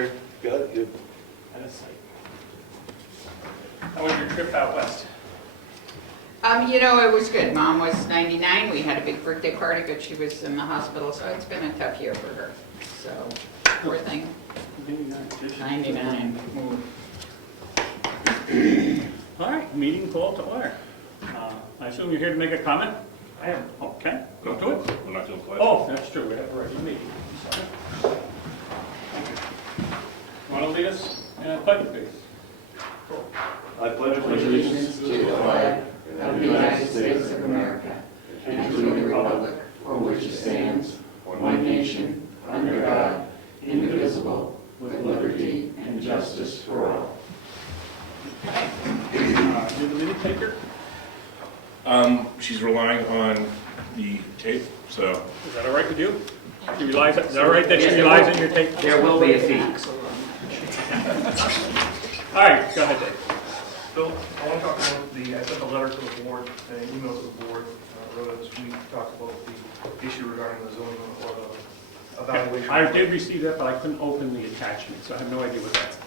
there. Got it. Out of sight. How was your trip out west? You know, it was good. Mom was 99. We had a big birthday party, but she was in the hospital, so it's been a tough year for her. So, poor thing. 99. All right, meeting called to order. I assume you're here to make a comment? I am. Okay, go to it. We're not doing questions. Oh, that's true, we have a regular meeting. Sorry. Thank you. Want to lead us in a pledge, please? I pledge Allegiance to the flag of the United States of America and to the republic for which it stands, one nation, under God, indivisible, with liberty and justice for all. You're the minute taker? She's relying on the tape, so. Is that all right with you? She relies, is that all right that she relies on your tape? There will be a fee. All right, go ahead, Dave. Bill, I want to talk about I sent a letter to the board, an email to the board, earlier this week, talked about the issue regarding the zoning or the evaluation. I did receive that, but I couldn't open the attachment, so I have no idea what that's.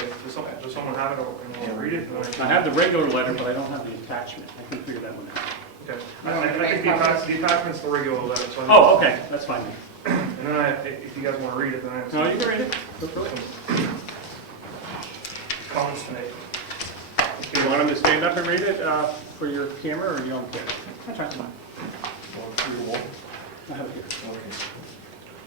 Okay, does someone have it or want to read it? I have the regular letter, but I don't have the attachment. I can figure that one out. Okay. I think the attachment's the regular letter. So Oh, okay, that's fine. And then if you guys want to read it, then I have No, some you can read it. Go through it. comments to make. Do you want him to stand up and read it for your camera, or you don't care? That's right, fine. I have it here.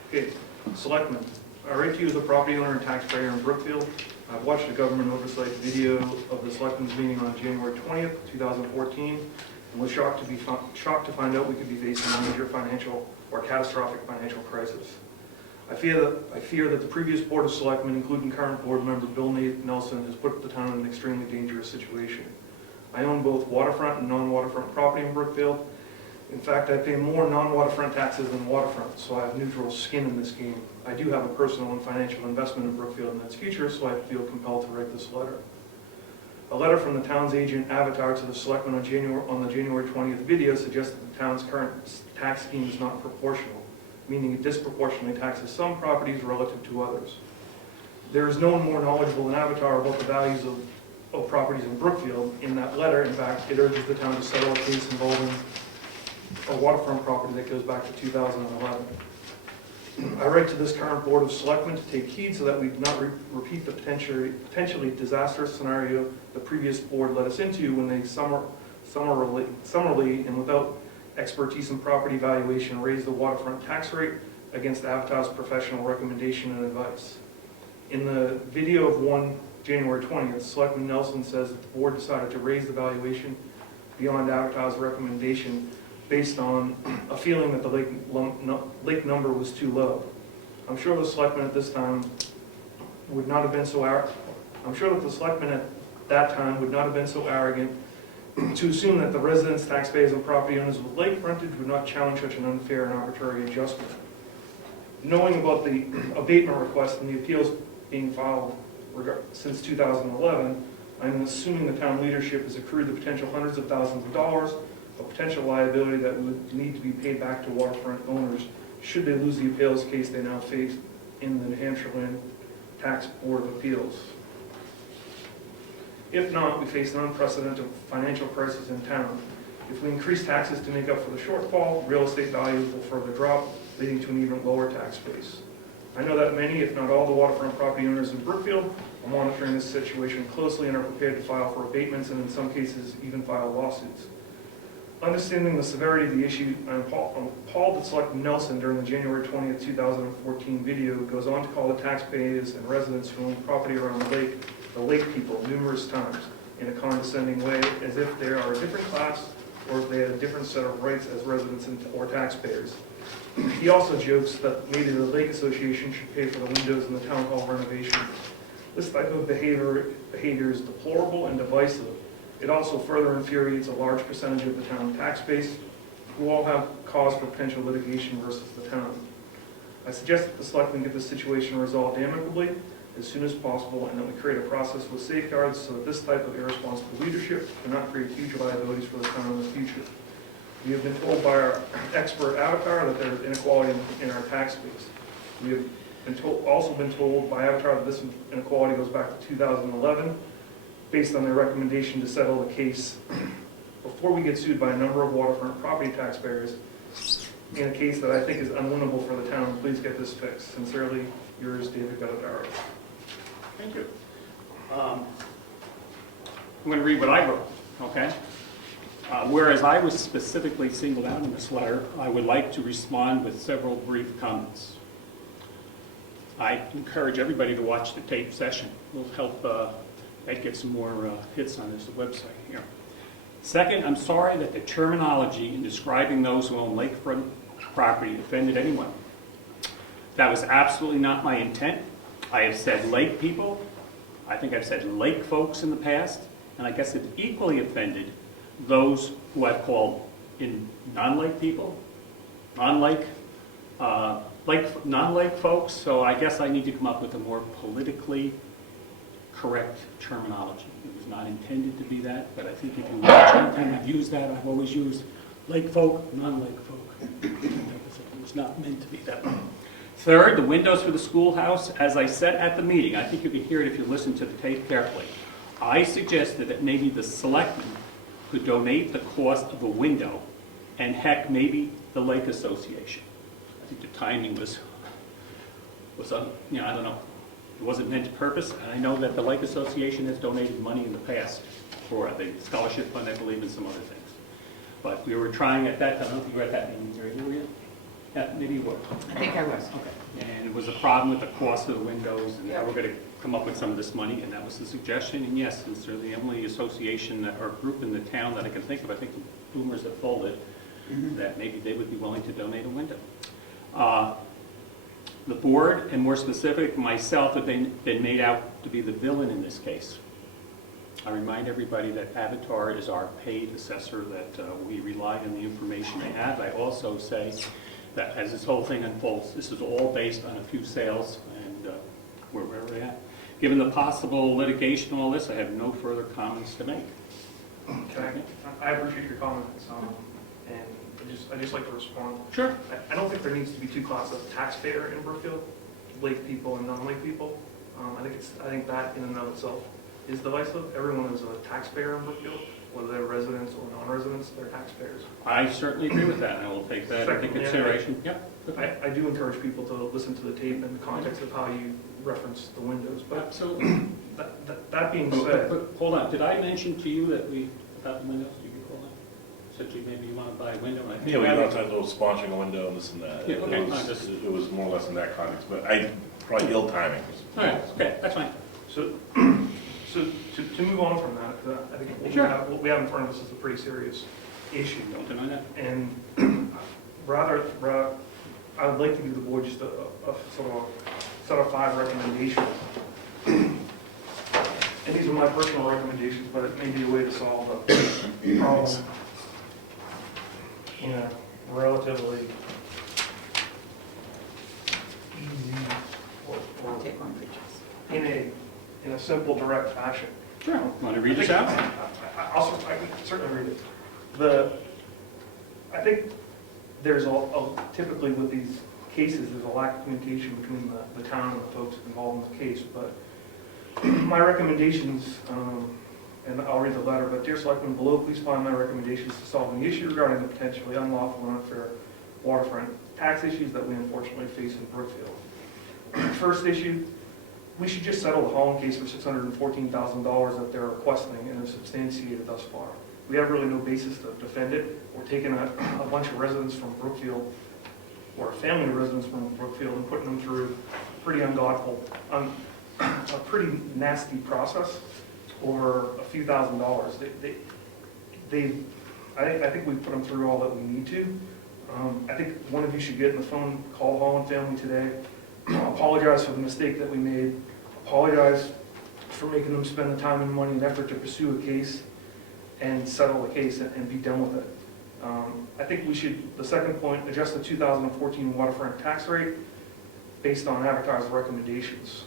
Okay, Selectmen, I write to you as a property owner and taxpayer in Brookfield. I've watched the government oversight video of the Selectmen's meeting on January 20th, 2014, and was shocked to find out we could be facing a major financial or catastrophic financial crisis. I fear that the previous Board of Selectmen, including current board member Bill Nelson, has put the town in an extremely dangerous situation. I own both waterfront and non-waterfront property in Brookfield. In fact, I pay more non-waterfront taxes than waterfront, so I have neutral skin in this game. I do have a personal and financial investment in Brookfield and its future, so I feel compelled to write this letter. A letter from the town's agent Avatar to the Selectmen on the January 20th video suggests that the town's current tax scheme is not proportional, meaning it disproportionately taxes some properties relative to others. There is no one more knowledgeable than Avatar about the values of properties in Brookfield. In that letter, in fact, it urges the town to settle a case involving a waterfront property that goes back to 2011. I write to this current Board of Selectmen to take heed so that we do not repeat the potentially disastrous scenario the previous board led us into when they summarily and without expertise in property valuation raised the waterfront tax rate against Avatar's professional recommendation and advice. In the video of January 20th, Selectman Nelson says that the board decided to raise the valuation beyond Avatar's recommendation based on a feeling that the lake number was too low. I'm sure the selectmen at this time would not have been so arrogant. I'm sure that the selectmen at that time would not have been so arrogant to assume that the residents, taxpayers, and property owners with lake frontage would not challenge such an unfair and arbitrary adjustment. Knowing about the abatement request and the appeals being filed since 2011, I'm assuming the town leadership has accrued the potential hundreds of thousands of dollars of potential liability that would need to be paid back to waterfront owners should they lose the appeals case they now face in the New Hampshire Land Tax Board of Appeals. If not, we face an unprecedented financial crisis in town. If we increase taxes to make up for the shortfall, real estate values will further drop, leading to an even lower tax base. I know that many, if not all, the waterfront property owners in Brookfield are monitoring this situation closely and are prepared to file for abatements and in some cases even file lawsuits. Understanding the severity of the issue, I'm appalled that Selectman Nelson during the January 20th, 2014 video goes on to call the taxpayers and residents who own property around the lake people numerous times in a condescending way, as if they are a different class or if they had a different set of rights as residents or taxpayers. He also jokes that maybe the Lake Association should pay for the windows in the town hall renovation. This type of behavior is deplorable and divisive. It also further infuriates a large percentage of the town tax base who all have cause for potential litigation versus the town. I suggest that the selectmen get this situation resolved amicably as soon as possible and that we create a process with safeguards so that this type of irresponsible leadership cannot create huge liabilities for the town in the future. We have been told by our expert Avatar that there is inequality in our tax base. We have Also been told by Avatar that this inequality goes back to 2011, based on their recommendation to settle the case before we get sued by a number of waterfront property taxpayers in a case that I think is unwinnable for the town. Please get this fixed. Sincerely, yours, David Belladaro. Thank you. I'm going to read what I wrote, okay? Whereas I was specifically singled out in this letter, I would like to respond with several brief comments. I encourage everybody to watch the tape session. It'll help Ed get some more hits on his website here. Second, I'm sorry that the terminology in describing those who own lakefront property offended anyone. That was absolutely not my intent. I have said lake people. I think I've said lake folks in the past, and I guess it equally offended those who I've called in non-lake people, non-lake folks. So I guess I need to come up with a more politically correct terminology. It was not intended to be that, but I think if you watch anytime I've used that, I've always used lake folk, non-lake folk. It was not meant to be that way. Third, the windows for the schoolhouse. As I said at the meeting, I think you can hear it if you listen to the tape carefully. I suggested that maybe the selectmen could donate the cost of a window, and heck, maybe the Lake Association. I think the timing was I don't know. It wasn't meant to purpose, and I know that the Lake Association has donated money in the past for the scholarship fund, I believe, and some other things. But we were trying at that time, I don't think you were at that meeting, were you? Yeah, maybe you were. I think I was. Okay. And it was a problem with the cost of the windows, and how we're going to come up with some of this money, and that was the suggestion. And yes, since they're the only association or group in the town that I can think of, I think the boomers have folded, that maybe they would be willing to donate a window. The board, and more specific, myself, have been made out to be the villain in this case. I remind everybody that Avatar is our paid assessor, that we rely on the information they have. I also say that as this whole thing unfolds, this is all based on a few sales, and we're where we're at. Given the possible litigation and all this, I have no further comments to make. Okay. I appreciate your comments, and I just like to respond. Sure. I don't think there needs to be two classes of taxpayer in Brookfield, lake people and non-lake people. I think that in and of itself is divisive. Everyone is a taxpayer in Brookfield, whether they're residents or non-residents, they're taxpayers. I certainly agree with that, and I will take that into consideration. Yep. Okay. I do encourage people to listen to the tape in the context of how you reference the windows. But Absolutely. that being said, But hold on, did I mention to you that about the windows? Do you recall that? Said you maybe you want to buy a window, and I think Yeah, we don't talk about sponsoring a window and this and that. Yeah, okay, It was more or less in that context, but probably ill timing. All right, okay, that's fine. so to move on from that, 'cause I think what we have in front of us is a pretty serious issue. Don't deny that. And rather, I would like to give the board just a sort of a set of 5 recommendations. And these are my personal recommendations, but it may be a way to solve a problem in a relatively easy or Take one for Jess. in a simple, direct fashion. Sure. Want to read this out? I can certainly read it. I think there's typically with these cases, there's a lack of communication between the town and the folks involved in the case. But my recommendations, and I'll read the letter, but dear Selectmen, below please find my recommendations to solve the issue regarding the potentially unlawful and unfair waterfront tax issues that we unfortunately face in Brookfield. First issue, we should just settle the Holland case for $614,000 that they're requesting and have substantiated thus far. We have really no basis to defend it. We're taking a bunch of residents from Brookfield, or a family of residents from Brookfield, and putting them through a pretty ungodful, a pretty nasty process over a few $1,000s. I think we've put them through all that we need to. I think one of you should get on the phone, call Holland family today, apologize for the mistake that we made, apologize for making them spend the time and money and effort to pursue a case and settle the case and be done with it. I think we should, the second point, adjust the 2014 waterfront tax rate based on Avatar's recommendations.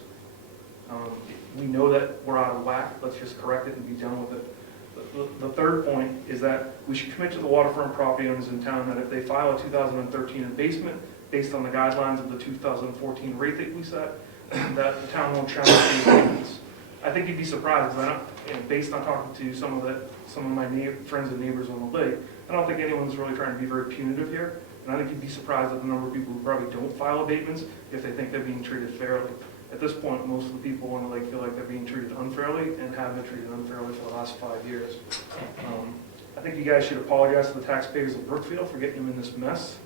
We know that we're out of whack, let's just correct it and be done with it. The third point is that we should commit to the waterfront property owners in town that if they file a 2013 abatement based on the guidelines of the 2014 rate that we set, that the town won't challenge the abatements. I think you'd be surprised, because based on talking to some of my friends and neighbors on the lake, I don't think anyone's really trying to be very punitive here. And I think you'd be surprised at the number of people who probably don't file abatements if they think they're being treated fairly. At this point, most of the people on the lake feel like they're being treated unfairly and have been treated unfairly for the last 5 years. I think you guys should apologize to the taxpayers of Brookfield for getting them in this mess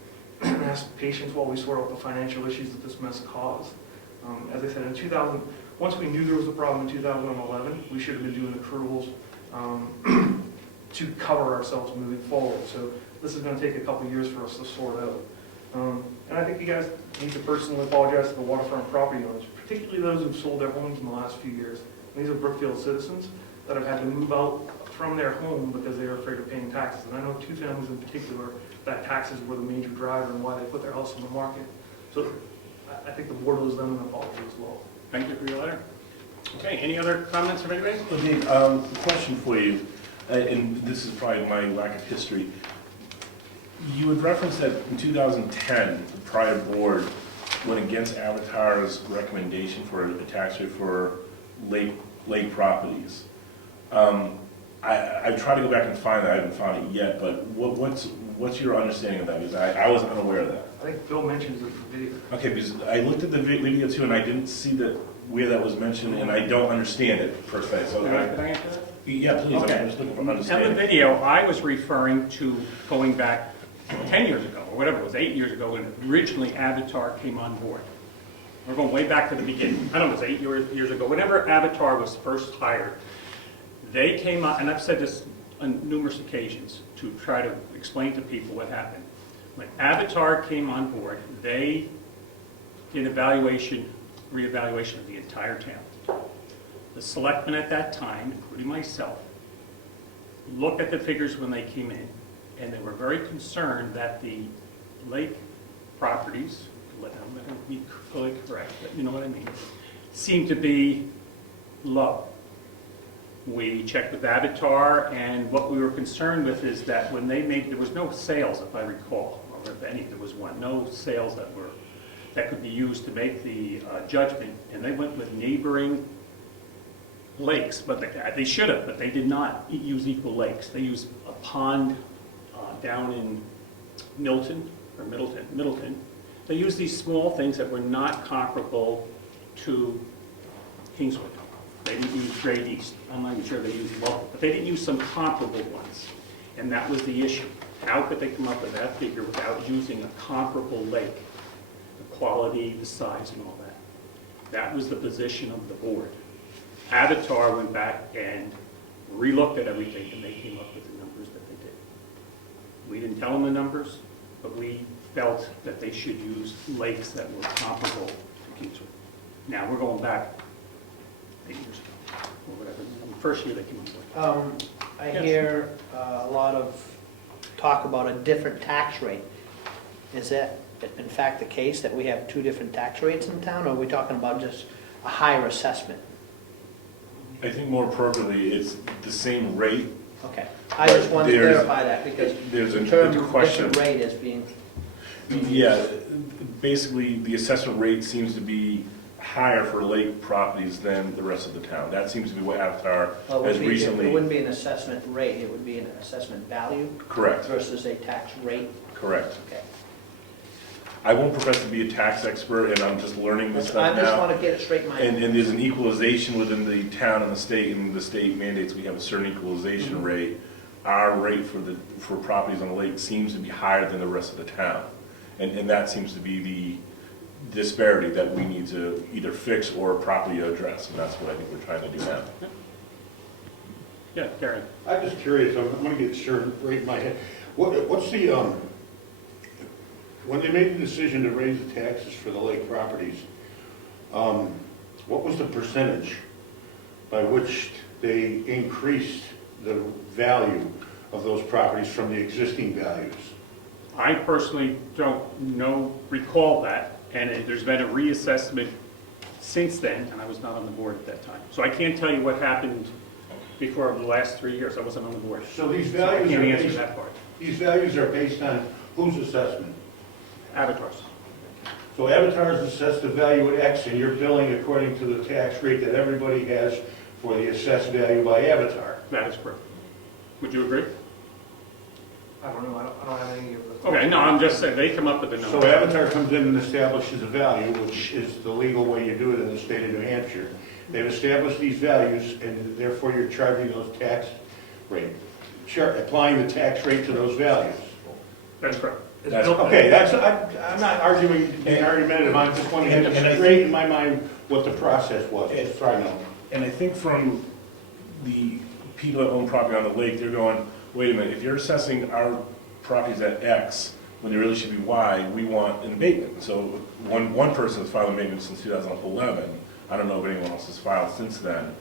and ask patience while we sort out the financial issues that this mess caused. As I said, once we knew there was a problem in 2011, we should have been doing accruals to cover ourselves moving forward. So this is going to take a couple years for us to sort out. And I think you guys need to personally apologize to the waterfront property owners, particularly those who've sold their homes in the last few years. And these are Brookfield citizens that have had to move out from their home because they were afraid of paying taxes. And I know 2 families in particular that taxes were the major driver in why they put their house on the market. So I think the board owes them an apology as well. Thank you for your letter. Okay, any other comments from anybody? Okay, question for you, and this is probably my lack of history. You had referenced that in 2010, the prior board went against Avatar's recommendation for a tax rate for lake properties. I've tried to go back and find that, I haven't found it yet, but what's your understanding of that? Because I wasn't unaware of that. I think Bill mentions it in the video. Okay, because I looked at the video too, and I didn't see where that was mentioned, and I don't understand it per se. So Can I answer that? yeah, please. Okay. I'm just looking for In the understanding. video, I was referring to going back 10 years ago, or whatever it was, 8 years ago, when originally Avatar came on board. We're going way back to the beginning. I don't know, it was 8 years ago. Whenever Avatar was first hired, they came out, and I've said this on numerous occasions to try to explain to people what happened. When Avatar came on board, they did reevaluation of the entire town. The selectmen at that time, including myself, looked at the figures when they came in, and they were very concerned that the lake properties, let them be fully correct, but you know what I mean, seemed to be low. We checked with Avatar, and what we were concerned with is that when they made, there was no sales, if I recall, or if any, there was one, no sales that could be used to make the judgment, and they went with neighboring lakes, but they should have, but they did not use equal lakes. They used a pond down in Middleton. They used these small things that were not comparable to Kingswood. They didn't use Great East. I'm not even sure they used local, but they didn't use some comparable ones, and that was the issue. How could they come up with that figure without using a comparable lake? The quality, the size, and all that. That was the position of the board. Avatar went back and re-looked at everything, and they came up with the numbers that they did. We didn't tell them the numbers, but we felt that they should use lakes that were comparable to Kingswood. Now, we're going back 8 years ago, or whatever, the first year they came up with. I Yes. hear a lot of talk about a different tax rate. Is that in fact the case, that we have 2 different tax rates in town, or are we talking about just a higher assessment? I think more appropriately, it's the same rate. Okay, I just But wanted to there's- clarify that, because there's the a term question. different rate is being, Yeah, basically, the assessment rate seems to be higher for lake properties than the rest of the town. That seems to be what Avatar well, has it recently. wouldn't be an assessment rate, it would be an assessment value Correct, versus a tax rate. correct. Okay. I won't profess to be a tax expert, and I'm just learning this stuff I just now. want to get it straight in my head. And there's an equalization within the town and the state mandates, we have a certain equalization rate. Our rate for properties on the lake seems to be higher than the rest of the town. And that seems to be the disparity that we need to either fix or properly address, and that's what I think we're trying to do now. Yeah, Karen. I'm just curious, I'm gonna get sure right in my head. What's the, when they made the decision to raise the taxes for the lake properties, what was the percentage by which they increased the value of those properties from the existing values? I personally don't recall that, and there's been a reassessment since then, and I was not on the board at that time. So I can't tell you what happened before the last 3 years. I wasn't on the board. So these So I values can't are answer based, that part. these values are based on whose assessment? Avatars. So Avatar's assessed the value at X, and you're billing according to the tax rate that everybody has for the assessed value by Avatar. That is correct. Would you agree? I don't know, I don't have any of the. Okay, no, I'm just saying, they come up with the So number. Avatar comes in and establishes a value, which is the legal way you do it in the state of New Hampshire. They've established these values, and therefore you're charging those tax rate, applying the tax rate to those values. That is correct. It's That's- built- Okay, I'm not arguing, being argumentative, I just want to And get I straight in my mind what the process was, just so I know. And I think from the people that own property on the lake, they're going, wait a minute, if you're assessing our properties at X, when they really should be Y, we want an abatement. So one person has filed an abatement since 2011. I don't know if anyone else has filed since then.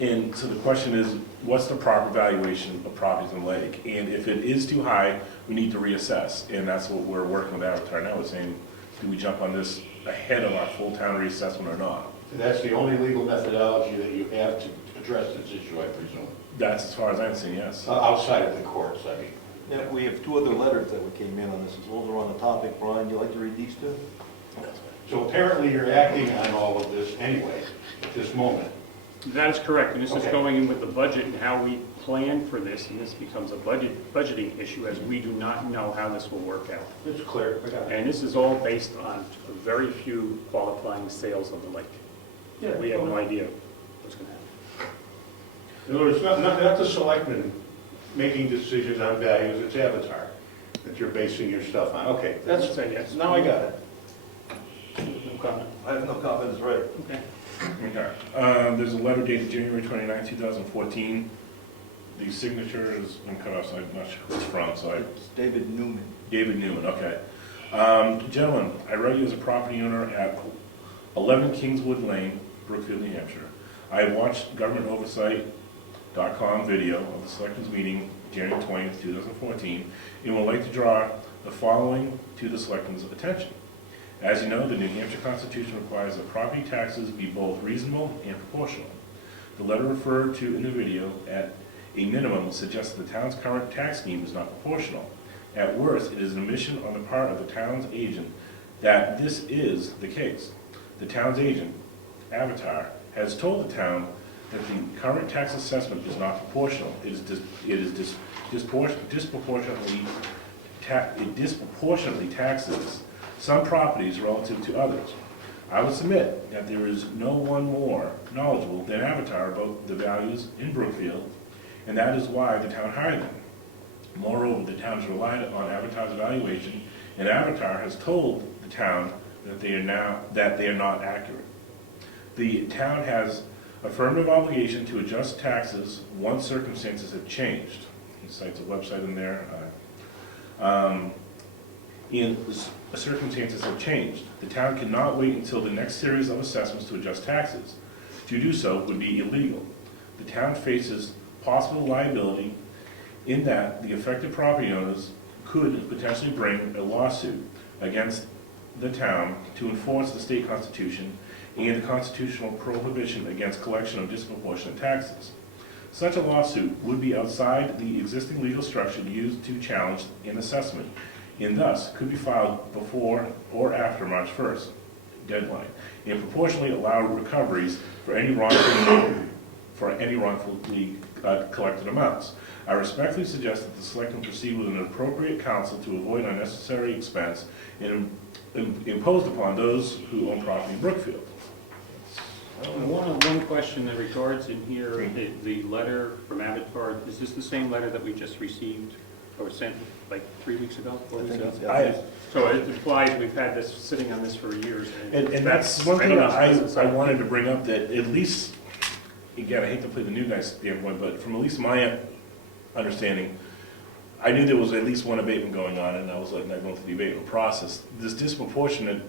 And so the question is, what's the proper valuation of properties in the lake? And if it is too high, we need to reassess. And that's what we're working with Avatar now, is saying, do we jump on this ahead of our full town reassessment or not? That's the only legal methodology that you have to address this issue, I presume, That's as far as I'm saying, yes. outside of the courts, I mean. Yeah, we have two other letters that came in on this, as well as are on the topic. Brian, you like to read these two? So apparently you're acting on all of this anyway, at this moment. That is correct, and this is Okay. going in with the budget and how we plan for this, and this becomes a budgeting issue, as we do not know how this will work out. It's clear, I got it. And this is all based on a very few qualifying sales of the lake. We have no idea what's going to happen. In other words, not the selectmen making decisions on values, it's Avatar that you're basing your stuff on. Okay, That's say yes. now I got it. No comment. I have no comment, it's right. Okay. Okay. There's a letter dated January 29, 2014. The signature has been cut off, so I'm not sure who it's from, so It's David Newman. David Newman, okay. Gentlemen, I write you as a property owner at 11 Kingswood Lane, Brookfield, New Hampshire. I watched GovernmentOversite.com video of the Selectmen's meeting January 20th, 2014, and would like to draw the following to the Selectmen's attention. As you know, the New Hampshire Constitution requires that property taxes be both reasonable and proportional. The letter referred to in the video at a minimum suggests that the town's current tax scheme is not proportional. At worst, it is an admission on the part of the town's agent that this is the case. The town's agent, Avatar, has told the town that the current tax assessment is not proportional. It disproportionately taxes some properties relative to others. I would submit that there is no one more knowledgeable than Avatar about the values in Brookfield, and that is why the town hired them. Moreover, the town has relied on Avatar's evaluation, and Avatar has told the town that they are not accurate. The town has affirmative obligation to adjust taxes once circumstances have changed. He cites a website in there. Circumstances have changed. The town cannot wait until the next series of assessments to adjust taxes. To do so would be illegal. The town faces possible liability in that the affected property owners could potentially bring a lawsuit against the town to enforce the state constitution and the constitutional prohibition against collection of disproportionate taxes. Such a lawsuit would be outside the existing legal structure used to challenge an assessment, and thus could be filed before or after March 1st deadline, and proportionally allow recoveries for any wrongfully collected amounts. I respectfully suggest that the selectmen proceed with an appropriate counsel to avoid unnecessary expense and imposed upon those who own property in Brookfield. One question that regards in here, the letter from Avatar, is this the same letter that we just received or sent like 3 weeks ago, 4 weeks ago? So it implies we've had this, sitting on this for years. And that's one thing I wanted to bring up, that at least, again, I hate to play the new guy standpoint, but from at least my understanding, I knew there was at least one abatement going on, and I was like, not going through the abatement process. This disproportionate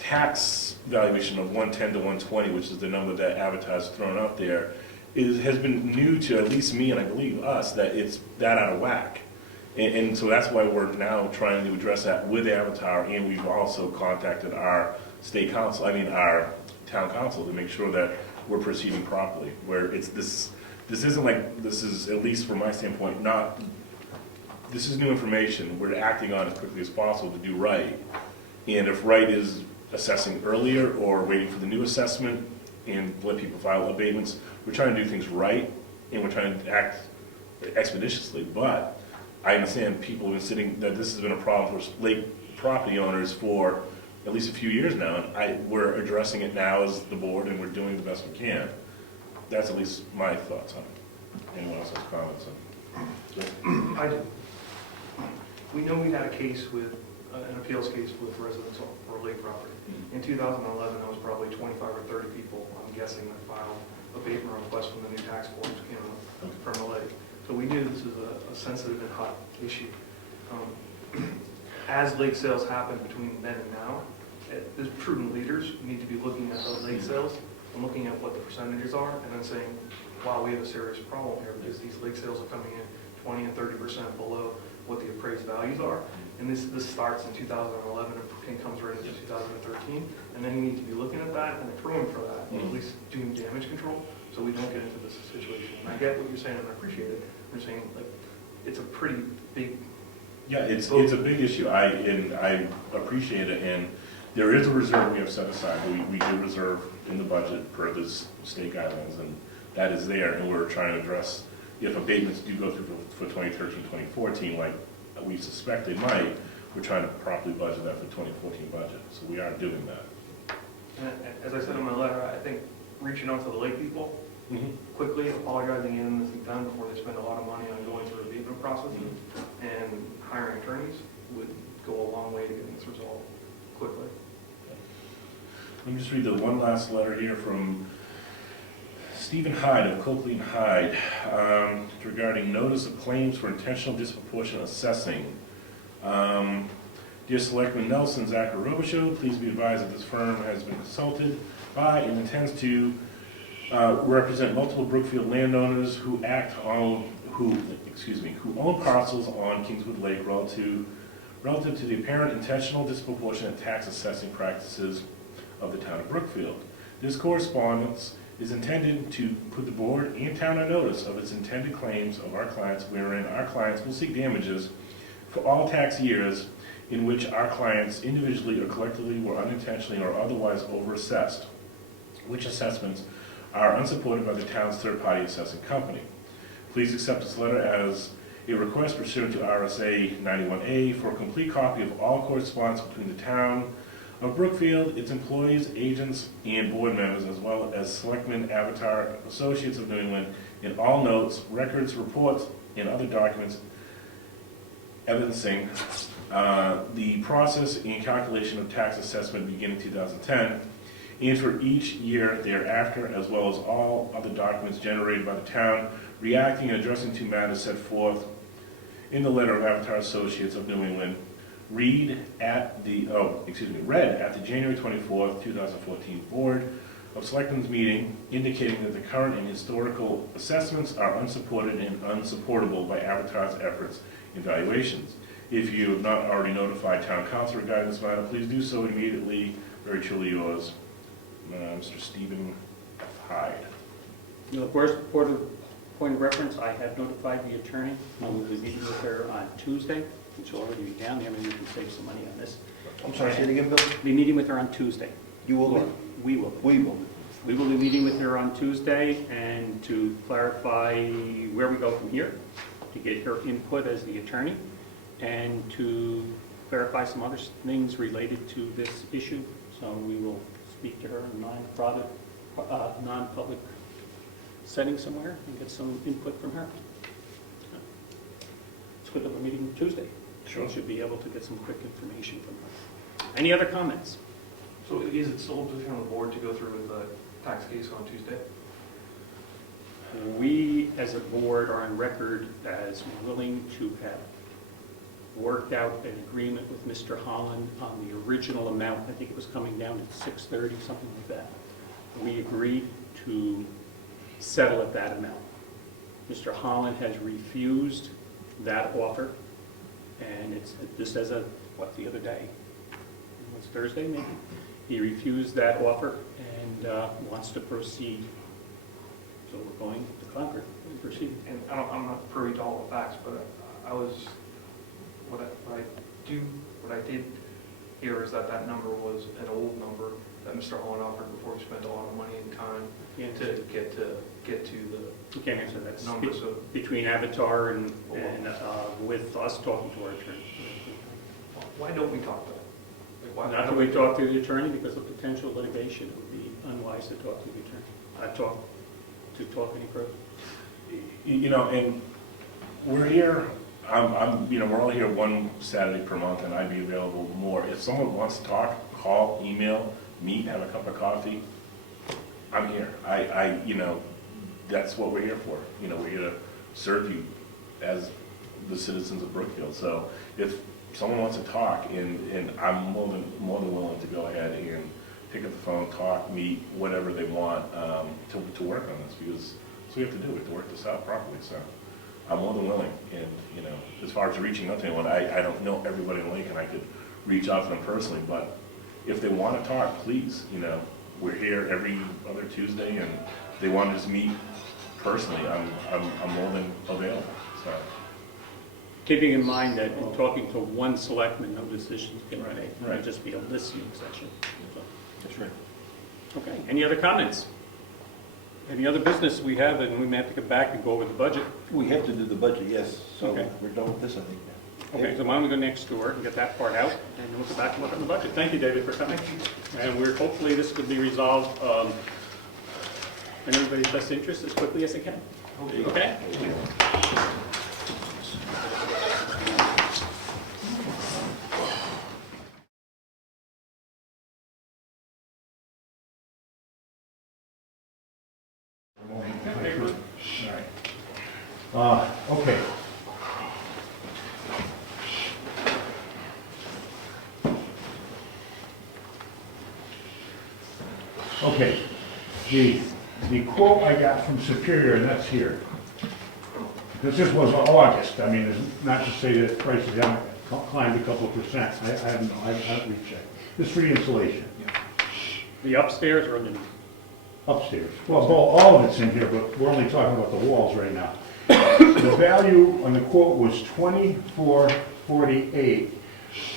tax valuation of 110 to 120, which is the number that Avatar's thrown out there, has been new to at least me, and I believe us, that it's that out of whack. And so that's why we're now trying to address that with Avatar, and we've also contacted our our town council, to make sure that we're proceeding properly, where it's this this isn't like, this is, at least from my standpoint, not, this is new information. We're acting on it as quickly as possible to do right. And if right is assessing earlier or waiting for the new assessment and let people file abatements, we're trying to do things right and we're trying to act expeditiously. But I understand people have been sitting, that this has been a problem for lake property owners for at least a few years now. And we're addressing it now as the board and we're doing the best we can. That's at least my thoughts on it. Anyone else has comments on it? I do. We know we had a case with, an appeals case with residents for lake property. In 2011, there was probably 25 or 30 people, I'm guessing, that filed abatement requests when the new tax forms came out from the lake. So we knew this is a sensitive and hot issue. As lake sales happen between then and now, there's prudent leaders need to be looking at those lake sales and looking at what the percentages are and then saying, wow, we have a serious problem here because these lake sales are coming in 20 and 30% below what the appraised values are. And this starts in 2011 and comes right into 2013. And then you need to be looking at that and accruing for that, or at least doing damage control so we don't get into this situation. And I get what you're saying and I appreciate it. You're saying, like, it's a pretty big... Yeah, it's a big issue. I appreciate it. And there is a reserve we have set aside. We do reserve in the budget per the state guidelines, and that is there. And we're trying to address, if abatements do go through for 2013, 2014, like we suspect they might, we're trying to properly budget that for 2014 budget. So we are doing that. And as I said in my letter, I think reaching out to the lake people, quickly apologizing and this is done before they spend a lot of money on going through abatement processes and hiring attorneys would go a long way to getting this resolved quickly. Let me just read the one last letter here from Stephen Hyde of Coakley and Hyde regarding notice of claims for intentional disproportionate assessing. Dear Selectman Nelson, Zach Robichaud, please be advised that this firm has been consulted by and intends to represent multiple Brookfield landowners who own parcels on Kingswood Lake relative to the apparent intentional disproportionate tax assessing practices of the town of Brookfield. This correspondence is intended to put the board and town on notice of its intended claims of our clients, wherein our clients will seek damages for all tax years in which our clients individually or collectively were unintentionally or otherwise overassessed, which assessments are unsupported by the town's third-party assessing company. Please accept this letter as a request pursuant to RSA 91A for a complete copy of all correspondence between the town of Brookfield, its employees, agents, and board members, as well as Selectmen, Avatar, Associates of New England, and all notes, records, reports, and other documents evidencing the process and calculation of tax assessment beginning 2010, and for each year thereafter, as well as all other documents generated by the town, reacting and addressing to matters set forth in the letter of Avatar Associates of New England, read at the January 24th, 2014 Board of Selectmen's meeting, indicating that the current and historical assessments are unsupported and unsupportable by Avatar's efforts and valuations. If you have not already notified Town Council regarding this matter, please do so immediately. Very truly yours, Mr. Stephen F. Hyde. Point of reference, I have notified the attorney. I will be meeting with her on Tuesday, which will already be down there. Maybe we can save some money on this. I'm sorry, say it again, Bill? Be meeting with her on Tuesday. You will be? We will. We will. We will be meeting with her on Tuesday and to clarify where we go from here, to get her input as the attorney, and to clarify some other things related to this issue. So we will speak to her in non-public setting somewhere and get some input from her. It's good that we're meeting Tuesday. Sure. We should be able to get some quick information from her. Any other comments? So is it still a position on the board to go through with the tax case on Tuesday? We, as a board, are on record as willing to have worked out an agreement with Mr. Holland on the original amount. I think it was coming down to $630, something like that. We agreed to settle at that amount. Mr. Holland has refused that offer, and it's just as of, the other day? It was Thursday, maybe? He refused that offer and wants to proceed. So we're going to Concord and proceed. And I'm not privy to all the facts, but what I did hear is that number was an old number that Mr. Holland offered before we spent a lot of money and time to get to You can't answer that. the number, so Between Avatar and with us talking to our attorney. why don't we talk about it? Like, why Not that don't we talk to the attorney because of potential litigation. It would be unwise to talk to the attorney. Talk any further. You know, and we're here, we're all here one Saturday per month, and I'd be available more. If someone wants to talk, call, email, meet, have a cup of coffee, I'm here. That's what we're here for. We're here to serve you as the citizens of Brookfield. So if someone wants to talk, and I'm more than willing to go ahead and pick up the phone, talk, meet, whatever they want, to work on this, because we have to do it to work this out properly. So I'm more than willing. And as far as reaching out to anyone, I don't know everybody in Lincoln. I could reach out to them personally, but if they want to talk, please. We're here every other Tuesday, and if they want to just meet personally, I'm more than available. So. Keeping in mind that in talking to one selectman, no decisions can be made. It Right. might just be a listening session. So, That's right. okay, any other comments? Any other business we have, and we may have to come back and go over the budget? We have to do the budget, yes, so Okay. we're done with this, I think, now. Okay, so why don't we go next door and get that part out, and then we'll come back and look at the budget. Thank you, David, for coming. And hopefully this could be resolved in everybody's best interest as quickly as it can. Okay? Okay. Okay, the quote I got from Superior, and that's here. Because this was August, I mean, it's not to say that prices haven't climbed a couple of percent, I haven't rechecked. This is for the insulation, The upstairs or underneath? upstairs. Well, all of it's in here, but we're only talking about the walls right now. The value on the quote was $24.48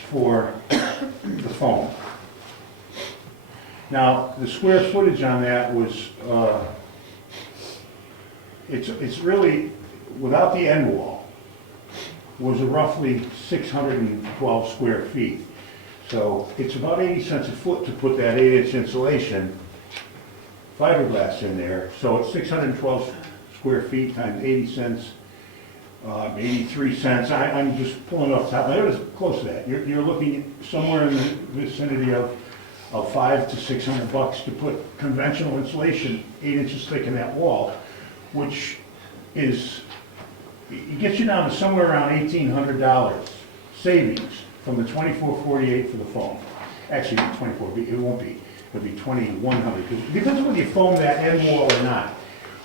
for the foam. Now, the square footage on that was, it's really, without the end wall, was roughly 612 square feet. So it's about 80 cents a foot to put that 8-inch insulation fiberglass in there. So it's 612 square feet times 80 cents, 83 cents. I'm just pulling off the top. It was close to that. You're looking somewhere in the vicinity of $500 to $600 to put conventional insulation 8 inches thick in that wall, which is, it gets you down to somewhere around $1,800 savings from the $24.48 for the foam. Actually, $24, it won't be. It'll be $2,100. It depends on whether you foam that end wall or not.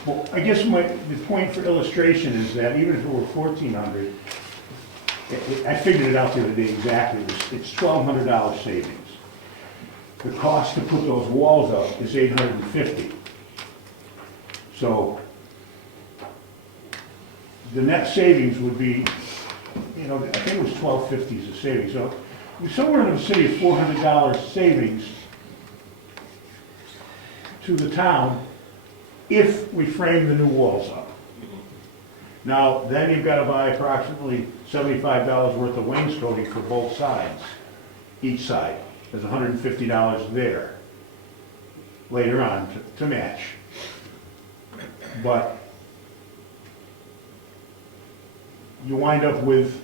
Well, I guess the point for illustration is that even if it were $1,400, I figured it out the other day exactly. It's $1,200 savings. The cost to put those walls up is $850. So the net savings would be, I think it was $1,250 as a savings. So we're somewhere in the vicinity of $400 savings to the town if we frame the new walls up. Now, then you've got to buy approximately $75 worth of wainscoting for both sides, each side. There's $150 there later on to match. But you wind up with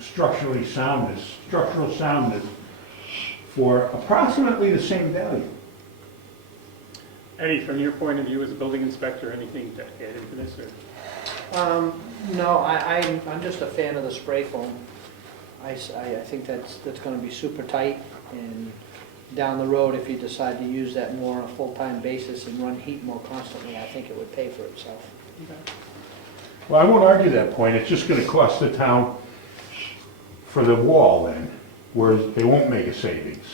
structural soundness for approximately the same value. Eddie, from your point of view as a building inspector, anything to add into this? Or? No, I'm just a fan of the spray foam. I think that's going to be super tight, and down the road, if you decide to use that more on a full-time basis and run heat more constantly, I think it would pay for itself. Okay. Well, I won't argue that point. It's just going to cost the town for the wall then, whereas they won't make a savings.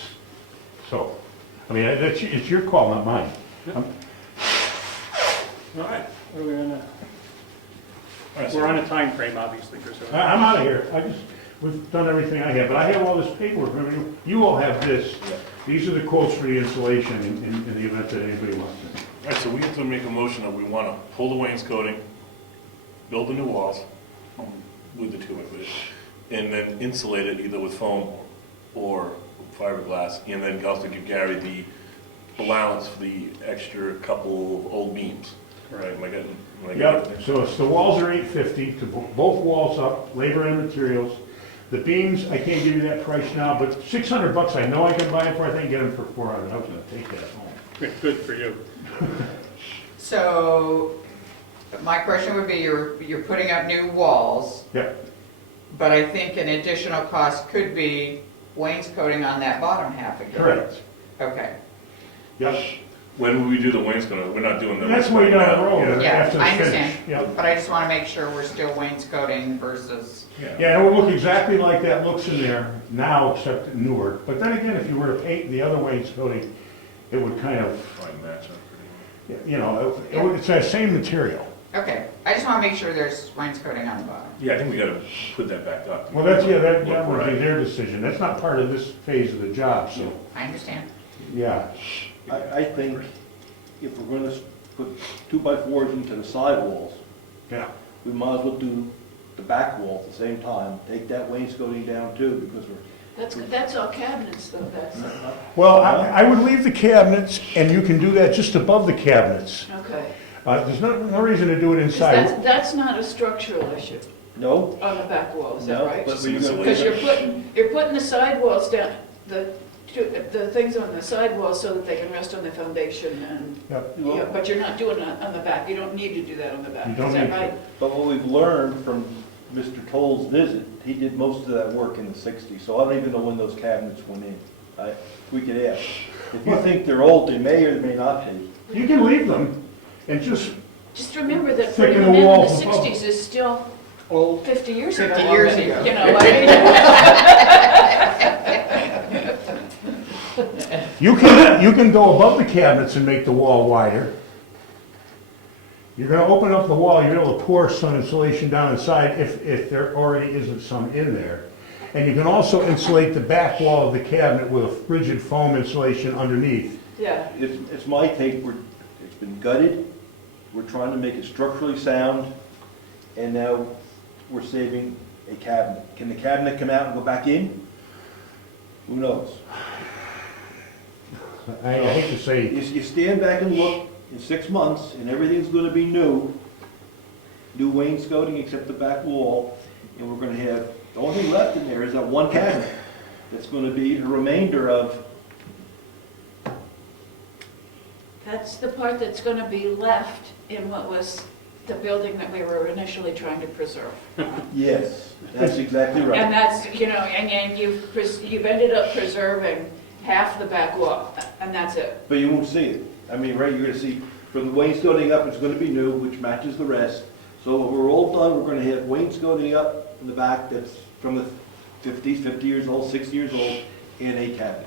So, I mean, it's your call, not mine. All right, what are we gonna, All right, so- we're on a time frame, obviously, Chris. I'm out of here. We've done everything I have, but I have all this paperwork. Remember, you all have this. Yeah. These are the quotes for the insulation in the event that anybody wants it. All right, so we have to make a motion that we want to pull the wainscoting, build the new walls with the 2-inch, and then insulate it either with foam or fiberglass, and then also give Gary the allowance for the extra couple of old beams. Right, am I getting? Yep, so it's the walls are $850 to both walls up, labor and materials. The beams, I can't give you that price now, but $600 I know I can buy it for. I think get them for $400. I was gonna take that home. Good for you. So, my question would be, you're putting up new walls, Yep, but I think an additional cost could be wainscoting on that bottom half again. correct. Okay, Yep. When will we do the wainscoting? We're not doing the. That's way down the road. yeah, After it's I understand, finished. Yep. but I just want to make sure we're still wainscoting versus, Yeah, it will look exactly like that looks in there now, except newer. But then again, if you were to paint the other wainscoting, it would kind of, Fine match up pretty you know, it's that same material. okay, I just want to make sure there's wainscoting on the bottom. well. Yeah, I think we gotta put that back up. Well, that would be Right. their decision. That's not part of this phase of the job, so, I understand. yeah. I think if we're gonna put 2x4s into the sidewalls, Yeah. we might as well do the back wall at the same time, take that wainscoting down too, because That's all cabinets though, that's, Well, I would leave the cabinets, and you can do that just above the cabinets. okay. There's no reason to do it 'Cause inside. that's not a structural issue no, on the back wall, is that no, right? but Just we're gonna. Because you're putting the sidewalls down, the things on the sidewalls so that they can rest on the foundation and, Yep. yeah, but you're not doing it on the back, you don't need to do that on the back, You is don't that need to. right? But what we've learned from Mr. Toll's visit, he did most of that work in the 60s, so I don't even know when those cabinets went in. We could ask. If you think they're old, they may or they may not be. You can leave them, and just, Just remember that Thicken putting the them in the walls above. 60s is still Old. 50 years ago. 50 years already, ago. You know, I mean, you can go above the cabinets and make the wall wider. You're gonna open up the wall, you're able to pour some insulation down inside if there already isn't some in there. And you can also insulate the back wall of the cabinet with a rigid foam insulation underneath. yeah. It's my take, it's been gutted, we're trying to make it structurally sound, and now we're saving a cabinet. Can the cabinet come out and go back in? Who knows? I hate to say, You stand back and look in 6 months, and everything's gonna be new wainscoting except the back wall, and we're gonna have, the only thing left in there is that one cabinet. That's gonna be a remainder of, That's the part that's going to be left in what was the building that we were initially trying to preserve. yes, that's exactly And right. that's, you know, and you've ended up preserving half the back wall, and that's it. But you won't see it. I mean, right, you're gonna see, from the wainscoting up, it's gonna be new, which matches the rest. So when we're all done, we're gonna have wainscoting up in the back that's from the 50s, 50 years old, 60 years old, in a cabinet.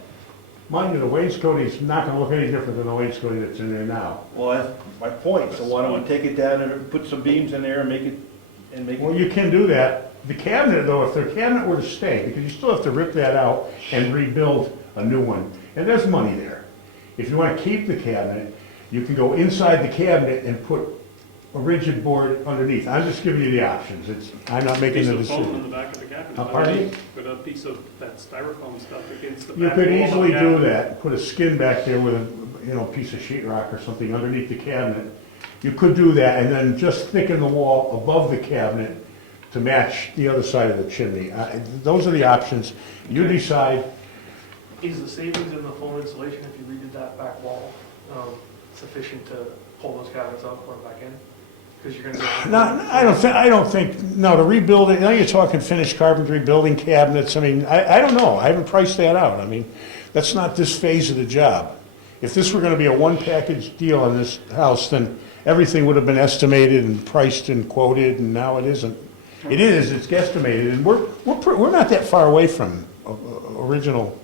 mind you, the wainscoting's not gonna look any different than the wainscoting that's in there now. Well, that's my point, so why don't we take it down and put some beams in there and make it, Well, you can do that. The cabinet, though, if the cabinet were to stay, because you still have to rip that out and rebuild a new one, and there's money there. If you want to keep the cabinet, you can go inside the cabinet and put a rigid board underneath. I'm just giving you the options. I'm not making Piece the of foam on decision. the back of the cabinet. Pardon me? Put a piece of that styrofoam stuff against the You back could wall of the easily do cabinet. that, put a skin back there with a piece of sheetrock or something underneath the cabinet. You could do that, and then just thicken the wall above the cabinet to match the other side of the chimney. Those are the options. You Okay. decide. Is the savings in the foam insulation, if you redid that back wall, sufficient to pull those cabinets up or back in? Because you're gonna No, I don't think, no, to rebuild it, now you're talking finished carpentry, building cabinets, I mean, I don't know, I haven't priced that out, I mean, that's not this phase of the job. If this were gonna be a one-package deal on this house, then everything would have been estimated and priced and quoted, and now it isn't. It is, it's guesstimated, and we're not that far away from original.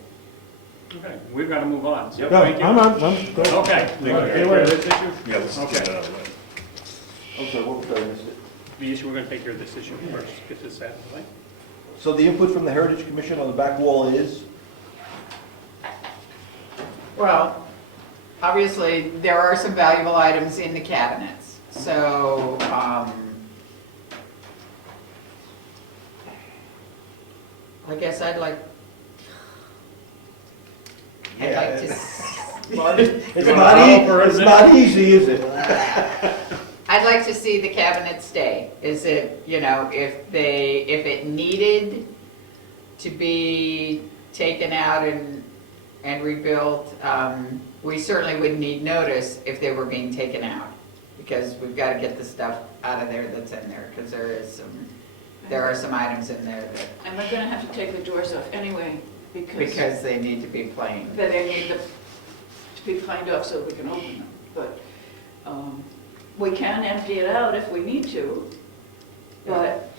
Okay, we've got to move on. So No, thank you. I'm. Okay. Thank you. Okay, for this issue? Yeah, let's Okay. get that out of the way. I'm sorry, what was that? I missed it. The issue, we're going to take care of this issue first, get this out of the way. So the input from the Heritage Commission on the back wall is? Well, obviously, there are some valuable items in the cabinets, so, I guess I'd like to, It's not easy, is it? I'd like to see the cabinet stay. Is it, you know, if it needed to be taken out and rebuilt, we certainly would need notice if they were being taken out, because we've got to get the stuff out of there that's in there, because there are some items in there that, And we're gonna have to take the doors off anyway, because they need to be plain. that they need to be planed off so we can open them. But we can empty it out if we need to, but,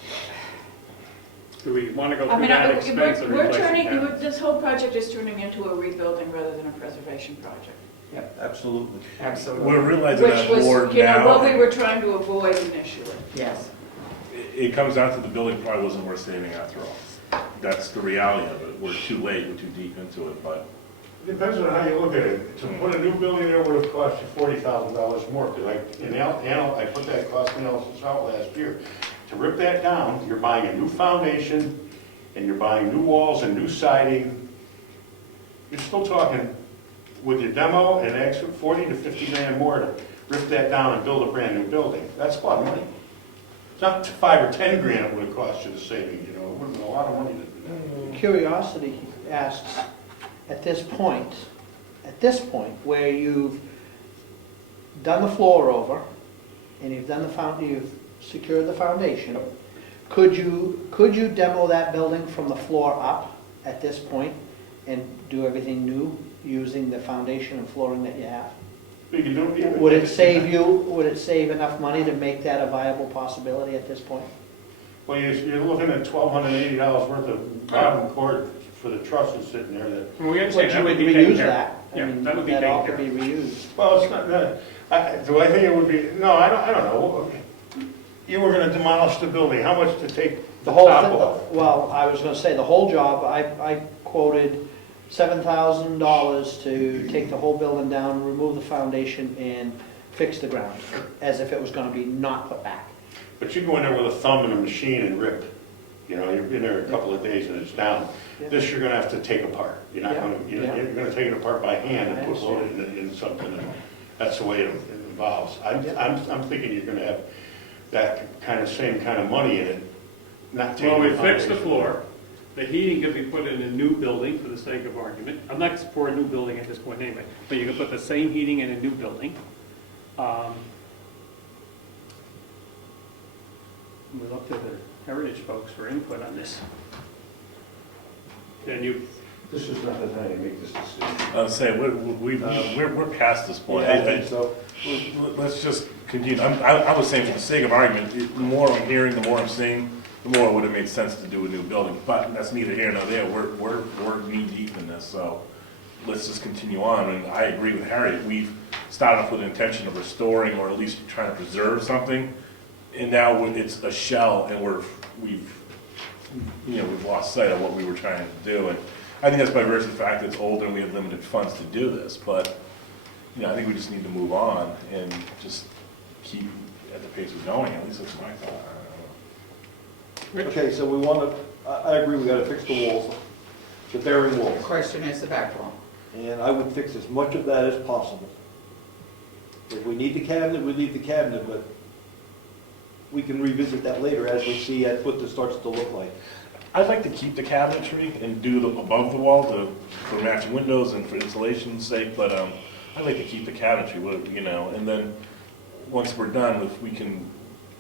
Do we want to go I through mean, that expense of we're replacing turning, cabinets? this whole project is turning into a rebuilding rather than a preservation project. Absolutely. Absolutely. We're realizing Which that was, more you know, what we now. were trying to avoid initially. Yes. It comes down to the building probably wasn't worth saving after all. That's the reality of it. We're too late, we're too deep into it, but It depends on how you look at it. To put a new building there would have cost you $40,000 more, because I put that cost analysis out last year. To rip that down, you're buying a new foundation, and you're buying new walls and new siding. You're still talking, with your demo, an extra 40 to 50 grand more to rip that down and build a brand new building. That's a lot of money. It's not 5 or 10 grand it would have cost you the saving, you know, it would have been a lot of money to do that. Curiosity asks, at this point, where you've done the floor over, and you've done you've secured the foundation, could you demo that building from the floor up at this point and do everything new using the foundation and flooring that you have? You can do it. Would it save enough money to make that a viable possibility at this point? Well, you're looking at $1,280 worth of bottom cord for the trusses sitting there that, Well, we But understand you that would would be taken reuse care of. that. I Yeah, mean, that would be that all taken could care be of. reused. well, it's not, do I think it would be, no, I don't know. You were gonna demolish the building, how much to take The the whole top thing, off? well, I was gonna say, the whole job, I quoted $7,000 to take the whole building down, remove the foundation, and fix the ground, as if it was gonna be not put back. But you go in there with a thumb and a machine and rip, you know, you've been there a couple of days and it's down. Yeah. This you're gonna have to take apart, you're not Yeah. gonna, you're Yeah. gonna take it apart by hand I and put load in something, and that's the way it involves. I'm thinking you're gonna have that same kind of money in it, not taking Well, the we fixed the foundation. floor. The heating could be put in a new building for the sake of argument. I'm not for a new building at this point anyway, but you can put the same heating in a new building. We look to the Heritage folks for input on this. And you, This is not the time to make this decision. I was saying, we're past this point. Yeah, I think so. Let's just continue. I was saying for the sake of argument, the more I'm hearing, the more I'm seeing, the more it would have made sense to do a new building. But that's neither here nor there. We're knee deep in this, so let's just continue on. And I agree with Harriet. We've started off with the intention of restoring or at least trying to preserve something. And now it's a shell and we've lost sight of what we were trying to do. And I think that's by virtue of the fact that it's older and we have limited funds to do this. But, I think we just need to move on and just keep at the pace we're going. At least that's my thought. I don't know. Okay, so we want to, I agree, we gotta fix the walls, the bearing The walls. question is the back wall. And I would fix as much of that as possible. If we need the cabinet, we leave the cabinet, but we can revisit that later as we see what this starts to look like. I'd like to keep the cabinetry and do the above the wall for matching windows and for insulation's sake, but I'd like to keep the cabinetry, and then once we're done, if we can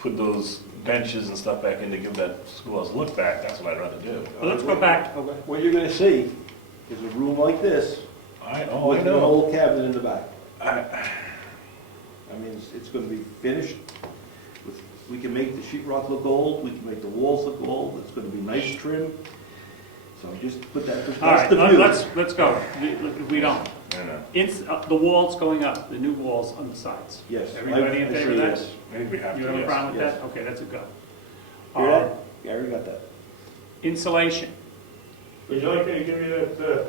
put those benches and stuff back in to give that schoolhouse look back, that's what I'd rather do. well, let's go back. What you're gonna see is a room like this I with an know. old cabinet in the back. I I mean, it's gonna be finished. We can make the sheetrock look old, we can make the walls look old, it's gonna be nice trim. So just put that, All right, that's the view. let's go. We don't. I know. The walls going up, the new walls on the sides. Yes. Everybody in I favor of say that? yes. I think we have to, You have a yes. problem with Yes. that? Okay, that's a go. Hear that? Yeah, I already got that. Insulation. Would you like me to give you that,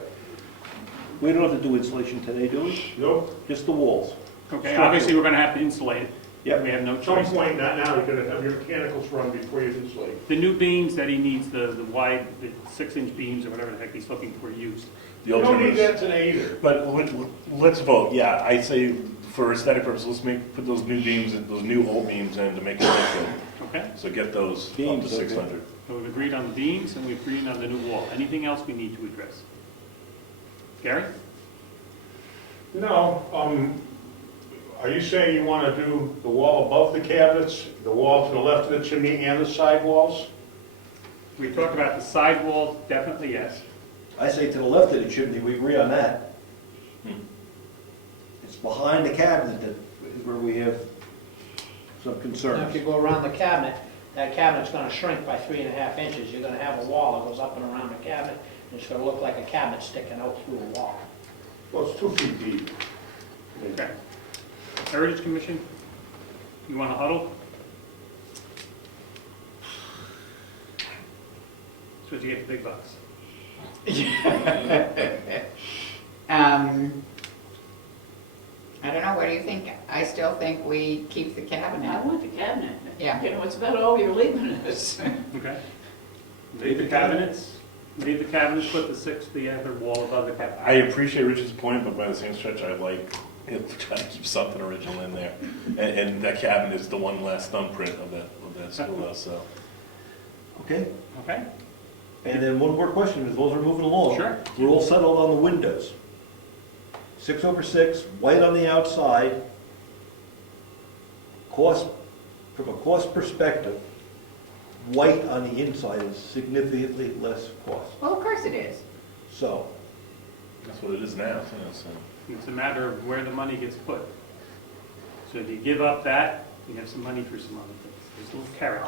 We don't have to do insulation today, do we? nope, Just the walls. Okay, obviously, we're gonna have to insulate it. Yep. We have no at some choice. point, not now, you're gonna have your mechanicals run before you insulate. The new beams that he needs, the wide, the 6-inch beams or whatever the heck he's looking for used. The You don't need alternatives. that today either. But let's vote, yeah, I say for aesthetic purposes, put those new beams, those new old beams in to make it look good. Okay? So get those up to Beams, okay. 600. So we've agreed on the beams and we've agreed on the new wall. Anything else we need to address? Gary? No, are you saying you wanna do the wall above the cabinets, the wall to the left of the chimney and the side walls? We talked about the side walls, definitely yes. I say to the left of the chimney, we agree on that. It's behind the cabinet that is where we have some Now, if concerns. you go around the cabinet, that cabinet's gonna shrink by 3.5 inches. You're gonna have a wall that goes up and around the cabinet, and it's gonna look like a cabinet sticking out through a wall. Well, it's 2 feet deep. Okay. Heritage Commission? You want to huddle? That's what you get the big bucks. I don't know, what do you think? I still think we keep the I cabinet. want the cabinet. Yeah. You know, it's about all you're leaving us. Okay. Leave the cabinets, put the other wall above the cabinet. I appreciate Rich's point, but by the same stretch, I like trying to keep something original in there. And that cabinet is the one last thumbprint of that schoolhouse, so. Okay? Okay? And then one more question, as those are moving along. Sure. We're all settled on the windows. 6/6, white on the outside. Cost, from a cost perspective, white on the inside is significantly less cost. Well, of course it is. So, That's what it is now, so. It's a matter of where the money gets put. So if you give up that, you have some money for some other things. There's a little carrot.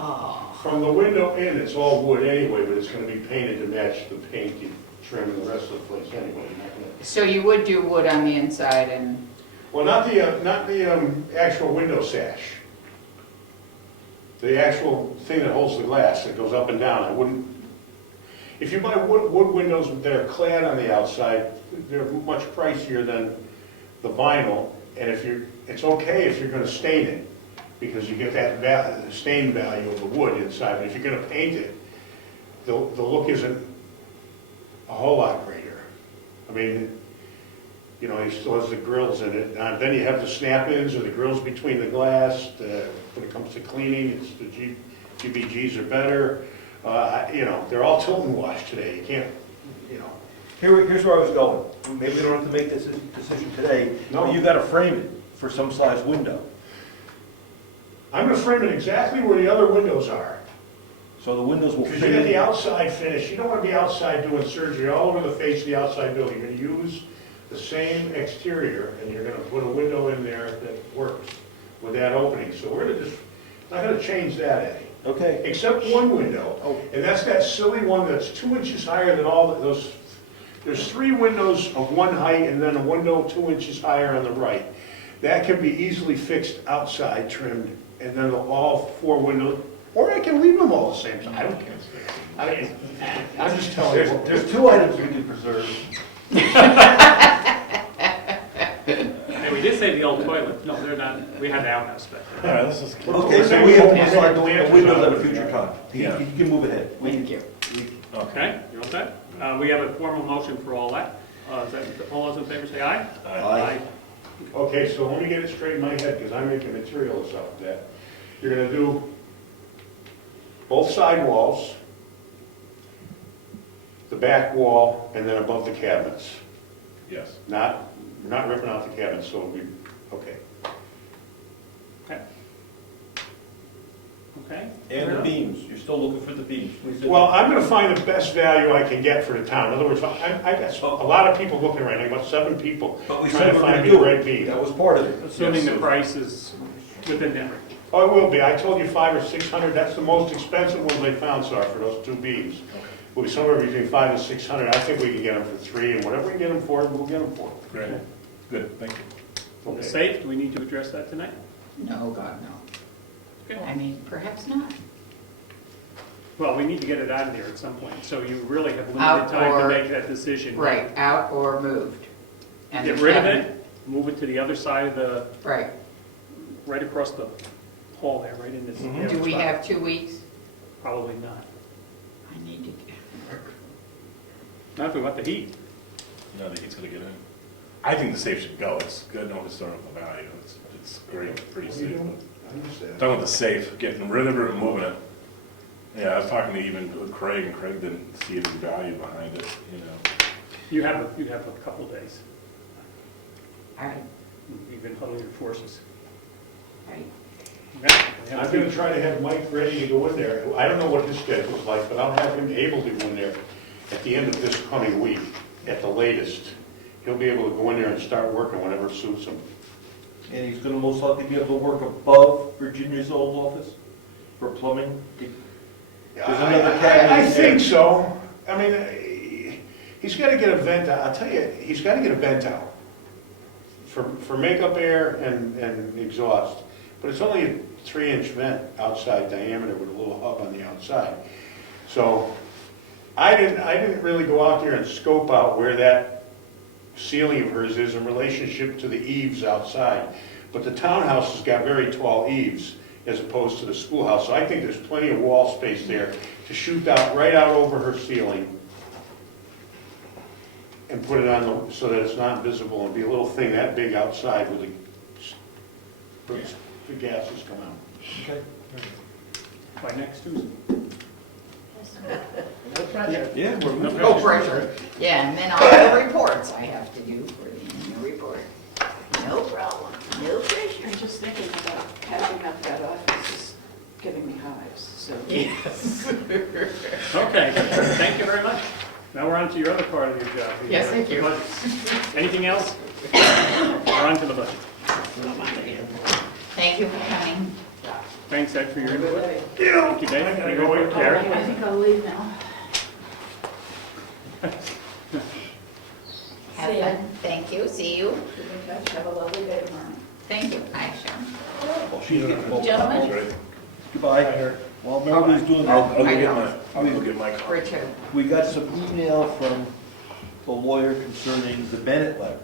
From the window in, it's all wood anyway, but it's gonna be painted to match the paint you trim in the rest of the place anyway. You're not gonna- So you would do wood on the inside and, Well, not the actual window sash. The actual thing that holds the glass that goes up and down. I wouldn't, if you buy wood windows that are clad on the outside, they're much pricier than the vinyl. And it's okay if you're gonna stain it, because you get that stain value of the wood inside. But if you're gonna paint it, the look isn't a whole lot greater. I mean, you know, he still has the grills in it. Then you have the snap-ins or the grills between the glass. When it comes to cleaning, it's the GBGs are better. You know, they're all tilt and wash today. You can't, you know. here's where I was going. Maybe we don't have to make this decision today, No. but you gotta frame it for some size window. I'm gonna frame it exactly where the other windows are. So the windows will Because fit you got the in. outside finish. You don't want to be outside doing surgery all over the face of the outside building. You're gonna use the same exterior, and you're gonna put a window in there that works with that opening. So we're gonna just, not gonna change that any. Okay. Except one window, and that's that silly one that's 2 inches higher than all those. There's 3 windows of one height and then a window 2 inches higher on the right. That can be easily fixed outside, trimmed, and then all 4 windows, or I can leave them all the same size. I don't care. I'm just telling you. There's 2 items we can preserve. Hey, we did say the old toilet. No, they're not, we had the outhouse back there. All right, let's just. Okay, so we have to decide the windows at a future time. You Yeah. can move ahead. thank you. Okay, you're all set? We have a formal motion for all that. All those in favor say aye? Aye. Okay, so let me get it straight in my head, because I'm making materials up of that. You're gonna do both side walls, the back wall, and then above the cabinets. Yes. We're not ripping out the cabinets, so we, okay. Okay. Okay? And the beams, you're still looking for the beams. We said- Well, I'm gonna find the best value I can get for the town. In other words, I got a lot of people looking right now, about 7 people, But we trying said to we're find gonna me the do right it. beam. That was part of it. Assuming Yes. the price is within that range. Oh, it will be. I told you 500 or 600. That's the most expensive ones they found, sir, for those 2 beams. will be somewhere between 500 and 600. I think we can get them for 3, and whatever we can get them for, we'll get them for. Great, good, thank you. On the Okay. safe, do we need to address that tonight? No, God, no. Okay. I mean, perhaps not. Well, we need to get it out of there at some point, so you really have limited Out time to or- make that decision. Right, out or moved. And Get the rid of cabinet- it, move it to the other side of the, Right. right across the hall there, right in this. Mhm. Do we have 2 weeks? Probably not. I need to, Not if we want the heat. No, the heat's gonna get in. I think the safe should go, it's got no historical value, it's great, pretty safe. Talking about the safe, getting rid of it and moving it. Yeah, I was talking to even Craig, and Craig didn't see any value behind it, you know. You have a couple days. all right, You've been huddling your forces. right. Okay? I'm gonna try to have Mike ready to go in there. I don't know what his schedule's like, but I'll have him able to go in there at the end of this coming week, at the latest. He'll be able to go in there and start working whenever suits him. And he's gonna most likely be able to work above Virginia's old office for plumbing. There's another cabinet I in think there. so. I mean, he's gotta get a vent out, I'll tell you, he's gotta get a vent out for makeup air and exhaust. But it's only a 3-inch vent outside diameter with a little hub on the outside. So I didn't really go out there and scope out where that ceiling of hers is in relationship to the eaves outside. But the townhouse has got very tall eaves as opposed to the schoolhouse. So I think there's plenty of wall space there to shoot out, right out over her ceiling and put it on so that it's not visible and be a little thing that big outside with the gases come out. Okay. By next Tuesday. No pressure. Yeah, we're moving. No pressure. Yeah, and then all the reports I have to do for the annual report. No problem, no pressure. I'm just thinking about having up that office is giving me hives, so. Yes. Okay, thank you very much. Now we're on to your other part of your job. Yes, thank you. Budgets. Anything else? We're on to the budget. Thank you for coming. Thanks, Ed, for your Good input. day. Thank you, Dave. gotta go away. Gary? I think I'll leave now. Have fun. Thank you, see you. Keep in touch, have a lovely day tomorrow. Thank you. Hi, Sharon. Well, she's getting Gentlemen? That's right. Goodbye. While Melody's doing I'll that, go I get know. my copy. Richard. we got some email from the lawyer concerning the Bennett letter,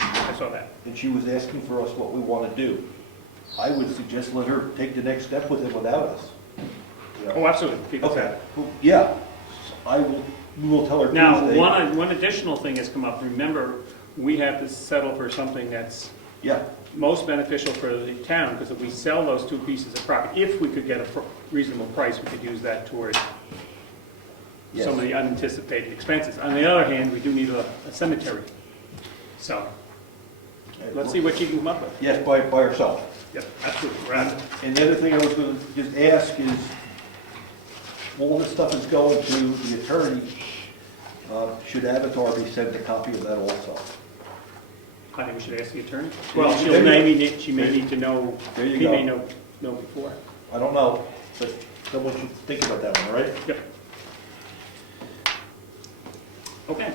I saw that. and she was asking for us what we want to do. I would suggest let her take the next step with it without us. Oh, absolutely. Keep it Okay. set. Well, yeah, we will tell her Now, Tuesday. one additional thing has come up. Remember, we have to settle for something that's Yeah, most beneficial for the town, because if we sell those 2 pieces of property, if we could get a reasonable price, we could use that towards yes. some of the unanticipated expenses. On the other hand, we do need a cemetery. So, let's see what you can come up with. Yes, by herself. Yep, absolutely. We're on it. And the other thing I was going to just ask is, all this stuff is going to the attorney, should Avatar be sent a copy of that also? I think we should ask the attorney. Well, Well, she may need to know, There you he may go. know before. I don't know, but someone should think about that one, right? Yep. Okay.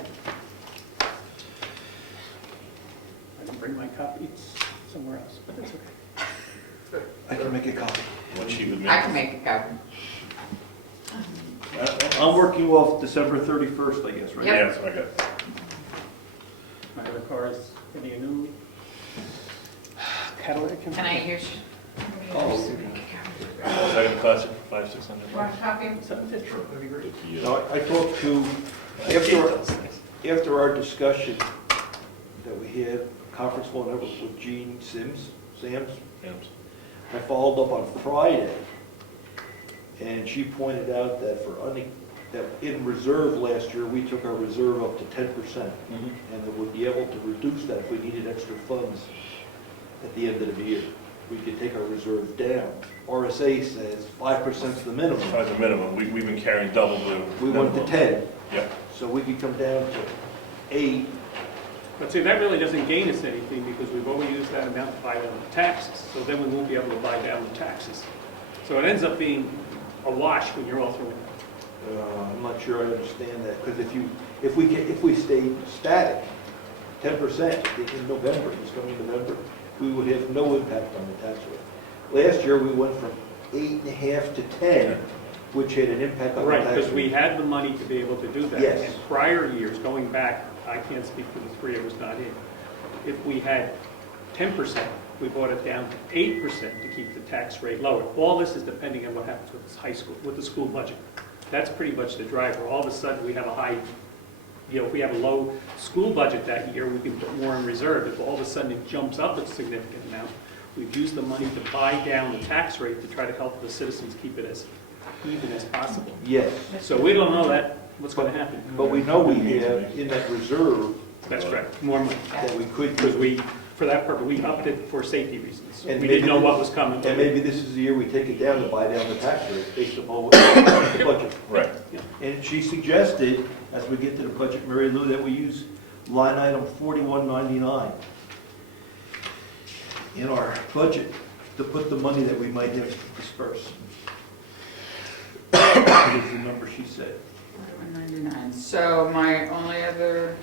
I can bring my copies somewhere else, but that's okay. I can make a copy. What she would make. I can make a copy. I'm working off December 31st, I guess, right? Yep. Yeah, that's what I got. My other car is getting a new catalytic. Can I use? Oh. Second class, 500, 600. Want a copy? 750, that'd be great. Good for you. No, I talked to, after our discussion that we had, conference phone number with Gene Sams, Yeah. I followed up on Friday, and she pointed out that that in reserve last year, we took our reserve up to 10%, and that we'd be able to reduce that if we needed extra funds at the end of the year. We could take our reserve down. RSA says 5% is the minimum. That's the minimum, we've been carrying double the. We went to minimum. 10, Yep. so we could come down to 8. But see, that really doesn't gain us anything, because we've always used that amount to buy down the taxes, so then we won't be able to buy down the taxes. So it ends up being a wash when you're all through it. I'm not sure I understand that, because if we stayed static, 10% in November, this coming November, we would have no impact on the tax rate. Last year, we went from 8.5 to 10, which had an impact on the Right, tax rate. because we had the money to be able to do that. Yes. In prior years, going back, I can't speak for the three of us not here. If we had 10%, we brought it down to 8% to keep the tax rate lower. All this is depending on what happens with this high school, with the school budget. That's pretty much the driver. All of a sudden, we have a high, if we have a low school budget that year, we can put more in reserve. If all of a sudden it jumps up a significant amount, we've used the money to buy down the tax rate to try to help the citizens keep it as even as possible. Yes, So we don't know what's going to happen. but we know we have in that reserve That's correct, more money. that we could, Because for that purpose, we upped it for safety reasons. And We didn't know maybe- what was coming. and maybe this is the year we take it down to buy down the tax rate based upon what the budget. Right. And she suggested, as we get to the budget, Mary Lou, that we use line item 4199 in our budget to put the money that we might have to disperse. That is the number she said. 41.99. So my only other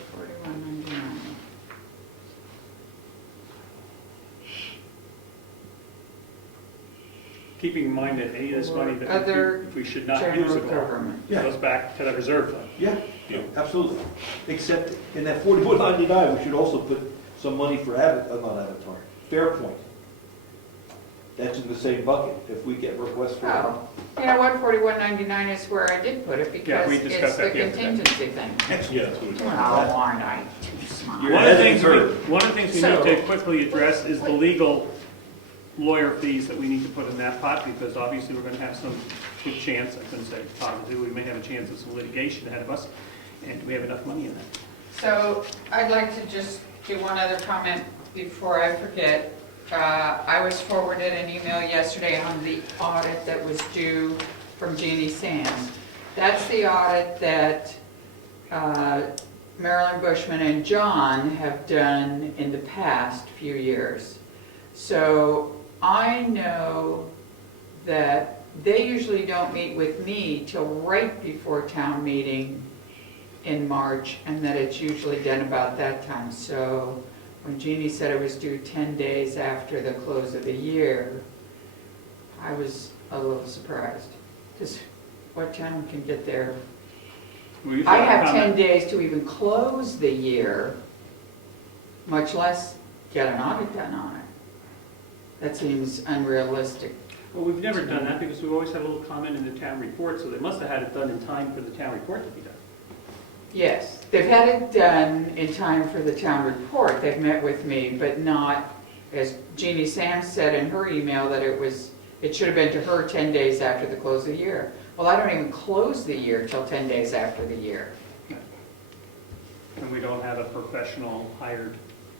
41.99. Keeping in mind that any of this money that Other we should not use General it all, government. Yeah. goes back to that reserve fund. Yeah, Yeah. absolutely. Except in that 4199, we should also put some money for not Avatar, Fairpoint. That's in the same bucket, if we get requests for. Oh, you know what, 41.99 is where I did put it because we it's discussed the that the other day. contingency thing. Yeah, that's what we're Well, talking about. aren't I too smart? You're One of the ahead of things the curve. one of the things we So- need to quickly address is the legal lawyer fees that we need to put in that pot, because obviously we're going to have some good chance, I couldn't say positive, we may have a chance of some litigation ahead of us, and do we have enough money in that? So I'd like to just do one other comment before I forget. I was forwarded an email yesterday on the audit that was due from Jeannie Sands. That's the audit that Marilyn Bushman and John have done in the past few years. So I know that they usually don't meet with me till right before town meeting in March, and that it's usually done about that time. So when Jeannie said it was due 10 days after the close of the year, I was a little surprised. Because what town can get there? We usually I have 10 comment- days to even close the year, much less get an audit done on it. That seems unrealistic. Well, we've never done that because we've always had a little comment in the town report, so they must have had it done in time for the town report to be done. Yes, they've had it done in time for the town report. They've met with me, but not, as Jeannie Sams said in her email, that it should have been to her 10 days after the close of the year. Well, I don't even close the year till 10 days after the year. And we don't have a professional hired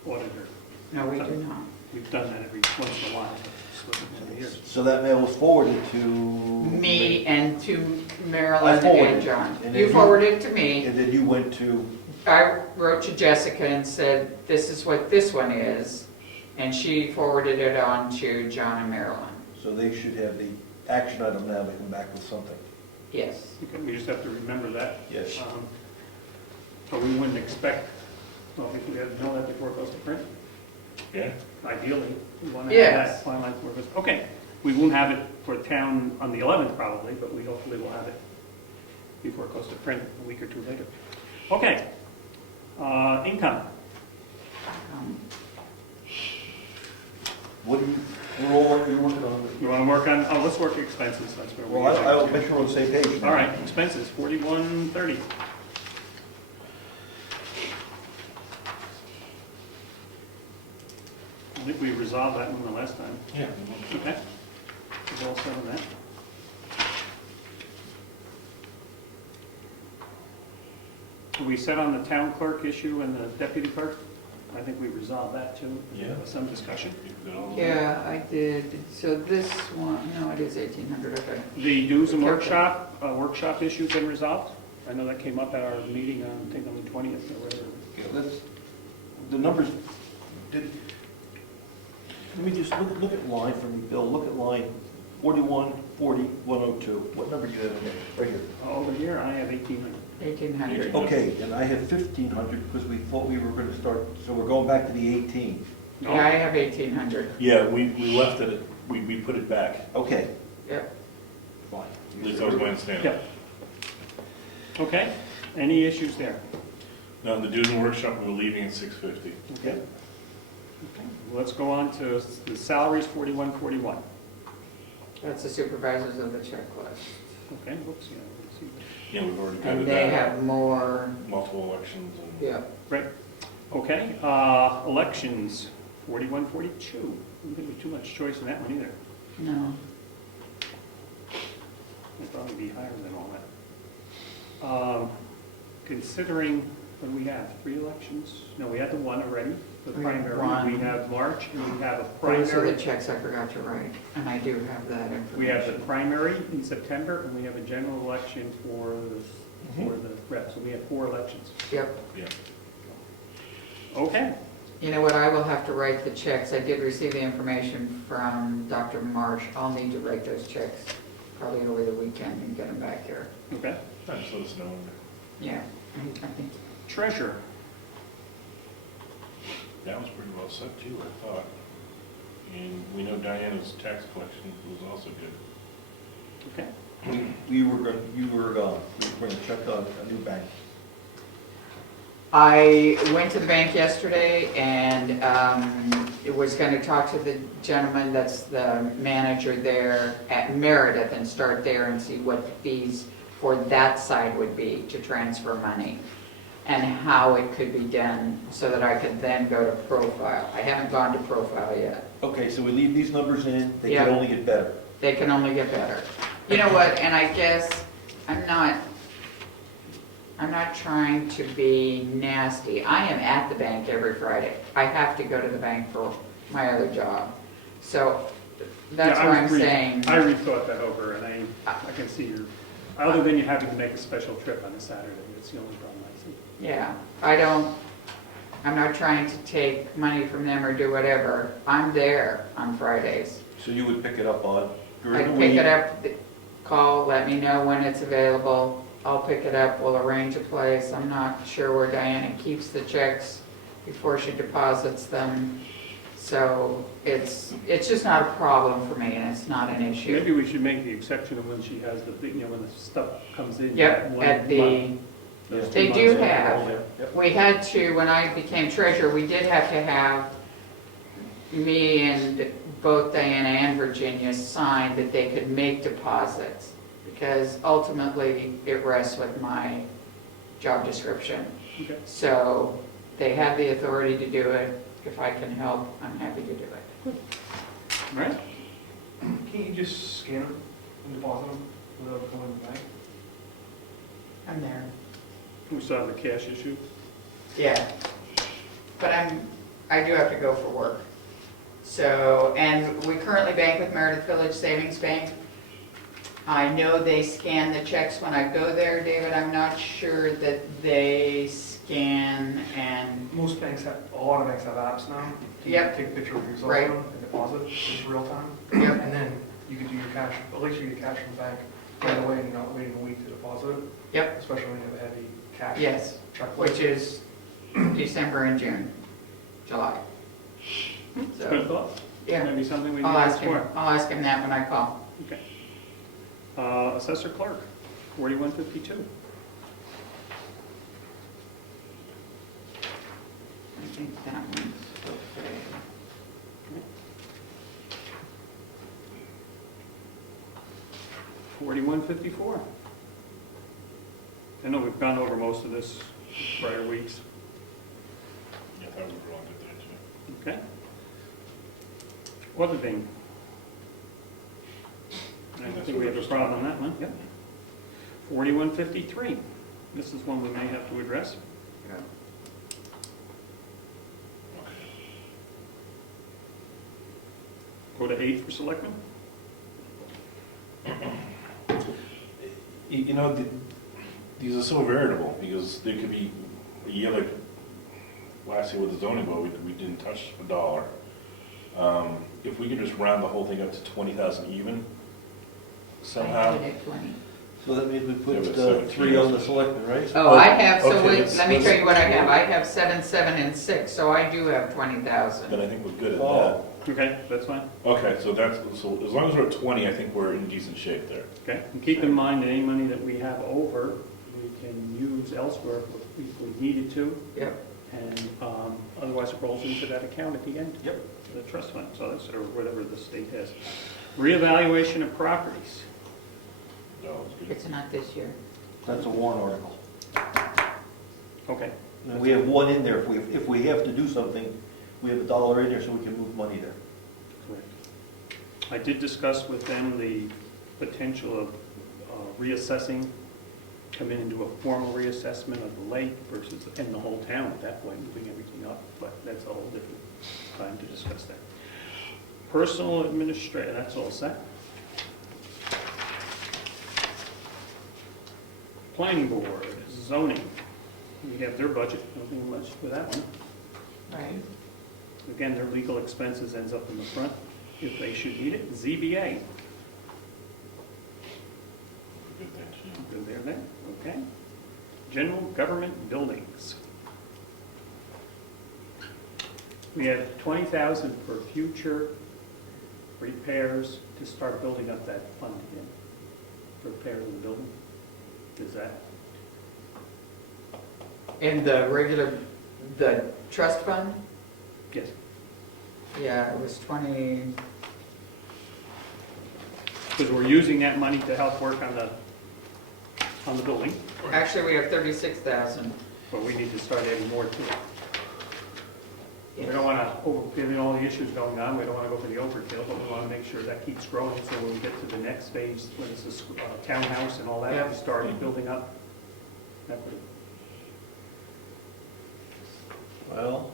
auditor. No, we do not. We've done that every once in a while, but it's over the years. So that mail was forwarded to. Me and to I Marilyn forwarded and it. John. And You then forwarded it to me. And then you went to, I wrote to Jessica and said, this is what this one is, and she forwarded it on to John and Marilyn. so they should have the action item now to come back with something. Yes. Okay, we just have to remember that. Yes. But we wouldn't expect, well, if we had to know that before it goes to print, Yeah. ideally, we want to have Yes. that finalized before it goes. Okay, we won't have it for town on the 11th probably, but we hopefully will have it before it goes to print a week or two later. Okay, income. What do you're working on? You want to work on, let's work expenses, that's where we Well, I'll usually- make sure we're on the same page. All right, expenses, 4130. I think we resolved that one the last time. Yeah. Okay. We're all set on that. Are we set on the town clerk issue and the deputy clerk? I think we resolved that too. Yeah. Some discussion. Yeah, I did. So this one, no, it is 1,800, okay. The dues and workshop issue's been resolved? I know that came up at our meeting on, I think on the 20th or whatever. Yeah, the numbers, let me just look at line from Bill, look at line 41, 4102. What number do you have in there? Right here. Over here, I have 1,800. 1,800. Okay, and I have 1,500 because we thought we were going to start, so we're going back to the 18. Yeah, I have 1,800. Yeah, we left it, we put it back. Okay, Yep. fine. At least that was my understanding. Yep. Okay, any issues there? No, the dues and workshop, we're leaving at 650. Okay. Let's go on to the salaries, 4141. That's the supervisors of the checklist. Okay, whoops, yeah, let's see. Yeah, we've already And covered they that. have more, Multiple elections and. yep. Right, okay, elections, 4142. Don't think there's too much choice in that one either. No. It'll probably be higher than all that. Considering, what do we have, 3 elections? No, we had the one already, the We have primary. one. We have March, and we have a Those are the primary. checks I forgot to write, and I do have that information. We have the primary in September, and we have a general election for the reps. So we have 4 elections. Yep. Yeah. Okay, You know what, I will have to write the checks. I did receive the information from Dr. Marsh. I'll need to write those checks probably over the weekend and get them back here. okay. Just let us know. Yeah, I think. Treasurer, That was pretty well set too, I thought. And we know Diana's tax collection was also good. okay. You were going to check on a new bank. I went to the bank yesterday and it was going to talk to the gentleman that's the manager there at Meredith and start there and see what the fees for that side would be to transfer money and how it could be done so that I could then go to profile. I haven't gone to profile yet. Okay, so we leave these numbers in, they Yeah. can only get better. They can only get better. You know what, and I guess I'm not trying to be nasty. I am at the bank every Friday. I have to go to the bank for my other job. So that's Yeah, why I'm saying, I rethought that over, and I can see your, other than you having to make a special trip on a Saturday, it's the only problem I see. yeah, I'm not trying to take money from them or do whatever. I'm there on Fridays. So you would pick it up on during I the pick week? it up, call, let me know when it's available. I'll pick it up, we'll arrange a place. I'm not sure where Diana keeps the checks before she deposits them. So it's just not a problem for me and it's not an issue. Maybe we should make the exception of when she has the, when the stuff comes in. Yep, one at the, month, those 2 they months do are- have, Yep. we had to, when I became treasurer, we did have to have me and both Diana and Virginia sign that they could make deposits. Because ultimately, it rests with my job description. Okay. So they have the authority to do it. If I can help, I'm happy to do it. All right, Can't you just scan them and deposit them without going to the bank? I'm there. we still have the cash issue. Yeah. But I do have to go for work. So, and we currently bank with Meredith Village Savings Bank. I know they scan the checks when I go there, David. I'm not sure that they scan and, Most banks have, a lot of banks have apps now. You Yep. can take a picture of yourself Right. and deposit in real time. Yep. And then you can do your cash, at least you get cash from the bank right away and you're not waiting a week to deposit it. Yep. Especially when you have a heavy cash. yes, check. which is December and June, July. Good So, thought. yeah, Maybe something we need I'll to ask him, explore. I'll ask him that when I call. Okay. Assessor clerk, 4152. I think that one's okay. 4154. I know we've gone over most of this prior weeks. Yeah, I thought we were all good there too. Okay. Auditing. I don't think we have a problem on that one. Yep. 4153. This is one we may have to address. Go to 8 for selectmen. You know, these are so variable, because there could be a year like last year with the zoning vote, we didn't touch a dollar. If we could just round the whole thing up to 20,000 even, somehow. I had it at 20. So that means we Yeah, put but 17 3 on the selectmen, right? Oh, I have, so Okay, wait, let me let's- tell you what I have. I have 7, 7, and 6, so I do have 20,000. Then I think we're good at that. Oh, Okay, that's fine. Okay, so so as long as we're at 20, I think we're in decent shape there. Okay, and keep in mind that any money that we have over, we can use elsewhere if we needed to. Yep. And otherwise it rolls into that account at the end. Yep. The trust fund, so that's, or whatever the state has. Reevaluation of properties. No, it's good. It's not this year. that's a warrant article. Okay, And we have one in there, if we have to do something, we have $1 in there so we can move money there. correct. I did discuss with them the potential of reassessing, come in and do a formal reassessment of the lake versus, and the whole town at that point, moving everything up, but that's a whole different time to discuss that. Personal administration, that's all set. Planning board, zoning, we have their budget, nothing much for that one. Right. Again, their legal expenses ends up in the front, if they should need it. ZBA, Good there, too. good there, okay. General government buildings. We have 20,000 for future repairs to start building up that fund again, for repair of the building. Is that, In the regular, the trust fund? yes, Yeah, it was 20, because we're using that money to help work on the building, actually, we have 36,000. but we need to start adding more to it. We don't want to, given all the issues going on, we don't want to go for the overkill, but we want to make sure that keeps growing, so when we get to the next phase, when it's a townhouse and all that, Yeah. we start building up. That would- Well,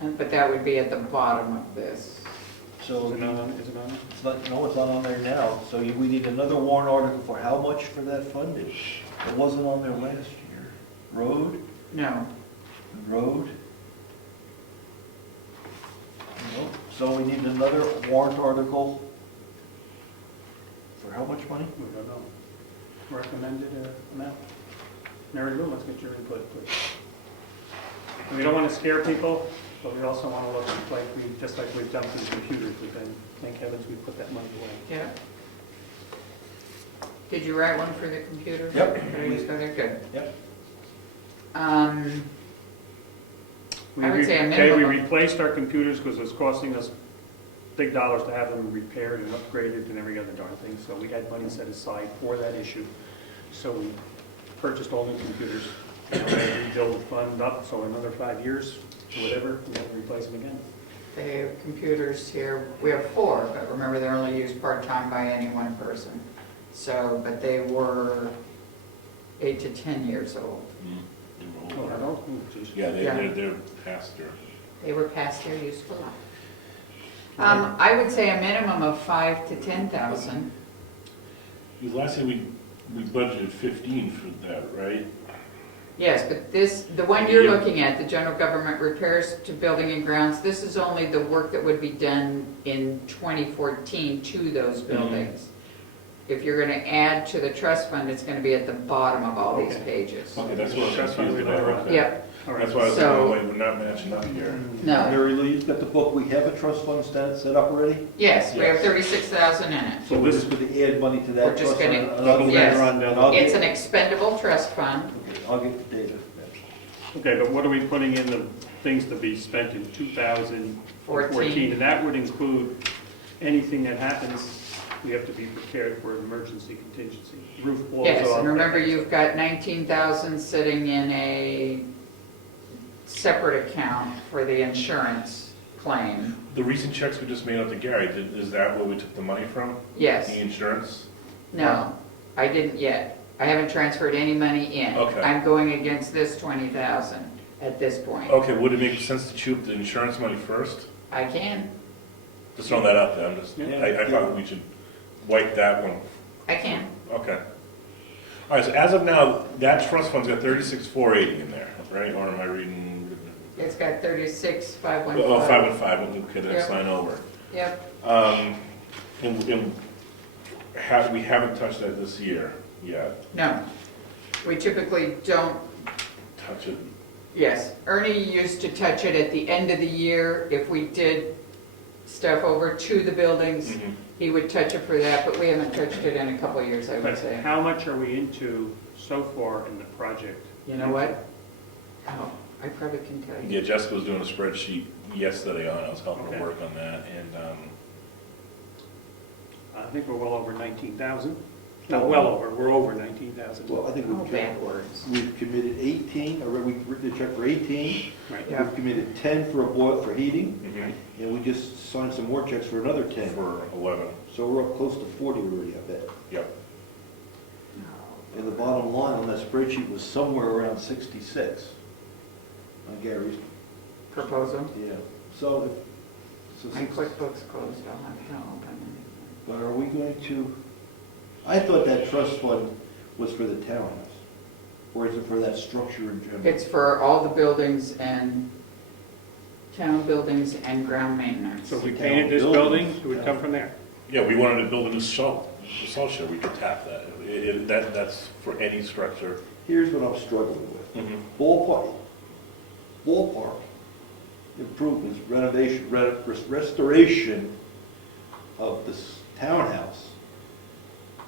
But that would be at the bottom of this. so Is it on, is it on? it's not, no, it's not on there now, so we need another warrant article for how much for that funding? It wasn't on there last year. Road, No, road. Nope. So we need another warrant article for how much money? We don't know. Recommended amount? Mary Lou, let's get your input, please. And we don't want to scare people, but we also want to look like we, just like we've done for the computers, but then, thank heavens, we put that money away. yeah. Did you write one for the computer? Yep. Okay, good. Yep. I would say a Okay, we minimum. replaced our computers because it was costing us big dollars to have them repaired and upgraded and every other darn thing, so we had money set aside for that issue. So we purchased all new computers, and we rebuild fund up, so another 5 years, or whatever, we have to replace them again. They have computers here, we have 4, but remember they're only used part-time by any one person. So, but they were 8 to 10 years old. Oh, I don't, oh, geez. Yeah, Yeah. they're past their. They were past their useful life. I would say a minimum of 5 to 10,000. Because last year we budgeted 15 for that, right? Yes, but this, the one you're Yeah. looking at, the general government repairs to building and grounds, this is only the work that would be done in 2014 to those buildings. If you're gonna add to the trust fund, it's gonna be at the bottom of all these Okay. pages. Okay, that's what I was Trust fund confused we later about. on. Okay. Yep, All right. That's why I was So- like, wait, we're not matching up here. no. Mary Lou, you've got the book, we have a trust fund set up already? Yes, we have Yes. 36,000 in it. So we're just going to add money to that We're trust just fund? gonna- and I'll get- yes. and I'll It's get- an expendable trust fund. okay, I'll get the data. Okay, but what are we putting in the things to be spent in 2014? And that would include anything that happens, we have to be prepared for an emergency contingency. Roof blows off. Yes, and remember, you've got 19,000 sitting in a separate account for the insurance claim. The recent checks we just made out to Gary, is that where we took the money from? Yes, The insurance? no, I didn't yet. I haven't transferred any money in. Okay. I'm going against this 20,000 at this point. Okay, would it make sense to chew up the insurance money first? I can, Just throwing that out there, I'm just, Yeah. I thought we should wipe that one. I can. Okay. All right, so as of now, that trust fund's got 36,480 in there, right? Or am I reading? It's got 36,515. Oh, 515, okay, the next Yeah. line over. Yep, And We haven't touched that this year yet. No, we typically don't. Touch it. Yes, Ernie used to touch it at the end of the year. If we did stuff over to the buildings, Mhm. he would touch it for that, but we haven't touched it in a couple of years, I would But say. how much are we into so far in the project? You know what? Oh, I probably can tell you. Yeah, Jessica was doing a spreadsheet yesterday on it. I was helping Okay. her work on that, and I think we're well over 19,000. Not well over, we're over 19,000. Well, I think Oh, we've, bad words. we've committed 18, or we've written a check for 18. Right. Yeah. We've committed 10 for a boil for heating, mhm, and we just signed some more checks for another 10. for 11. So we're up close to 40 already, I bet. Yep. And the bottom line on that spreadsheet was somewhere around 66 on Gary's. Proposal? Yeah. So, My QuickBooks closed, I'll have help. but are we going to, I thought that trust fund was for the townhouse, or is it for that structure in general? It's for all the buildings and town buildings and ground maintenance. So if we painted this building, it would come from there. Yeah, we wanted to build a new salt shed, we could tap that. That's for any structure. Here's what I'm struggling with. Ballpark improvements, renovation, restoration of this townhouse.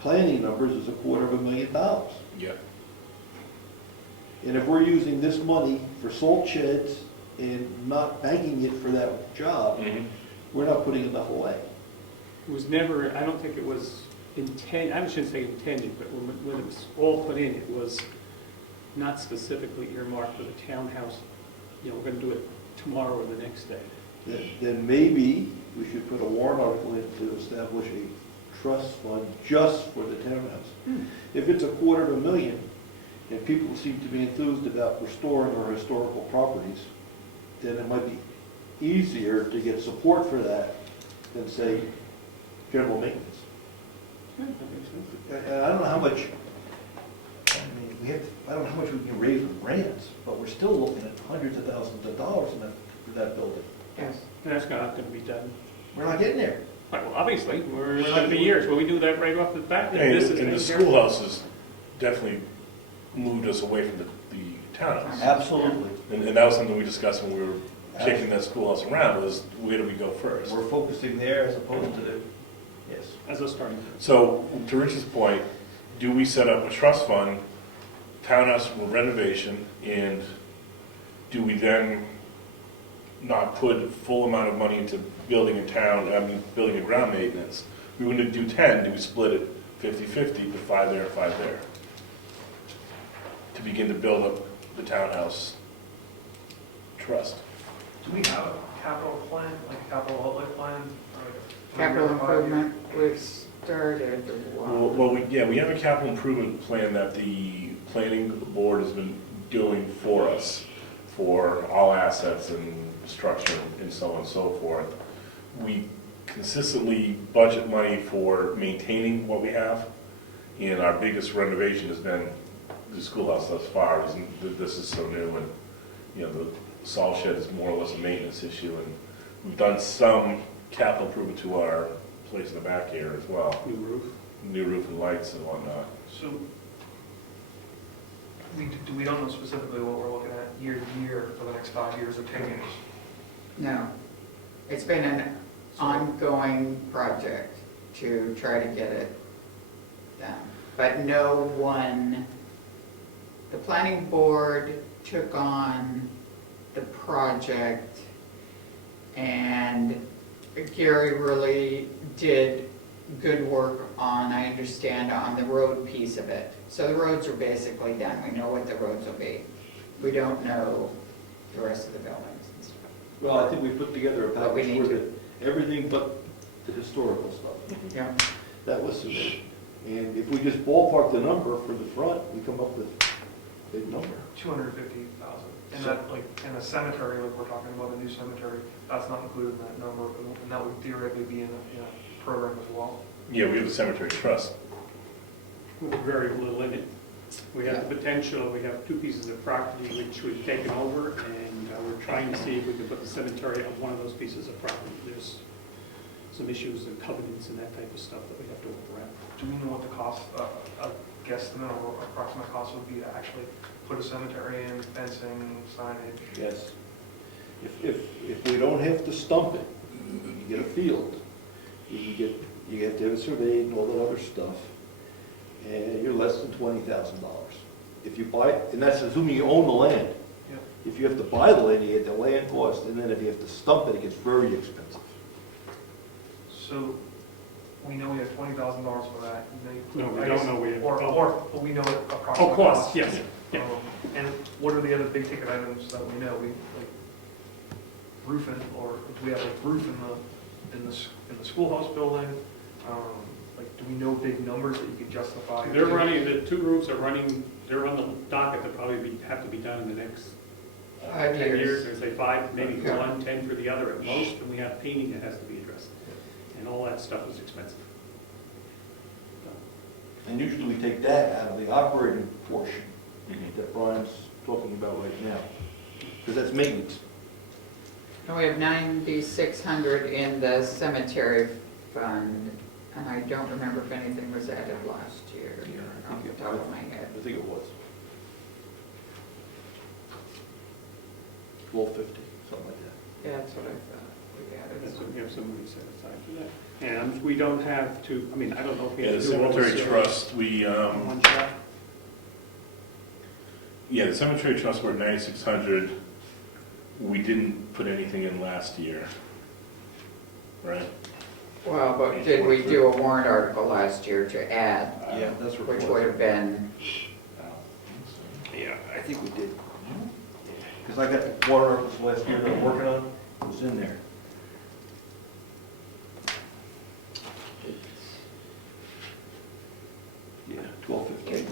Planning numbers is $250,000. Yeah. And if we're using this money for salt sheds and not banking it for that job, Mhm. we're not putting enough away. It was never, I don't think it was intended, I shouldn't say intended, but when it was all put in, it was not specifically earmarked for the townhouse. You know, we're gonna do it tomorrow or the next day. Then maybe we should put a warrant article in to establish a trust fund just for the townhouse. If it's $250,000, and people seem to be enthused about restoring our historical properties, then it might be easier to get support for that than, say, general maintenance. Yeah, that makes sense. And I don't know how much, I mean, I don't know how much we can raise with grants, but we're still looking at hundreds of thousands of dollars for that building. Yes. And that's not gonna be done. We're not getting there. Right, well, obviously, it's gonna be years, well, we do that right off the bat. And This is and the taken care of. schoolhouse has definitely moved us away from the townhouse. Absolutely. And that was something we discussed when we were kicking that schoolhouse around, was where do we go first? We're focusing there as opposed to the, yes. As a starting point. So, to Rich's point, do we set up a trust fund, townhouse renovation, and do we then not put full amount of money into building building a ground maintenance? We wouldn't do 10, do we split it 50-50, put 5 there and 5 there? To begin to build up the townhouse trust. Do we have a capital plan, like a capital outlay plan? or like a Capital 5 year? improvement, we've started a while. Well, we have a capital improvement plan that the planning board has been doing for us for all assets and structure and so on and so forth. We consistently budget money for maintaining what we have, and our biggest renovation has been the schoolhouse thus far. This is so new, and the salt shed is more or less a maintenance issue, and we've done some capital improvement to our place in the back here as well. New roof and lights and whatnot. So, we don't know specifically what we're looking at year to year for the next 5 years or 10 years. No, it's been an ongoing project to try to get it done. But no one, the planning board took on the project, and Gary really did good work on, I understand, on the road piece of it. So the roads are basically done, we know what the roads will be. We don't know the rest of the buildings and stuff. Well, I think we put together a But we package need for to. everything but the historical stuff. Yeah. That was submitted. And if we just ballpark the number for the front, we come up with a big number. 250,000. And that, like, in a cemetery, like we're talking about a new cemetery, that's not included in that number, and that would theoretically be in a program as well. Yeah, we have a cemetery trust. With very little in it. We have the potential, we have 2 pieces of property which we've taken over, and we're trying to see if we can put the cemetery on one of those pieces of property. There's some issues and covenants and that type of stuff that we have to work around. Do we know what the cost, a guesstimate or approximate cost would be to actually put a cemetery in, fencing, signage? Yes. If we don't have to stump it, you get a field, you have to have it surveyed and all that other stuff, and you're less than $20,000. If you buy, and that's assuming you own the land. Yep. If you have to buy the land, you get the land cost, and then if you have to stump it, it gets very expensive. So, we know we have $20,000 for that. No, we don't know we have- Or we know it approximately. Oh, cost, yes, yeah. And what are the other big ticket items that we know? We, like roofing, or do we have like roof in the schoolhouse building? Like, do we know big numbers that you could justify? They're running, the two roofs are running, they're on the docket to probably have to be done in the next 5 10 years. years, or say 5, maybe Okay. 1, 10 for the other at most, and we have painting that has to be addressed. And all that stuff is expensive. And usually we take that out of the operating portion that Brian's talking about right now, because that's maintenance. And we have 9,600 in the cemetery fund, and I don't remember if anything was added last year, off the top of my head. I think it was. 1250, something like that. Yeah, that's what I thought. We added That's what some. we have some money set aside for that. And we don't have to, I mean, I don't know if we Yeah, have the to do all cemetery this, trust, we, in one shot. yeah, the cemetery trust, we're at 9,600. We didn't put anything in last year, right? Well, but did we do a warrant article last year to add, Yeah, that's what which it would was. have been, Yeah, I think we did. Because I got the water articles last year that I'm working on, it was in there. Yeah, 1250,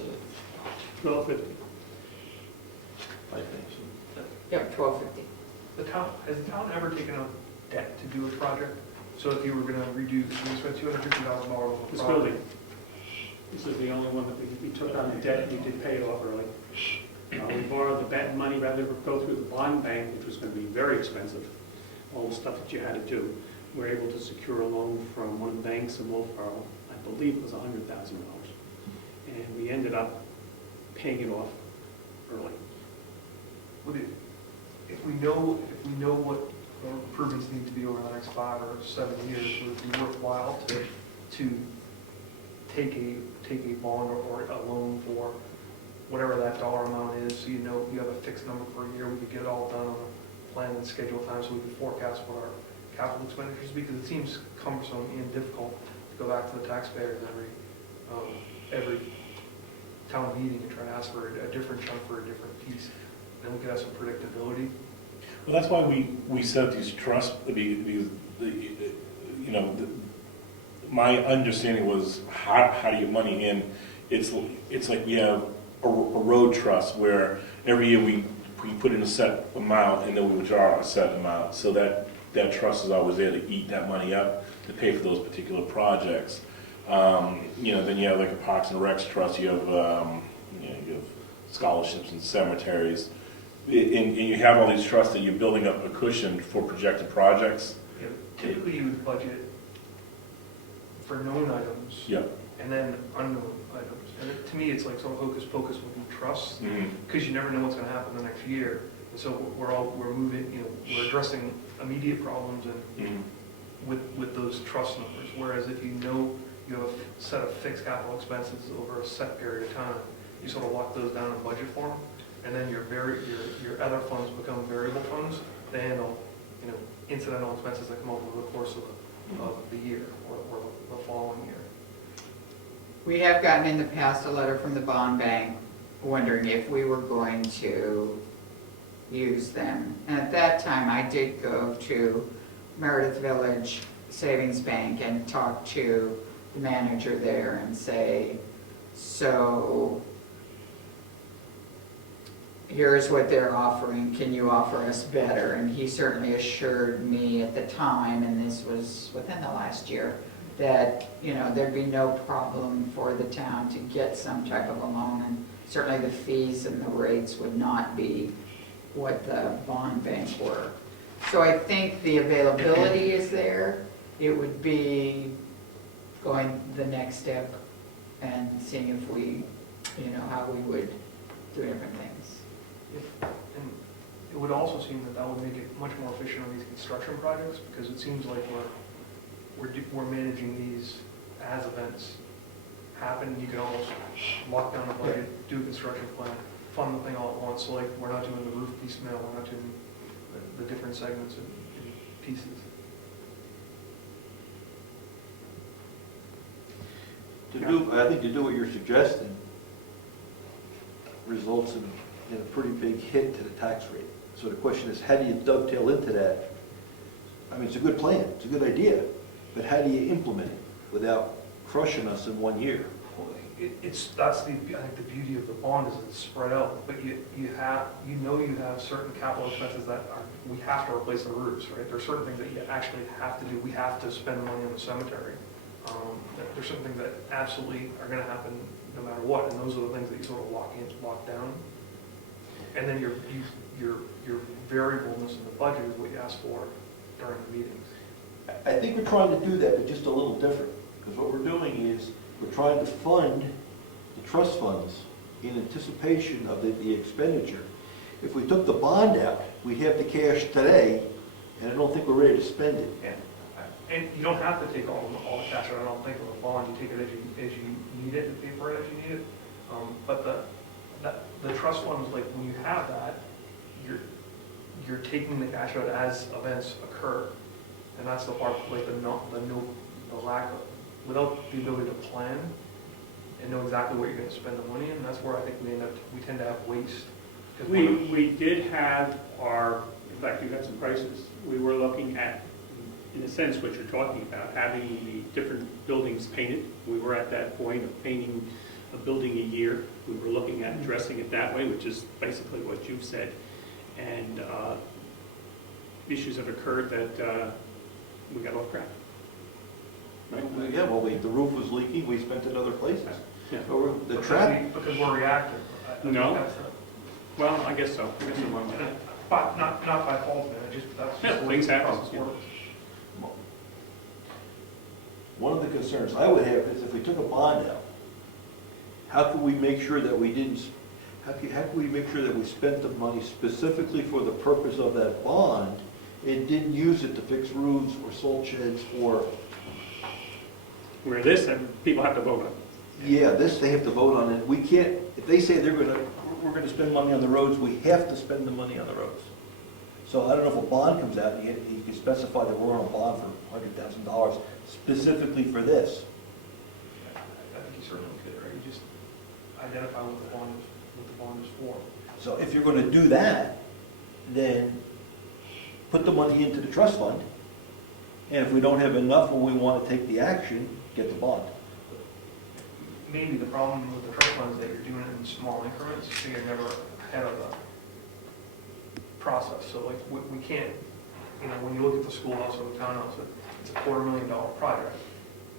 1250. I think so. yep, 1250. Has the town ever taken out debt to do a project? So if you were gonna redo, you spent $250,000 on a This project. building, this is the only one that we took on the debt, we did pay it off early. We borrowed the debt money rather than go through the bond bank, which was going to be very expensive, all the stuff that you had to do. We were able to secure a loan from one of the banks in Wolfboro, I believe it was $100,000. And we ended up paying it off early. Would it, if we know what improvements need to be over the next 5 or 7 years, would it be worthwhile to take a bond or a loan for whatever that dollar amount is, so you know you have a fixed number per year, we could get it all done on a plan and schedule time, so we can forecast what our capital expenditures be, because it seems cumbersome and difficult to go back to the taxpayers every town meeting and try to ask for a different chunk for a different piece. Then we could have some predictability. Well, that's why we set up these trusts, my understanding was how do you get money in? It's like we have a road trust where every year we put in a set amount and then we withdraw a set amount, so that trust is always there to eat that money up to pay for those particular projects. Then you have like a Parks and Recs trust, you have scholarships and cemeteries, and you have all these trusts that you're building up a cushion for projected projects. You know, typically you would budget for known items. Yep. And then unknown items. And to me, it's like some hocus pocus with the trusts, Mhm. because you never know what's gonna happen the next year. And so we're moving, we're addressing immediate problems and Mhm. with those trust numbers. Whereas if you know you have a set of fixed capital expenses over a set period of time, you sort of lock those down in budget form, and then your other funds become variable funds to handle, incidental expenses that come up over the course of the year or the following year. We have gotten in the past a letter from the bond bank wondering if we were going to use them. And at that time, I did go to Meredith Village Savings Bank and talk to the manager there and say, so here's what they're offering, can you offer us better? And he certainly assured me at the time, and this was within the last year, that, there'd be no problem for the town to get some type of a loan, and certainly the fees and the rates would not be what the bond bank were. So I think the availability is there. it would be going the next step and seeing if we, how we would do different things. And it would also seem that that would make it much more efficient on these construction projects, because it seems like we're managing these as events happen. You can almost lock down the budget, do a construction plan, fund the thing all at once. So like, we're not doing the roof piecemeal, we're not doing the different segments in pieces. I think to do what you're suggesting results in a pretty big hit to the tax rate. So the question is, how do you dovetail into that? I mean, it's a good plan, it's a good idea, but how do you implement it without crushing us in 1 year? That's I think the beauty of the bond is it's spread out, but you have certain capital expenses that we have to replace the roofs, right? There are certain things that you actually have to do. We have to spend money on the cemetery. There's certain things that absolutely are going to happen no matter what, and those are the things that you sort of lock down. And then your variableness in the budget is what you ask for during the meetings. I think we're trying to do that, but just a little different, because what we're doing is we're trying to fund the trust funds in anticipation of the expenditure. If we took the bond out, we'd have the cash today, and I don't think we're ready to spend it. And you don't have to take all the cash out, I don't think, of a bond. You take it as you need it, and pay for it as you need it. But the trust funds, like, when you have that, you're taking the cash out as events occur. And that's the part, like, the lack of, without the ability to plan and know exactly what you're going to spend the money in, that's where I think we tend to have waste. We did have in fact, you got some prices. We were looking at, in a sense, what you're talking about, having the different buildings painted. We were at that point of painting a building a year. We were looking at addressing it that way, which is basically what you've said. And issues have occurred that we got off track. Right? Yeah, well, the roof was leaking, we spent it other places. Yeah. So the trap, Because we're reactive. No. That's it. Well, I guess so. I guess I'm wrong with that. But not by fault, man, that's Yeah, just the way things the happen. process works. one of the concerns I would have is if we took a bond out, how can we make sure that we didn't, how can we make sure that we spent the money specifically for the purpose of that bond and didn't use it to fix roofs or salt sheds or, Where this, people have to vote on. yeah, this they have to vote on it. We can't, if they say we're gonna spend money on the roads, we have to spend the money on the roads. So I don't know if a bond comes out, you can specify that we're on a bond for $100,000 specifically for this. I think you certainly could, right? You just identify what the bond is for. So if you're gonna do that, then put the money into the trust fund, and if we don't have enough when we wanna take the action, get the bond. Maybe the problem with the trust fund is that you're doing it in small increments, so you're never ahead of the process. So like, we can't, when you look at the schoolhouse or the townhouse, it's a $250,000 project.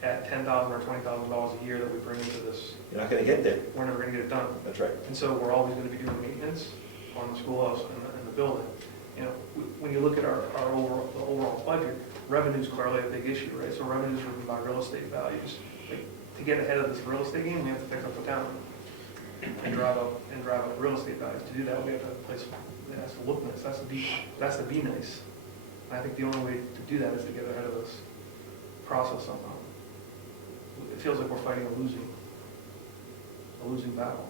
At $10,000 or $20,000 a year that we bring into this, You're not gonna get there. we're never gonna get it done. That's right. And so we're always gonna be doing maintenance on the schoolhouse and the building. When you look at our overall budget, revenue's clearly a big issue, right? So revenue's driven by real estate values. Like, to get ahead of this real estate game, we have to pick up the town and drive up real estate values. To do that, we have to have a place that has to look nice, that's to be nice. And I think the only way to do that is to get ahead of this process somehow. It feels like we're fighting a losing battle.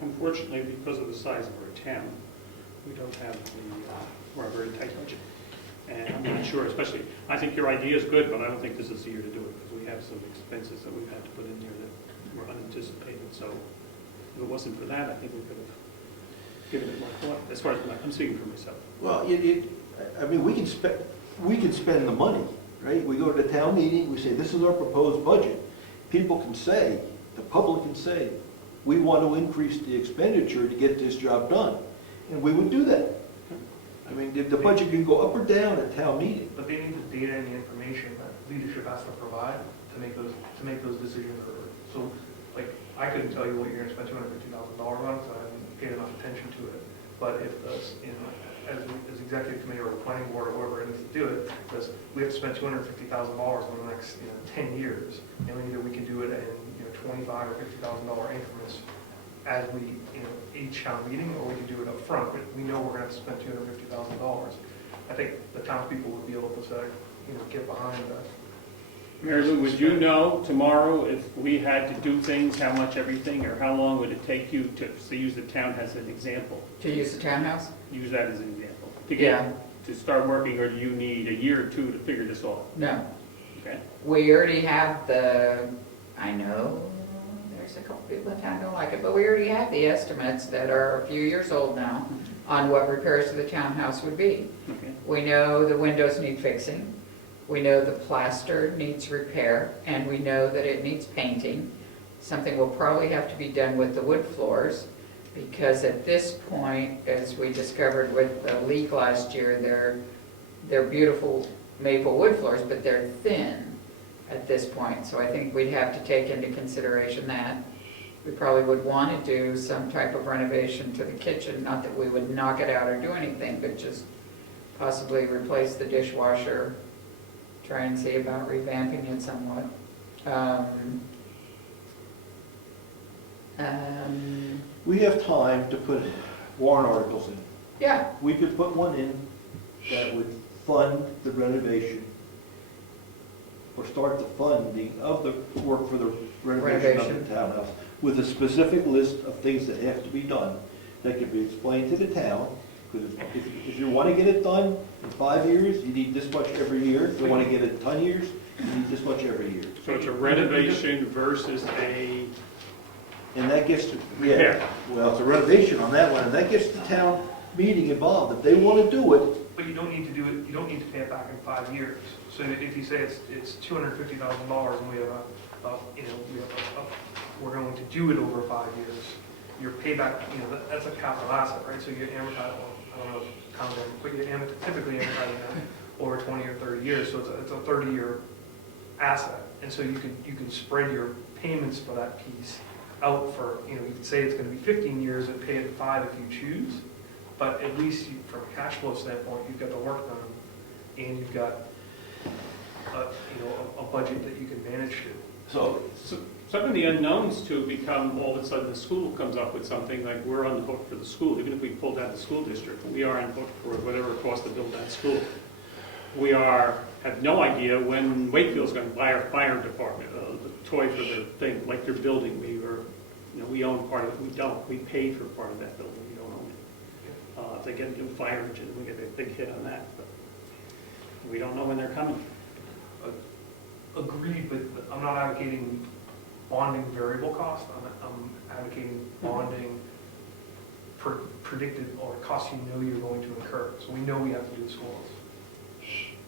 Unfortunately, because of the size of our town, we don't have we're a very tight budget. And I'm not sure, especially, I think your idea is good, but I don't think this is the year to do it, because we have some expenses that we've had to put in there that were unanticipated. So if it wasn't for that, I think we could have given it more thought, as far as I'm speaking for myself. Well, I mean, we can spend the money, right? We go to the town meeting, we say, this is our proposed budget. People can say, the public can say, we want to increase the expenditure to get this job done. And we would do that. I mean, the budget can go up or down at town meeting. But they need the data and the information that leadership has to provide to make those decisions. So, like, I couldn't tell you what you're going to spend $250,000 on, because I haven't paid enough attention to it. But if as executive committee or the planning board or whoever needs to do it, because we have to spend $250,000 in the next 10 years. And either we can do it in $25,000 or $50,000 increments as we, each town meeting, or we can do it up front. But we know we're going to have to spend $250,000. I think the townspeople would be able to say, get behind that. Mary Lou, would you know tomorrow if we had to do things, how much everything, or how long would it take you to use the town as an example? To use the townhouse? Use that as an example. To Yeah. to start working, or do you need a year or two to figure this out? No. Okay? We already have I know there's a couple people in town don't like it, but we already have the estimates that are a few years old now on what repairs to the townhouse would be. Okay. We know the windows need fixing. We know the plaster needs repair, and we know that it needs painting. Something will probably have to be done with the wood floors, because at this point, as we discovered with the leak last year, they're beautiful maple wood floors, but they're thin at this point. So I think we'd have to take into consideration that. We probably would want to do some type of renovation to the kitchen, not that we would knock it out or do anything, but just possibly replace the dishwasher, try and see about revamping it somewhat. We have time to put warrant articles in. Yeah, We could put one in that would fund the renovation or start the funding of the work for the renovation of the townhouse with a specific list of things that have to be done that can be explained to the town. Because if you want to get it done in 5 years, you need this much every year. If you want to get it in 10 years, you need this much every year. So it's a renovation versus a And that gets, repair. well, it's a renovation on that one, and that gets the town meeting involved. If they want to do it, But you don't need to do it, you don't need to pay it back in 5 years. So if you say it's $250,000 and we have we're going to do it over 5 years, your payback, that's a capital asset, right? So you amortize, I don't know if towns are, but you typically amortize that over 20 or 30 years. So it's a 30-year asset. And so you can spread your payments for that piece out for, you could say it's going to be 15 years and pay it in 5 if you choose. But at least from a cash flow standpoint, you've got the work done, and you've got a budget that you can manage to. so So some of the unknowns too become, all of a sudden the school comes up with something, like we're on the hook for the school, even if we pulled out the school district, we are on the hook for whatever it costs to build that school. We have no idea when Wakefield's going to buy our fire department, the toy for their thing, like their building, we own part of it, we don't, we paid for part of that building, we don't own it. If they get a new fire engine, we get a big hit on that, but we don't know when they're coming. Agreed, but I'm not advocating bonding variable cost. I'm advocating bonding predicted or costs you're going to incur. So we know we have to do the schools.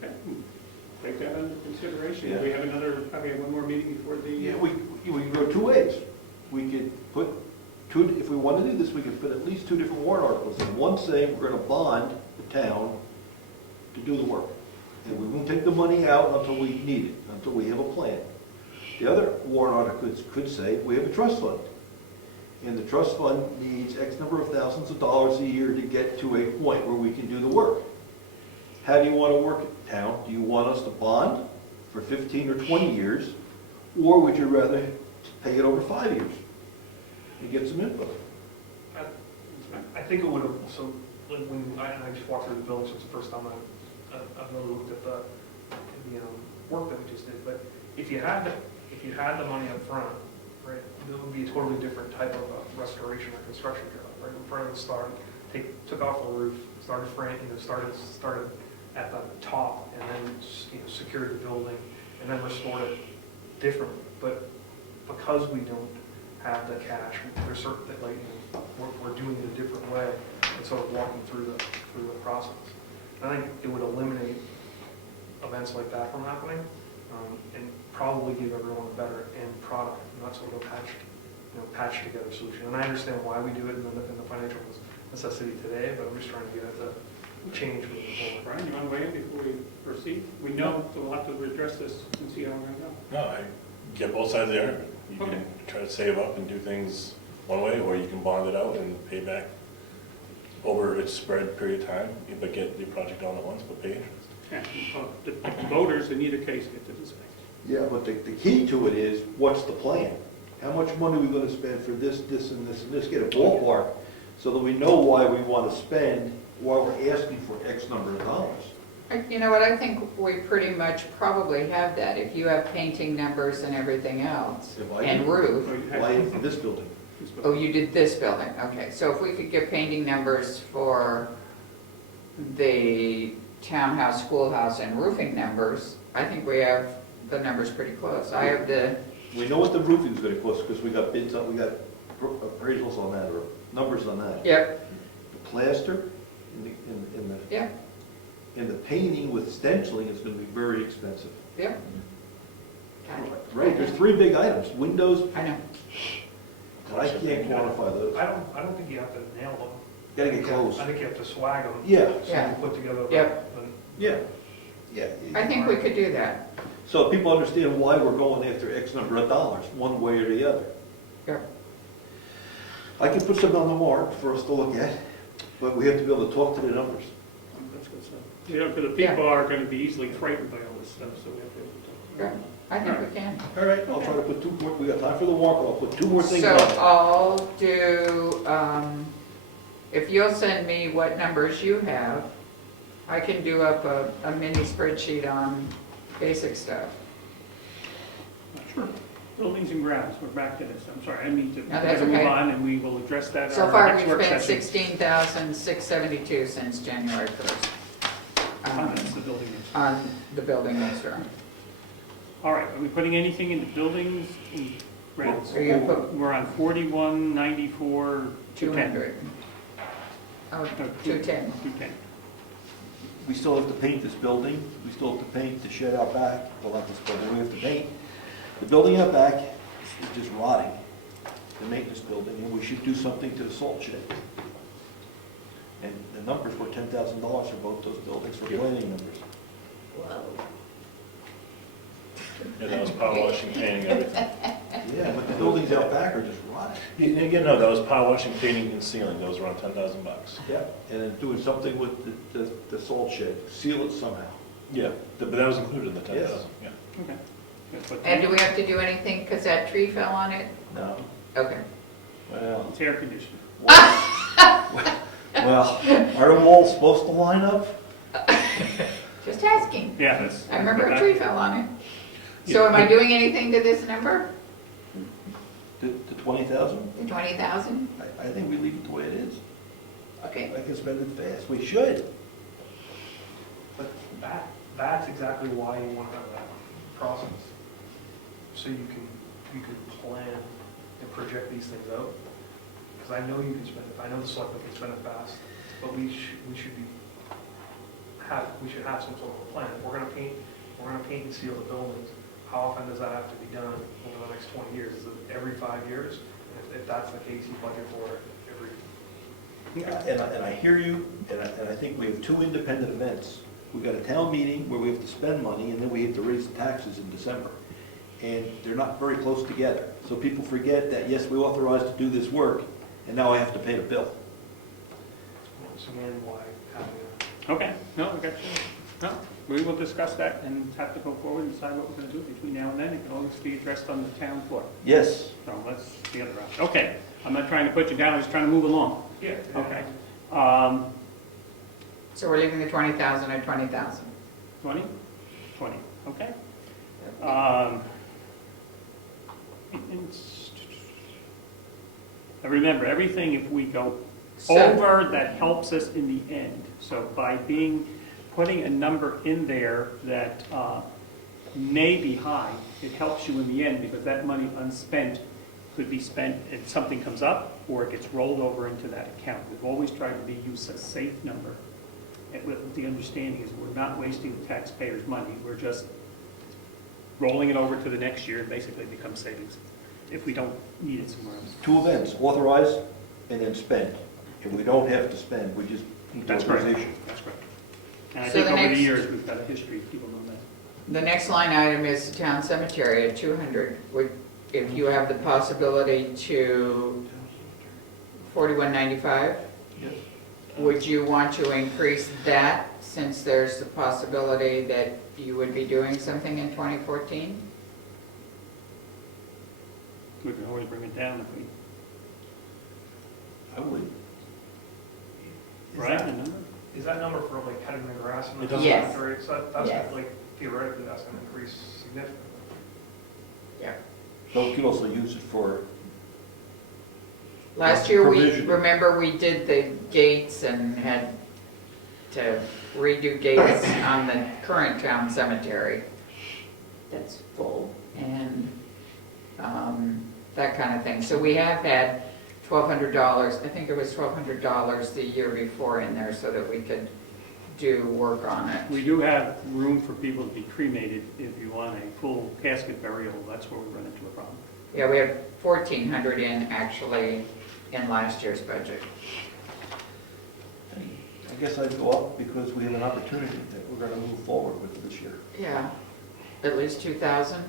Okay. Take that under consideration. Yeah. We have one more meeting before the... yeah, we can go 2 ways. We could put if we want to do this, we could put at least 2 different warrant articles in. One saying we're going to bond the town to do the work. And we won't take the money out until we need it, until we have a plan. The other warrant article could say we have a trust fund. And the trust fund needs X number of thousands of dollars a year to get to a point where we can do the work. How do you want to work it, town? Do you want us to bond for 15 or 20 years? Or would you rather pay it over 5 years and get some input? I think it would have, so when I just walked through the building, so it's the first time I've really looked at the work that we just did. But if you had the money up front, right, it would be a totally different type of restoration or construction job, right? We're going to start, took off the roof, started framing, started at the top, and then secured the building, and then restored it differently. But because we don't have the cash, there's certain that we're doing it a different way, and sort of walking through the process. And I think it would eliminate events like that from happening, and probably give everyone a better end product, not sort of a patched together solution. And I understand why we do it in the financial necessity today, but I'm just trying to get it to change moving forward. Brian, you want to weigh in before we proceed? We know, so we'll have to address this and see how we're going to go. No, I get both sides of the argument. You Okay. can try to save up and do things one way, or you can bond it out and pay back over a spread period of time, but get the project on at once, but pay interest. Yeah, the voters in either case get to decide. Yeah, but the key to it is, what's the plan? How much money are we gonna spend for this, this, and this, and this? Get a ballpark, so that we know why we wanna spend, why we're asking for X number of dollars. You know what, I think we pretty much probably have that. If you have painting numbers and everything else, If I and do- roof. Why for this building? Oh, you did this building, okay. So if we could get painting numbers for the townhouse, schoolhouse, and roofing numbers, I think we have the numbers pretty close. I have the, We know what the roofing's gonna cost, because we got bids on, we got appraisals on that, or numbers on that. yep, The plaster, yep, and the painting with stenciling is gonna be very expensive. yep. Got it. Right, there's three big items, windows, I know, and I can't quantify those. I don't think you have to nail them. Gotta get close. I think you have to swag them. Yeah, So Yeah. you put together Yep. yeah, yeah. I think we could do that. So people understand why we're going after X number of dollars, one way or the other. Yep. I can put some on the mark for us to look at, but we have to be able to talk to the numbers. That's good stuff. You know, because the people are going to be easily frightened by all this stuff, so we have to be able to talk. Yep. I think we can. All right, I'll try to put two more, we got time for the warrant, I'll put two more things So on. I'll do, if you'll send me what numbers you have, I can do up a mini spreadsheet on basic stuff. Sure. Buildings and grounds, we're back to this. I'm sorry, I mean to No, that's move okay. on, and we will address that at So our far, next we've work spent session. $16,672 since January 1st That's the building. on the building next door. All right, are we putting anything in the buildings and grounds? Are you gonna put We're on 4194, 200? Oh, 210. 210. We still have to paint this building, we still have to paint the shed out back, well, not this building, we have to paint. The building out back is just rotting, the maintenance building, and we should do something to the salt shed. And the numbers were $10,000 for both those buildings for planning numbers. Yeah, that was power washing, painting, everything. Yeah, but the buildings out back are just rotting. Again, no, that was power washing, painting, and sealing, those were around $10,000. Yeah. And then doing something with the salt shed, seal it somehow. Yeah, but that was included in the 10,000, yeah. Okay. Let's put And do we have to do anything because that tree fell on it? No. Okay. Well, It's air conditioning. well, are the walls supposed to line up? Just asking. Yeah, that's. I remember a tree fell on it. So am I doing anything to this number, To 20,000? the 20,000? I think we leave it the way it is. Okay. I can spend it fast, we should. But that's exactly why you want to have that process. So you can plan and project these things out. Because I know you can spend it, I know the selectmen can spend it fast, but we should have some sort of a plan. If we're gonna paint and seal the buildings, how often does that have to be done over the next 20 years? Is it every 5 years? If that's the case, you budget for it every. And I hear you, and I think we have two independent events. We've got a town meeting where we have to spend money, and then we have to raise the taxes in December. And they're not very close together. So people forget that, yes, we authorized to do this work, and now I have to pay the bill. So again, why having Okay, no, I got you. No, we will discuss that and have to go forward and decide what we're going to do between now and then. It can always be addressed on the town floor. Yes. So let's the other route. Okay, I'm not trying to put you down, I'm just trying to move along. Yeah. Okay. So we're leaving the 20,000 at 20,000. 20? 20, okay. Now remember, everything, if we go So- over, that helps us in the end. So by putting a number in there that may be high, it helps you in the end, because that money unspent could be spent if something comes up, or it gets rolled over into that account. We've always tried to use a safe number, and with the understanding is we're not wasting the taxpayers' money, we're just rolling it over to the next year, and basically it becomes savings if we don't need it somewhere else. Two events, authorize and then spend. If we don't have to spend, we just need That's correct. authorization. That's correct. And I So think the over the next- years, we've got a history of people doing that. The next line item is the town cemetery at 200. If you have the possibility to 4195, Yes. Would you want to increase that since there's a possibility that you would be doing something in 2014? We can always bring it down if we, I would. right, the number? Is that number for like cutting the grass in It the doesn't- Yes. cemetery? So that's Yes. like theoretically, that's gonna increase significantly. Yeah. So we could also use it for, Last year, Provision. remember we did the gates and had to redo gates on the current town cemetery that's full and that kind of thing. So we have had $1,200, I think it was $1,200 the year before in there so that we could do work on it. We do have room for people to be cremated if you want a full casket burial, that's where we run into a problem. Yeah, we have 1,400 in actually in last year's budget. I guess I'd go up because we have an opportunity that we're gonna move forward with this year. Yeah, at least 2,000.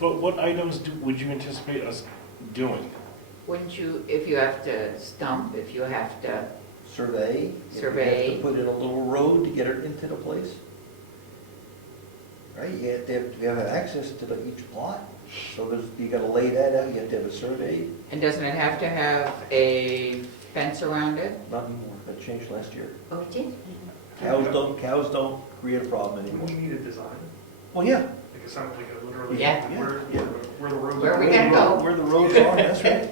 But what items would you anticipate us doing? Wouldn't you, if you have to stump, if you have to, Survey. if we Survey. have to put in a little road to get it into the place. Right, you have to have access to each plot, so you gotta lay that out, you have to have a survey. and doesn't it have to have a fence around it? Not anymore, that changed last year. Oh, it did? Cows don't create a problem We anymore. need a design, Well, yeah. like a something like a literally, Yeah. where the roads are. Where we gonna go? Where the roads are, that's right.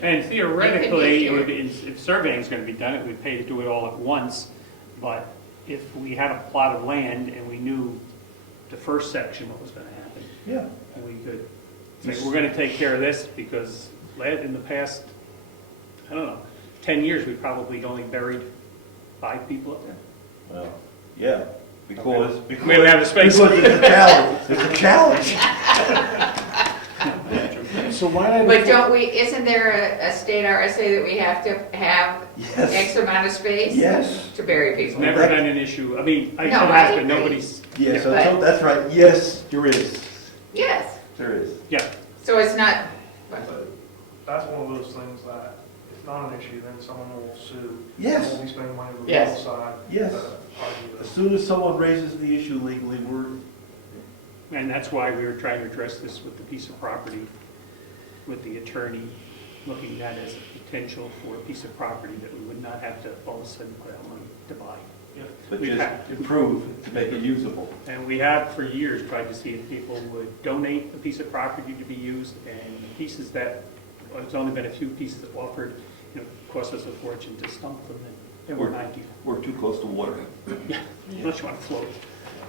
And theoretically, You it can would be, if surveying's gonna be done, it would pay to do it all at once. But if we had a plot of land and we knew the first section, what was gonna happen, Yeah. and we could say, we're gonna take care of this, because in the past, I don't know, 10 years, we probably only buried 5 people up there. Well, yeah, because. We don't have the space. Because it's a challenge, it's a challenge. So why not? But don't we, isn't there a state RSA that we have to have Yes. X amount of space? Yes. To bury It's people? never been an issue. I mean, I could No, I ask, but agree. nobody's, Yeah, so But- that's right, yes, there is, Yes, there is. yeah. so it's not, But that's one of those things that if not an issue, then someone will sue. Yes. We'll be spending money on the Yes. legal side. Yes. to argue As this. soon as someone raises the issue legally, we're, And that's why we were trying to address this with the piece of property, with the attorney looking at it as a potential for a piece of property that we would not have to all of a sudden put out money to buy. but We've just had- improve to make it usable. And we have for years tried to see if people would donate a piece of property to be used, and the pieces that, well, there's only been a few pieces that offered, cost us a fortune to stump them, and they were ideal. We're too close to water. Unless you want to float.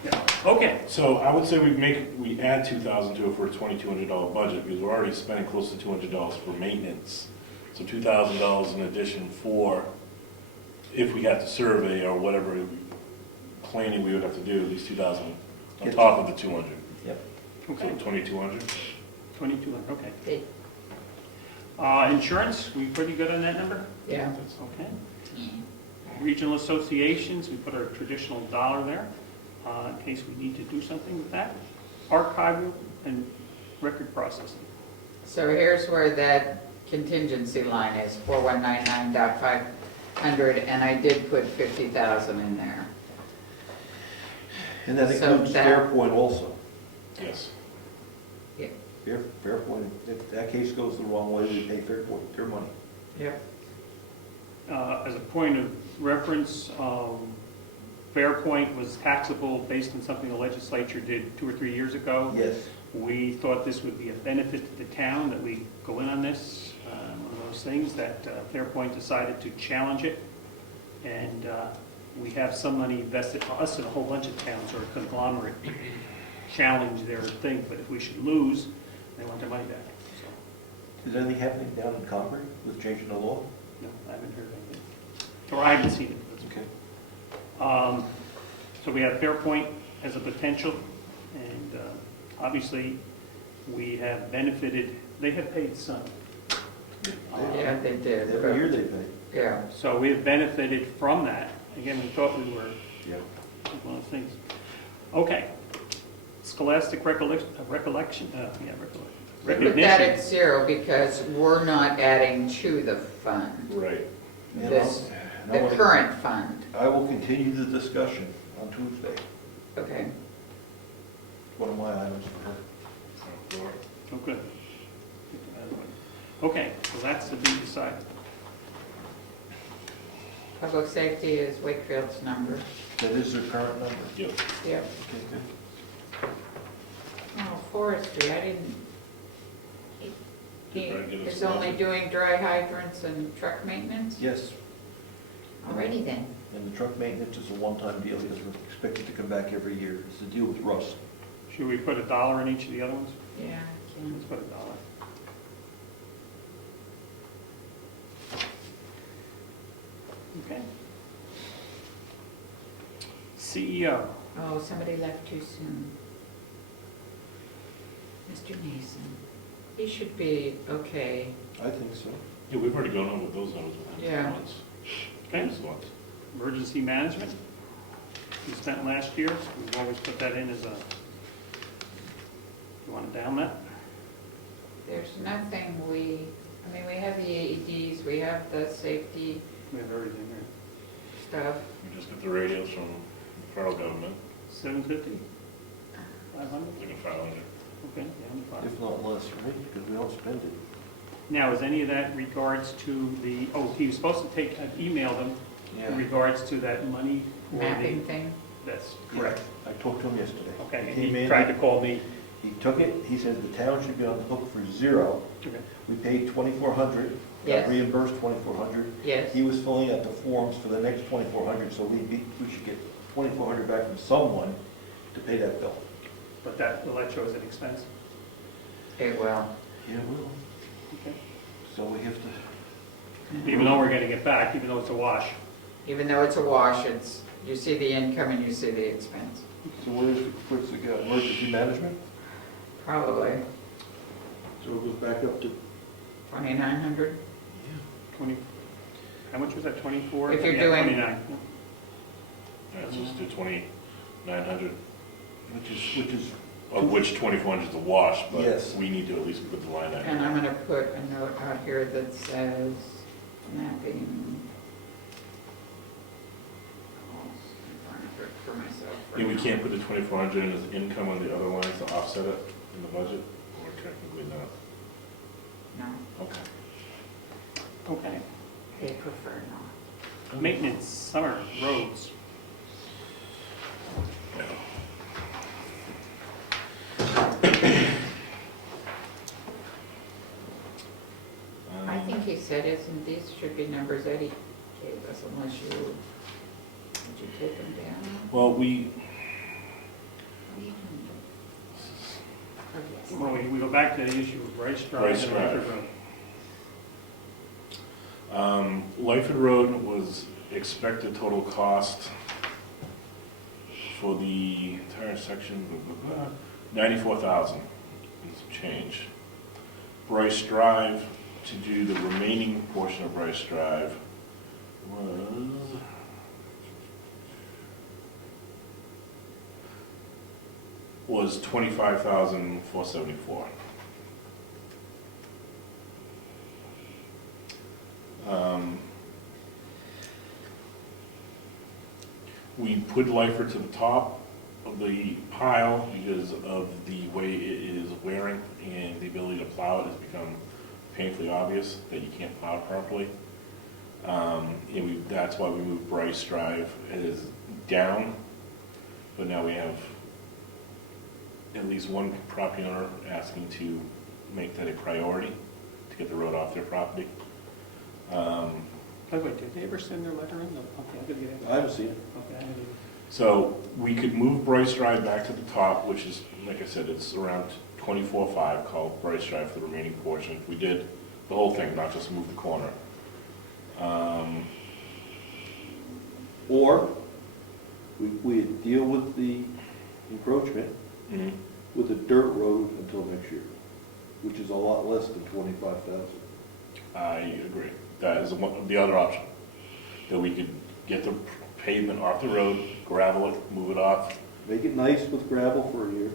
Yeah. Okay, So I would say we add 2,000 to it for a $2,200 budget, because we're already spending close to $200 for maintenance. So $2,000 in addition for, if we had to survey or whatever planning we would have to do, at least 2,000 on top of the 200. Yep. So okay, 2,200? 2,200, okay. it- Insurance, we pretty good on that number? yeah. Okay. Regional associations, we put our traditional dollar there, in case we need to do something with that. Archival and record processing. So here's where that contingency line is, 4199.500, and I did put 50,000 in there. And that So includes that- Fairpoint also. Yes. Fairpoint, if that case goes the wrong way, we pay Fairpoint their money. Yep. As a point of reference, Fairpoint was taxable based on something the legislature did 2 or 3 years ago. Yes. We thought this would be a benefit to the town, that we go in on this. One of those things that Fairpoint decided to challenge it. And we have some money vested, us and a whole bunch of towns or a conglomerate challenge their thing. But if we should lose, they want their money back. So, Is anything happening down in Concord with changing the law? no, I haven't heard anything. Or I haven't seen it. Okay. So we have Fairpoint as a potential, and obviously, we have benefited, they have paid some. Yeah, they did. Every year they pay. Yeah. So we have benefited from that. Again, we thought we were Yeah. one of those things. Okay. Scholastic recognition. We put that at 0 because we're not adding to the fund. Right. And this, and the I wanna- current fund. I will continue the discussion on Tuesday. Okay. One of my items for her. Oh, good. Okay, so that's to be decided. Public safety is Wakefield's number. That is their current number. Yep. Yep. Okay, good. Oh, forestry, I didn't, he Did Brad give us is a only budget? doing dry hydrants and truck maintenance? Yes, Alrighty then. and the truck maintenance is a one-time deal. He doesn't expect it to come back every year. It's a deal with Russ. Should we put $1 in each of the other ones? Yeah, I can. Let's put $1. Okay. CEO. Oh, somebody left too soon. Mr. Nason. He should be okay. I think so. Yeah, we've already gone over those numbers with him Yeah. once. Okay. Just once. Emergency management. We spent last year. We've always put that in as a, you want to down that? There's nothing we have the AEDs, we have the safety We have everything there. stuff. We just got the radios from the federal government, 750? 500? like a 500. Okay, down to 5. If not less, right? Because we don't spend it. Now, is any of that regards to the, oh, he was supposed to take, email them in regards to that money for Mapping the, thing. that's correct. I talked to him yesterday. Okay, He came he in, tried to call me. He took it, he said the town should be on the hook for zero. Okay. We paid 2,400, Yes. got reimbursed 2,400. Yes. He was filling out the forms for the next 2,400, so we should get 2,400 back from someone to pay that bill. But that, will that show as an expense? Okay, well, Yeah, will. Okay. So we have to, Even though we're getting it back, even though it's a wash. even though it's a wash, it's, you see the income and you see the expense. so where's the go? Emergency management? Probably So it goes back up to, 2,900. 20, how much was that, 24? If you're Yeah, doing- 29. Yeah, let's just do 2,900, which is, of which 2,400 is a wash, but Yes. we need to at least put the line And item. I'm gonna put a note out here that says mapping. For myself. Yeah, we can't put the 2,400 in as income on the other lines to offset it in the budget, or technically not. No, Okay. Okay. they prefer not. Maintenance, summer, roads. I think he said isn't these should be numbers that he gave us unless you, did you take them down? Well, we, Well, we go back to the issue of Bryce Drive Bryce and Drive. Orchard Road. Lyford Road was expected total cost for the entire section, 94,000 and some change. Bryce Drive, to do the remaining portion of Bryce Drive, was 25,474. We put Lyford to the top of the pile because of the way it is wearing, and the ability to plow it has become painfully obvious that you can't plow it properly. And that's why we moved Bryce Drive as down, but now we have at least one property owner asking to make that a priority to get the road off their property. By the way, did they ever send their letter in? No. Okay, I gotta get it. I haven't seen it. Okay, I gotta- So we could move Bryce Drive back to the top, which is, like I said, it's around 24.5 called Bryce Drive for the remaining portion. If we did the whole thing, not just move the corner. Or we deal with the encroachment mhm. with a dirt road until next year, which is a lot less than 25,000. I agree. That is the other option, that we could get the pavement off the road, gravel it, move it off. Make it nice with gravel for a year.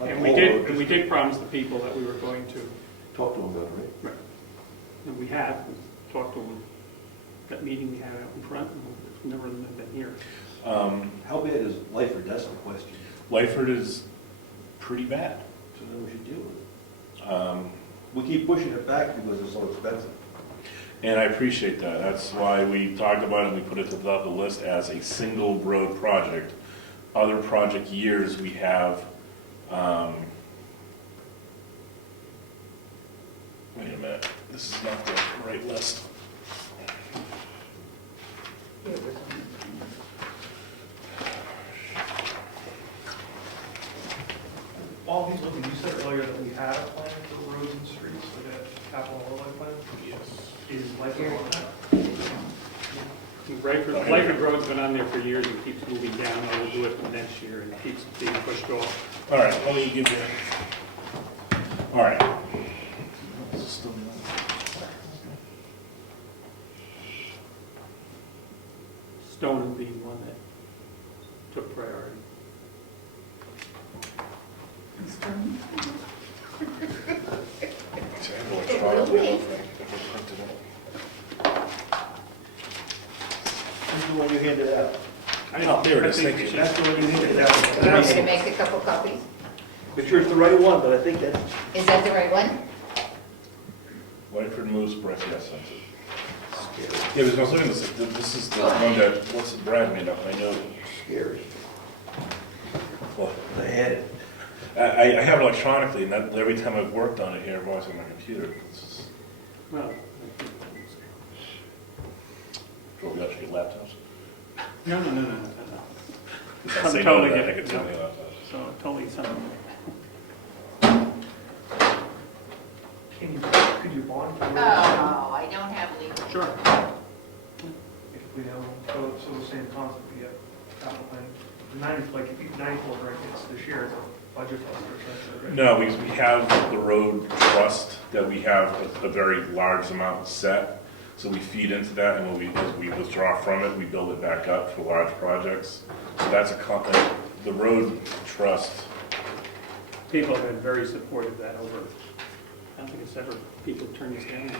Not And the we whole did, road, and we just did promise the people that we were going to. talk to them about it, right? And we have, we talked to them, that meeting we had out in front, and never been here. How bad is Lyford? That's the question. Lyford is pretty bad. So then we should deal with it. We keep pushing it back because it's so expensive. And I appreciate that. That's why we talked about it and we put it to the top of the list as a single road project. Other project years, we have, wait a minute, this is not the right list. While he's looking, you said earlier that we had a plan for roads and streets, like a capital outlay plan. Yes. Is Lyford on that? Lyford Road's been on there for years and keeps moving down, and we'll do it for next year, and it keeps being pushed off. All right, let me give you, all right. Stoneham being one that took priority. It will be. This is the one you handed out. Oh, there it is, thank you. That's the one you handed Want me out. to make a couple copies? Make sure it's the right one, but I think that's, Is that the right one? Whiteford Moose Brick, yes, that's it. Yeah, because I was looking at this, this is the one that, what's the Brad made up, I know. scary. Well, I had it. I have it electronically, and that, every time I've worked on it here, I've always on my computer. It's just- Well, We actually get laptops. no. I say Something no totally to that, I different. get too many laptops. So totally something. Could you bond for roads? I don't have legal. Sure. If we have, so the same concept, we have capital plan. The 90, like, if you 94 grant hits this year, it's a budget for right? No, we have the road trust that we have a very large amount set. So we feed into that, and when as we withdraw from it, we build it back up for large projects. So that's the road trust. People have been very supportive of that over, I don't think it's ever, people turn this down.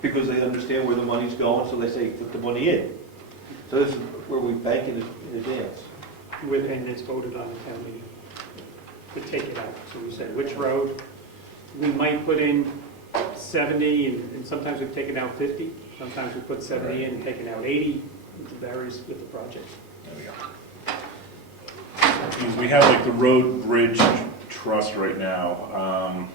Because they understand where the money's going, so they say, put the money in. So this is where we bank in advance. And it's voted on the town meeting to take it out. So we said, which road? We might put in 70, and sometimes we've taken out 50. Sometimes we put 70 in and taken out 80. It varies with the project. There we go. Because we have like the road bridge trust right now.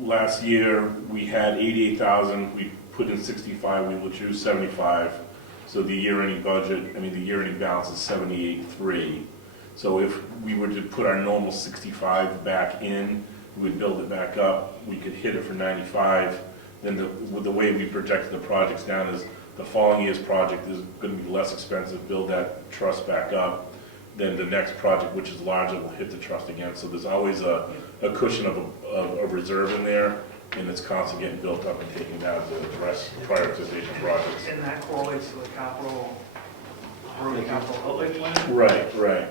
Last year, we had 88,000, we put in 65, we withdrew 75. So the year-ending budget, the year-ending balance is 78.3. So if we were to put our normal 65 back in, we'd build it back up, we could hit it for 95. Then with the way we projected the projects down is the following year's project is going to be less expensive, build that trust back up. Then the next project, which is larger, will hit the trust again. So there's always a cushion of a reserve in there, and it's constantly getting built up and taken down to address prioritization projects. And that correlates to the capital, road capital outlay plan? Right.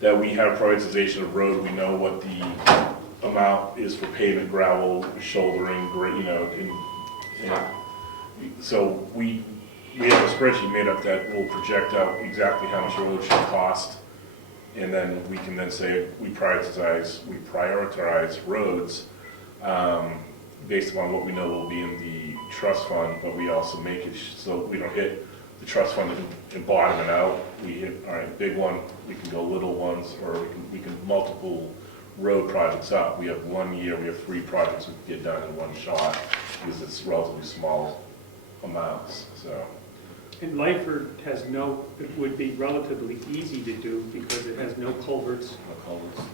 That we have prioritization of road, we know what the amount is for pavement, gravel, shouldering, so we have a spreadsheet made up that will project out exactly how much a road should cost, and then we can then say we prioritize roads based upon what we know will be in the trust fund, but we also make it so we don't hit the trust fund and bottom it out. We hit, all right, big one, we can go little ones, or we can multiple road projects up. We have 1 year, we have 3 projects we can get done in one shot, because it's relatively small amounts, so. And Lyford has it would be relatively easy to do because it has no culverts.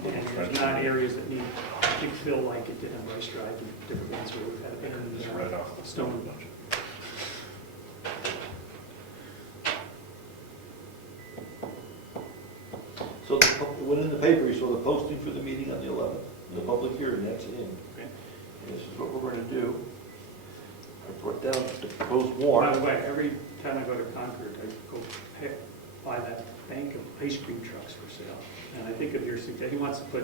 And there's not areas that need big fill like it did on Rice Drive and different ones where we've had Just right off the stone. budget. So it went in the paper, you saw the posting for the meeting on the 11th, the public hearing, that's in. Okay. This is what we're going to do. I brought down the proposed By warrant. the way, every time I go to Concord, I go buy that bank of ice cream trucks for sale. And I think of your suggestion, he wants to put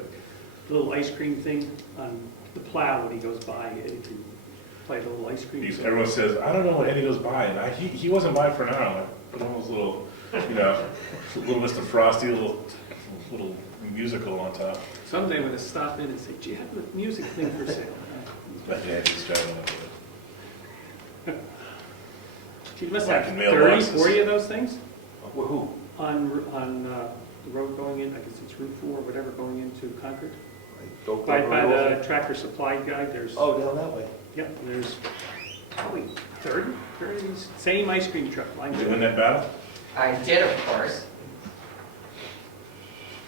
a little ice cream thing on the plow when he goes by. play the little ice cream. Everyone says, I don't know what Eddie goes by, and he wasn't by for an hour. I put on those little, little Mr. Frosty, little musical on top. Someday I'm gonna stop in and say, do you have the music thing for sale? But yeah, he's driving up with it. You must have Like 30, mailboxes. 40 of those things Who? on the road going in, I guess it's Route 4, whatever, going into Concord. Don't By go over. the Tractor Supply guy, there's, Oh, down that way. yep, there's probably 30 of these, same ice cream truck. lined Did you up. win that battle? I did, of course.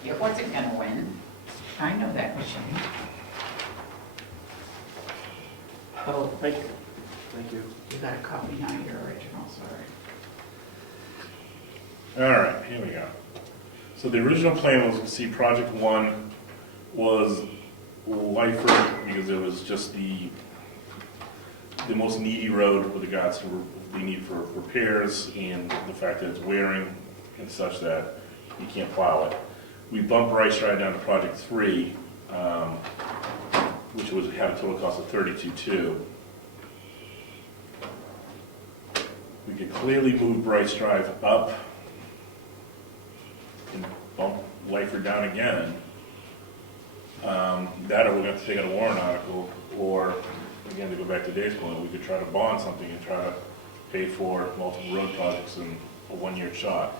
It wasn't gonna win. I know that machine. Oh, Thank you. Thank you. you got a copy, not your original, sorry. All right, here we go. So the original plan was to see project 1 was Lyford, because it was just the most needy road with regards to the need for repairs and the fact that it's wearing and such that you can't plow it. We bumped Rice Drive down to project 3, which had a total cost of $32,200. We could clearly move Bryce Drive up and bump Lyford down again. That or we're going to take out a warrant article, or again, to go back to Dave's point, we could try to bond something and try to pay for multiple road projects in a one-year shot.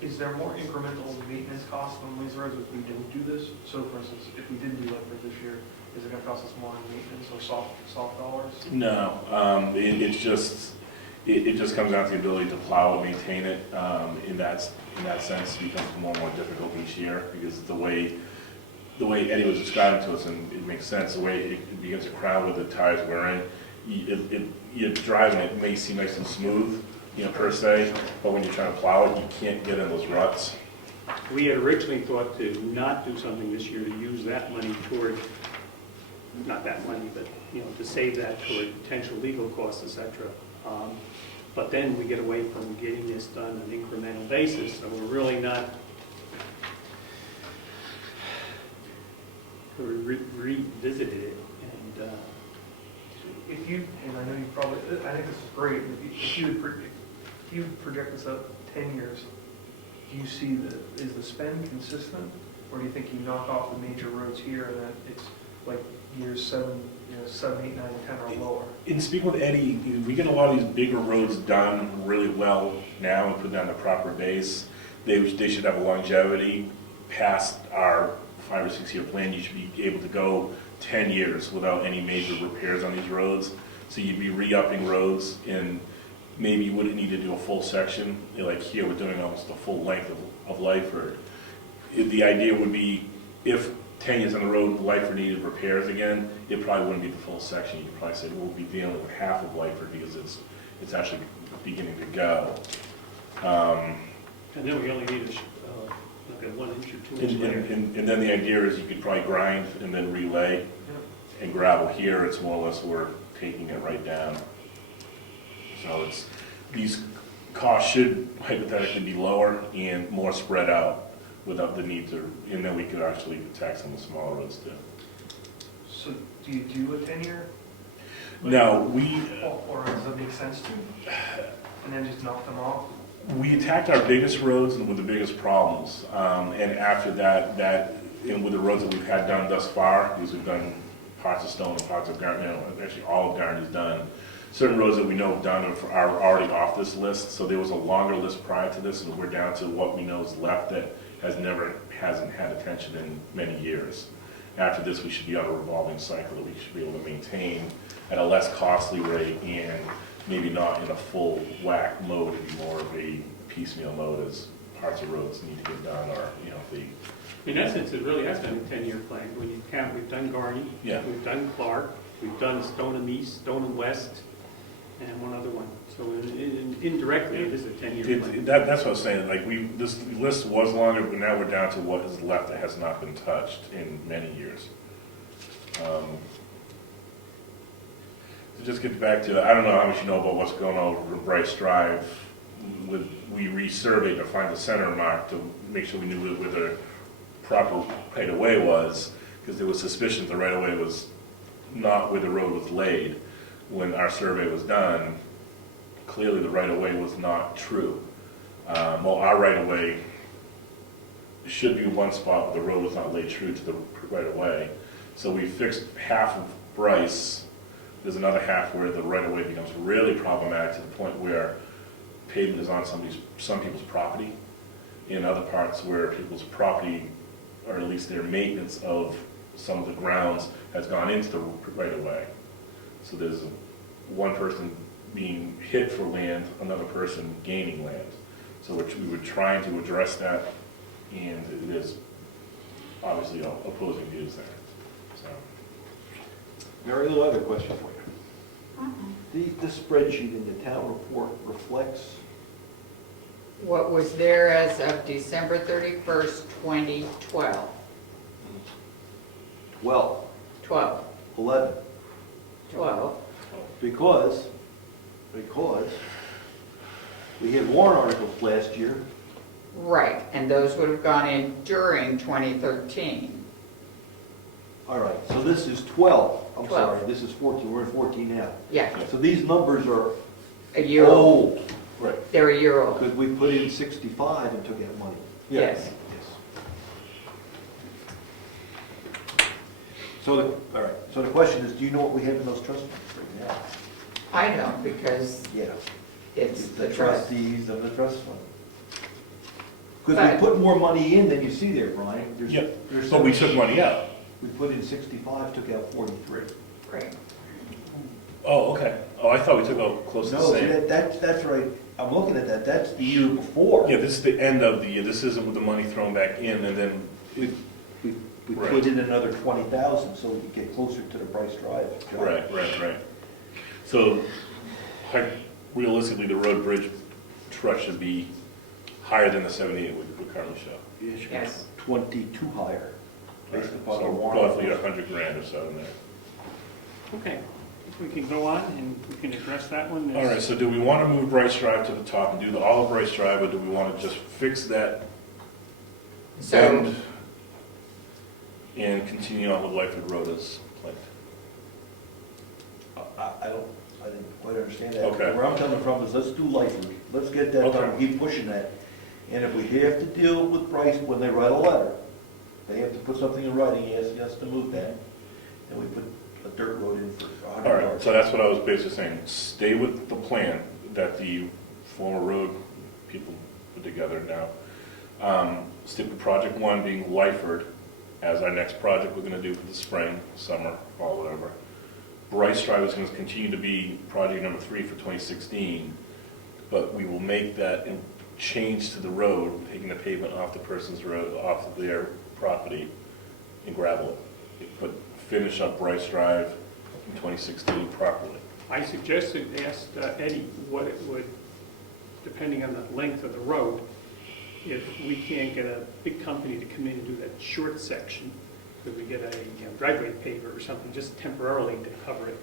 Is there more incremental maintenance costs on these roads if we don't do this? So for instance, if we didn't do Leopard this year, is it gonna cost us more in maintenance or soft dollars? No, it just comes down to the ability to plow and maintain it. In that sense, it becomes more and more difficult each year, because the way Eddie was describing to us, and it makes sense, the way it begins to crowd with the tires wearing, you're driving, it may seem nice and smooth, per se, but when you're trying to plow it, you can't get in those ruts. We had originally thought to not do something this year, to use that money toward, not that money, but, to save that toward potential legal costs, et cetera. But then we get away from getting this done on an incremental basis, so we're really not, we revisited it, and, If you, and I know you probably, I think this is great, if you would project this out 10 years, do you see is the spend consistent? Or do you think you knock off the major roads here and then it's like years 7, 8, 9, 10 or lower? In speaking with Eddie, we get a lot of these bigger roads done really well now and put down the proper base. They should have a longevity past our 5 or 6 year plan. You should be able to go 10 years without any major repairs on these roads. So you'd be re-upping roads, and maybe you wouldn't need to do a full section. Like here, we're doing almost the full length of Lyford. The idea would be, if 10 years on the road, Lyford needed repairs again, it probably wouldn't be the full section. You'd probably say, we'll be dealing with half of Lyford because it's actually beginning to go. and then we only need like a 1 inch or 2 inch layer. And then the idea is you could probably grind and then relay and gravel. Here, it's more or less we're taking it right down. So these costs should hypothetically be lower and more spread out without the need to, and then we could actually attack some of the smaller roads too. So do you do a 10-year? No, Or does that make sense to? And then just knock them off? we attacked our biggest roads and with the biggest problems. And after that, and with the roads that we've had done thus far, because we've done parts of Stone and parts of Garden, actually all of Garden is done. Certain roads that we know have done are already off this list, so there was a longer list prior to this, and we're down to what we know is left that hasn't had attention in many years. After this, we should be on a revolving cycle that we should be able to maintain at a less costly rate, and maybe not in a full whack mode, it'd be more of a piecemeal mode as parts of roads need to get done, or, In essence, it really has been a 10-year plan. When you count, we've done Garney, Yeah. we've done Clark, we've done Stoneham East, Stoneham West, and one other one. So indirectly, it is a 10-year plan. That's what I was saying, like, this list was longer, but now we're down to what is left that has not been touched in many years. To just get back to, I don't know how much you know about what's going on over Bryce Drive. We resurveyed to find the center mark to make sure we knew where the proper right-of-way was, because there was suspicion the right-of-way was not where the road was laid. when our survey was done, clearly the right-of-way was not true. Well, our right-of-way should be one spot, but the road was not laid true to the right-of-way. So we fixed half of Bryce. There's another half where the right-of-way becomes really problematic to the point where pavement is on some people's property. In other parts where people's property, or at least their maintenance of some of the grounds, has gone into the right-of-way. So there's one person being hit for land, another person gaining land. So we were trying to address that, and there's obviously opposing views there. So. Mary Lou, I have a question for you. This spreadsheet in the town report reflects, What was there as of December 31st, 2012? 12, 12. 11, 12. because we had warrant articles last year. Right, and those would have gone in during 2013. All right, so this is 12. I'm 12. sorry, this is 14. We're in 14 now. Yeah, So these numbers are a year old. old. Right. They're a year old. Because we put in 65 and took out money. Yes. So, all right, so the question is, do you know what we have in those trust funds right now? I don't, because Yeah. it's the trust. trustees of the trust fund. Because we But- put more money in than you see there, Brian. There's- Yep, there's but we took money out. We put in 65, took out 43. Right. Oh, okay. Oh, I thought we took out close to the No, see, same. that's right. I'm looking at that. That's the year before. Yeah, this is the end of the year. This isn't with the money thrown back in and then, We Right. put in another 20,000 so we could get closer to the Bryce Drive job. right. So realistically, the road bridge trust should be higher than the 78 we currently show. Yeah, sure. Yes. 22 higher, based upon the So warrant. roughly 100 grand or so in there. Okay, if we can go on and we can address that one. All right, so do we want to move Bryce Drive to the top and do all of Bryce Drive, or do we want to just fix that So, bend and continue on with Lyford Road as planned? I didn't quite understand that. Okay. Where I'm coming from is let's do Lyford. Let's get that done, Okay. keep pushing that. And if we have to deal with Bryce when they write a letter, they have to put something in writing asking us to move that. And we put a dirt road in for 100 All right, yards. so that's what I was basically saying. Stay with the plan that the former road people put together now. Stick with project one being Lyford as our next project we're gonna do for the spring, summer, fall, whatever. Bryce Drive is gonna continue to be project number 3 for 2016, but we will make that change to the road, taking the pavement off the person's road, off of their property, and gravel it. But finish up Bryce Drive in 2016 properly. I suggested, asked Eddie what it would, depending on the length of the road, if we can't get a big company to come in and do that short section, could we get a driveway paver or something, just temporarily to cover it?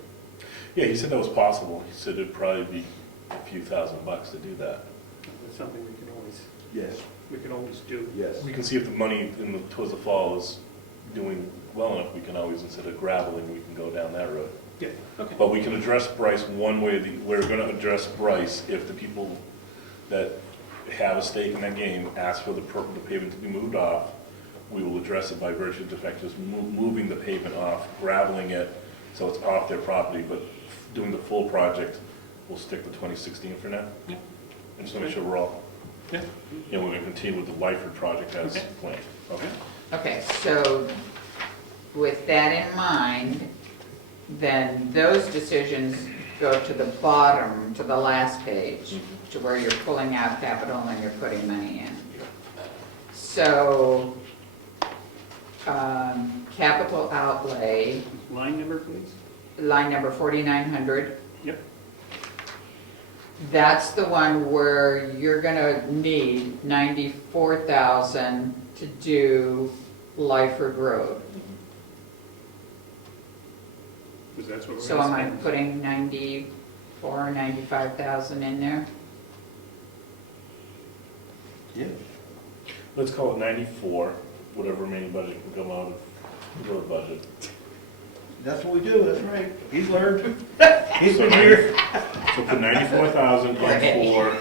Yeah, he said that was possible. He said it'd probably be a few $1,000 to do that. That's something we can always do. Yes. We can see if the money towards the fall is doing well enough, we can always, instead of graveling, we can go down that road. Yeah, okay. But we can address Bryce one way, we're gonna address Bryce if the people that have a stake in that game ask for the pavement to be moved off. We will address it by virtue of the fact just moving the pavement off, graveling it, so it's off their property, but doing the full project, we'll stick with 2016 for now. Yeah. And just to make sure we're all, Yeah. and we're gonna continue with the Lyford project as Okay. planned. Okay? okay, so with that in mind, then those decisions go to the bottom, to the last page, to where you're pulling out capital and you're putting money in. So, capital outlay, Line number, please? line number 4900, Yep. that's the one where you're gonna need 94,000 to do Lyford Road. Because that's what we're So gonna am I spend. putting 94, 95,000 in there? Yeah. Let's call it 94, whatever remaining budget can come out of the road budget. That's what we do, that's right. He's learned. So 90 so put 94,000 in for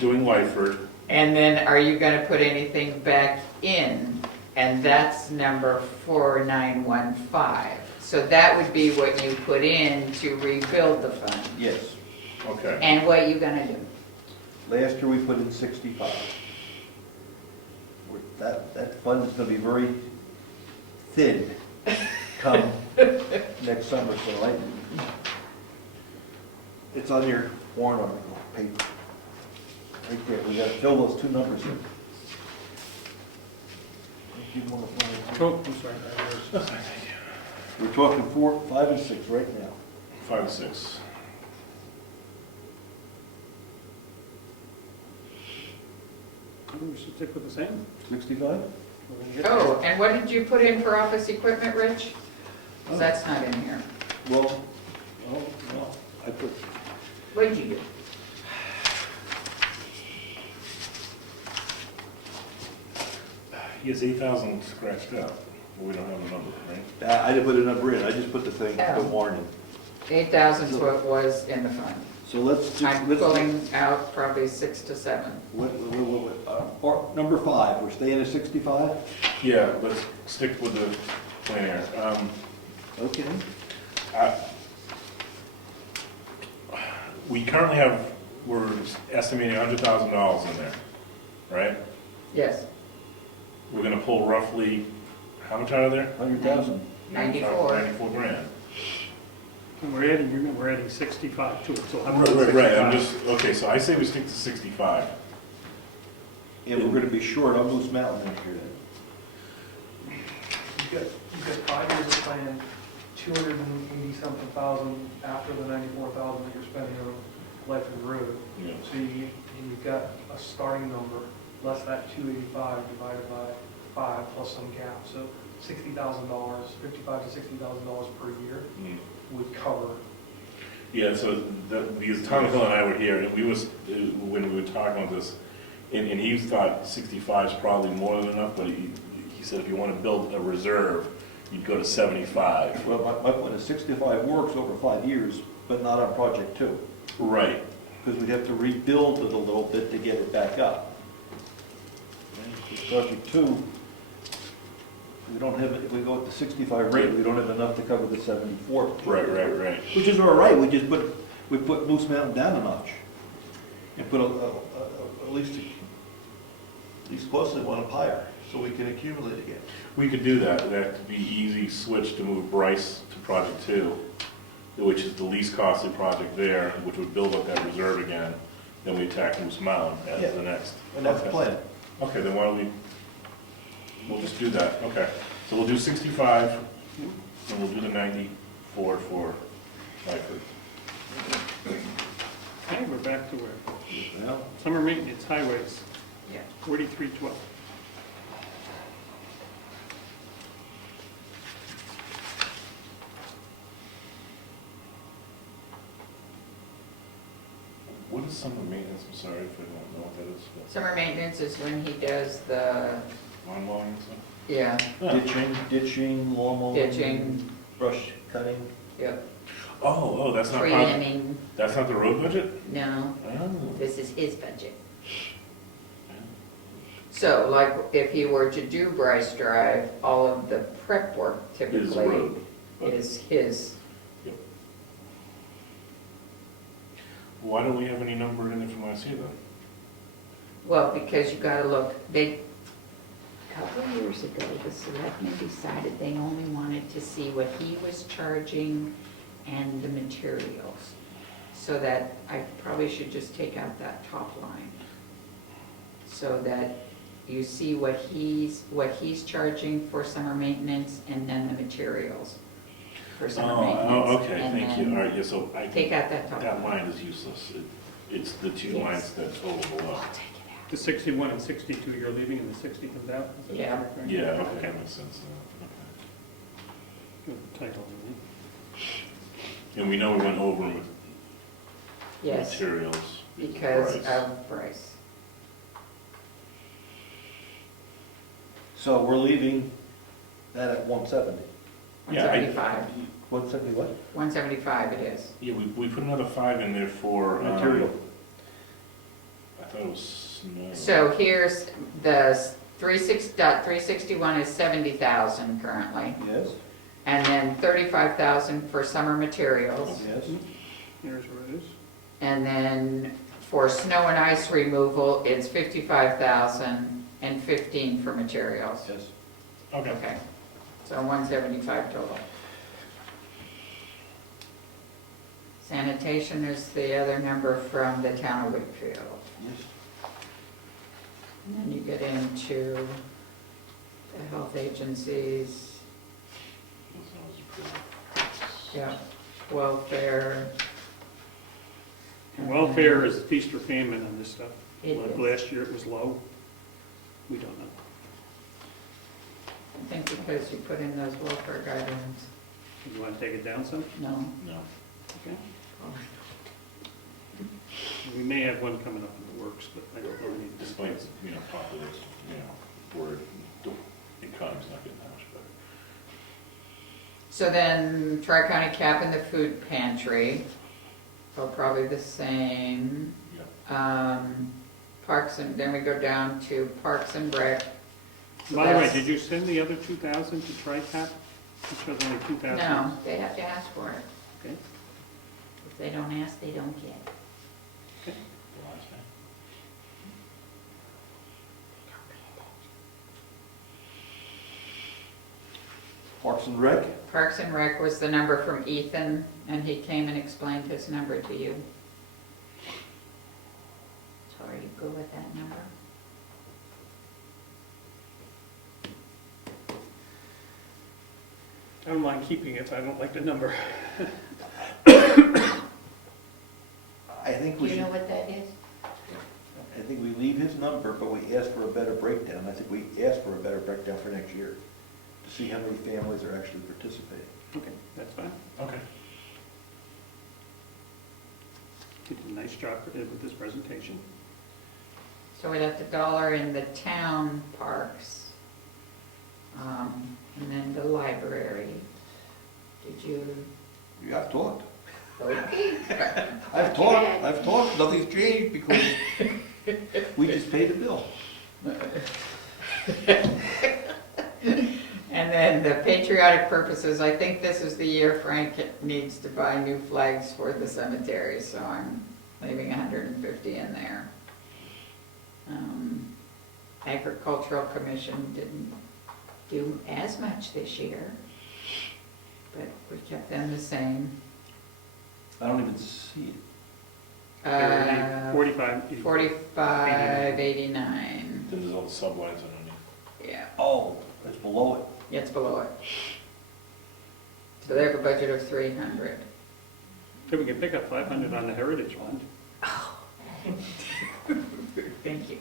doing Lyford. And then are you gonna put anything back in? And that's number 4915. So that would be what you put in to rebuild the fund. Yes. Okay. And what you gonna do? Last year we put in 65. That fund is gonna be very thin come next summer, so it's on your warrant article paper. Right there, we gotta fill those two numbers in. If you wanna find- Oh, I'm sorry. We're talking 4, 5, and 6 right now. 5 and 6. We should stick with the same. 65? Oh, and what did you put in for office equipment, Rich? 'Cause that's not in here. Well, I put, What did you do? He has 8,000 scratched out, but we don't have a number, right? I didn't put a number in, I just put the thing, the Oh. warning. 8,000 is what was in the fund. So let's I'm let's- pulling out probably 6 to 7. or number 5, we're staying at 65? Yeah, let's stick with the plan here. Okay. We currently have, we're estimating $100,000 in there, right? Yes, We're gonna pull roughly, how much out of there? 100,000. 94. 94 grand. And we're adding, remember, we're adding 65 to it, so Right, 165. I'm just, okay, so I say we stick to 65. And we're gonna be short on Moose Mountain next year then. You've got 5 years of plan, 280-something thousand after the 94,000 that you're spending on Lyford Road. Yeah. So you've got a starting number, less that 285 divided by 5 plus some gap. So $60,000, $55,000 to $60,000 per year Mm. would cover. Yeah, so because Tom Hill and I were here, and we was, when we were talking about this, and he thought 65 is probably more than enough, but he said if you want to build a reserve, you'd go to 75. Well, my point is 65 works over 5 years, but not on project 2. Right. Because we'd have to rebuild it a little bit to get it back up. Project 2, we don't have, if we go with the 65 rate, we don't have enough to cover the 74. Right. Which is all right, we put Moose Mountain down a notch. And put at least closely one up higher, so we can accumulate again. We could do that. That could be easy switch to move Bryce to project 2, which is the least costly project there, which would build up that reserve again. Then we attack Moose Mountain Yeah. as the next. And that's the Okay. plan. Okay, then why don't we'll just do that, okay. So we'll do 65, and we'll do the 94 for Lyford. Okay, we're back to where? Well, Summer maintenance, highways, Yeah. 4312. What is summer maintenance, I'm sorry if I don't know what that is. Summer maintenance is when he does the, Lawn mowing and stuff? yeah, ditching, lawn mowing. ditching, Brush cutting. yep, Oh, that's not, tree limbing. that's not the road budget? No, Oh. this is his budget. So like if you were to do Bryce Drive, all of the prep work Is typically road. budget. is his. Why don't we have any number in it from last year then? Well, because you gotta look, a couple of years ago, the selectmen decided they only wanted to see what he was charging and the materials. So that I probably should just take out that top line. So that you see what he's charging for summer maintenance and then the materials for summer maintenance. Oh, okay, And thank you. then All right, yeah, so I, Take out that top that line. line is useless. It's the two Yes. lines that total below. I'll take it out. The 61 and 62 you're leaving and the 60 comes out? Is that Yeah. correct, right? Yeah, okay, that makes sense now. Good title. Okay. And we know we went over with Yes, materials. because Price. of Bryce. So we're leaving that at 170. Yeah, I- 175. 170 what? 175 it is. Yeah, we put another 5 in there for. Material. I thought it was snow. So here's the 361 is 70,000 currently, Yes, and then 35,000 for summer materials. yes. Here's where it is. And then for snow and ice removal, it's 55,000 and 15 for materials. Yes. Okay. Okay, so 175 total. Sanitation is the other number from the town of Wakefield. Yes. And then you get into the health agencies, yeah, welfare. And welfare is feast or famine on this stuff. It Like is. last year it was low. We don't know. I think because you put in those welfare guidelines. You want to take it down some? No. No. Okay. We may have one coming up in the works, but I don't know any. Despite, population, where the economy's not getting that much better. So then Tri-County cap in the food pantry, so probably the same. Yeah. Parks and, then we go down to Parks and Rec. So By the way, that's- did you send the other 2,000 to TriCap? It shows only 2,000. No, they have to ask for it. Okay. If they don't ask, they don't get. The last name. Parks and Rec? Parks and Rec was the number from Ethan, and he came and explained his number to you. So are you good with that number? I don't mind keeping it, I don't like the number. I think Do we you should, know what that is? I think we leave his number, but we ask for a better breakdown. I think we ask for a better breakdown for next year, to see how many families are actually participating. Okay, that's fine. Okay. You did a nice job with this presentation. So we left $1 in the town parks. And then the library. Did you? Yeah, I've talked. Okay. I've talked, nothing's changed because we just paid the bill. And then the patriotic purposes, I think this is the year Frank needs to buy new flags for the cemetery, so I'm leaving 150 in there. Agricultural Commission didn't do as much this year, but we kept them the same. I don't even see it. 45. 45.89, Then there's all the sublines underneath. yeah, Oh, it's below it. it's below it. So they have a budget of 300. Okay, we can pick up 500 on the Heritage Fund. Thank you.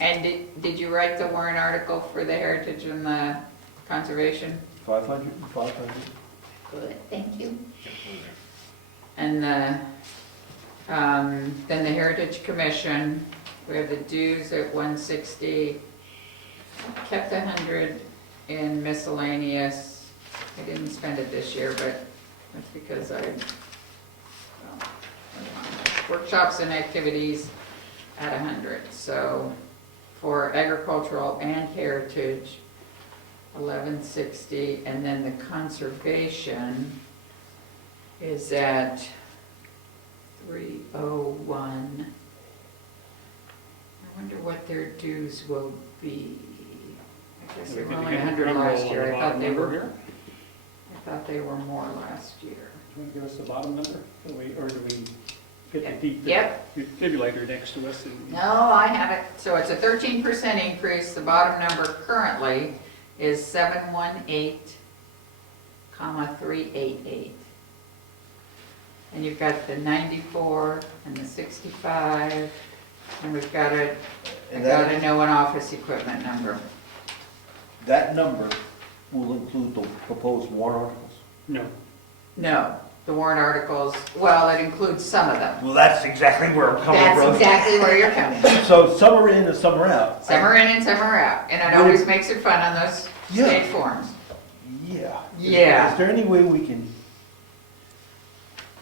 And did you write the warrant article for the heritage and the conservation? 500 and 500. Good, thank you. And then the Heritage Commission, we have the dues at 160, kept 100 in miscellaneous. I didn't spend it this year, but that's because workshops and activities at 100. So for agricultural and heritage, 1160, and then the conservation is at 301. I wonder what their dues will be. I guess they were only 100 last year. I thought they were more last year. Do you want to give us the bottom number? Or do we get the Yep. defibrillator next to us? And No, I have it. So it's a 13% increase. The bottom number currently is 718, 388. And you've got the 94 and the 65, and we've got I got a no one office equipment number. That number will include the proposed warrant articles? No. No, the warrant articles, well, it includes some of them. Well, that's exactly where I'm coming That's from. exactly where you're coming from. So some are in and some are out. Some are in and some are out, and it always makes it fun on those state forms. Yeah. Yeah. Is there any way we can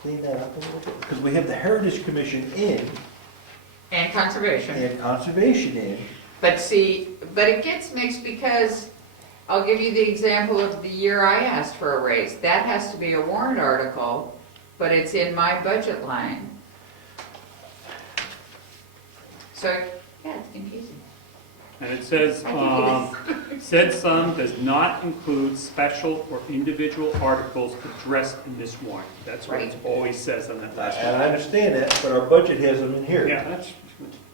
clean that up a little bit? Because we have the Heritage Commission in And conservation. and Conservation in. But see, but it gets mixed because, I'll give you the example of the year I asked for a raise. That has to be a warrant article, but it's in my budget line. So, yeah, it's confusing. And it says, I think said sum does not include special or individual articles addressed in this warrant. That's what it always says on that last And one. I understand that, but our budget has them in here. Yeah, that's,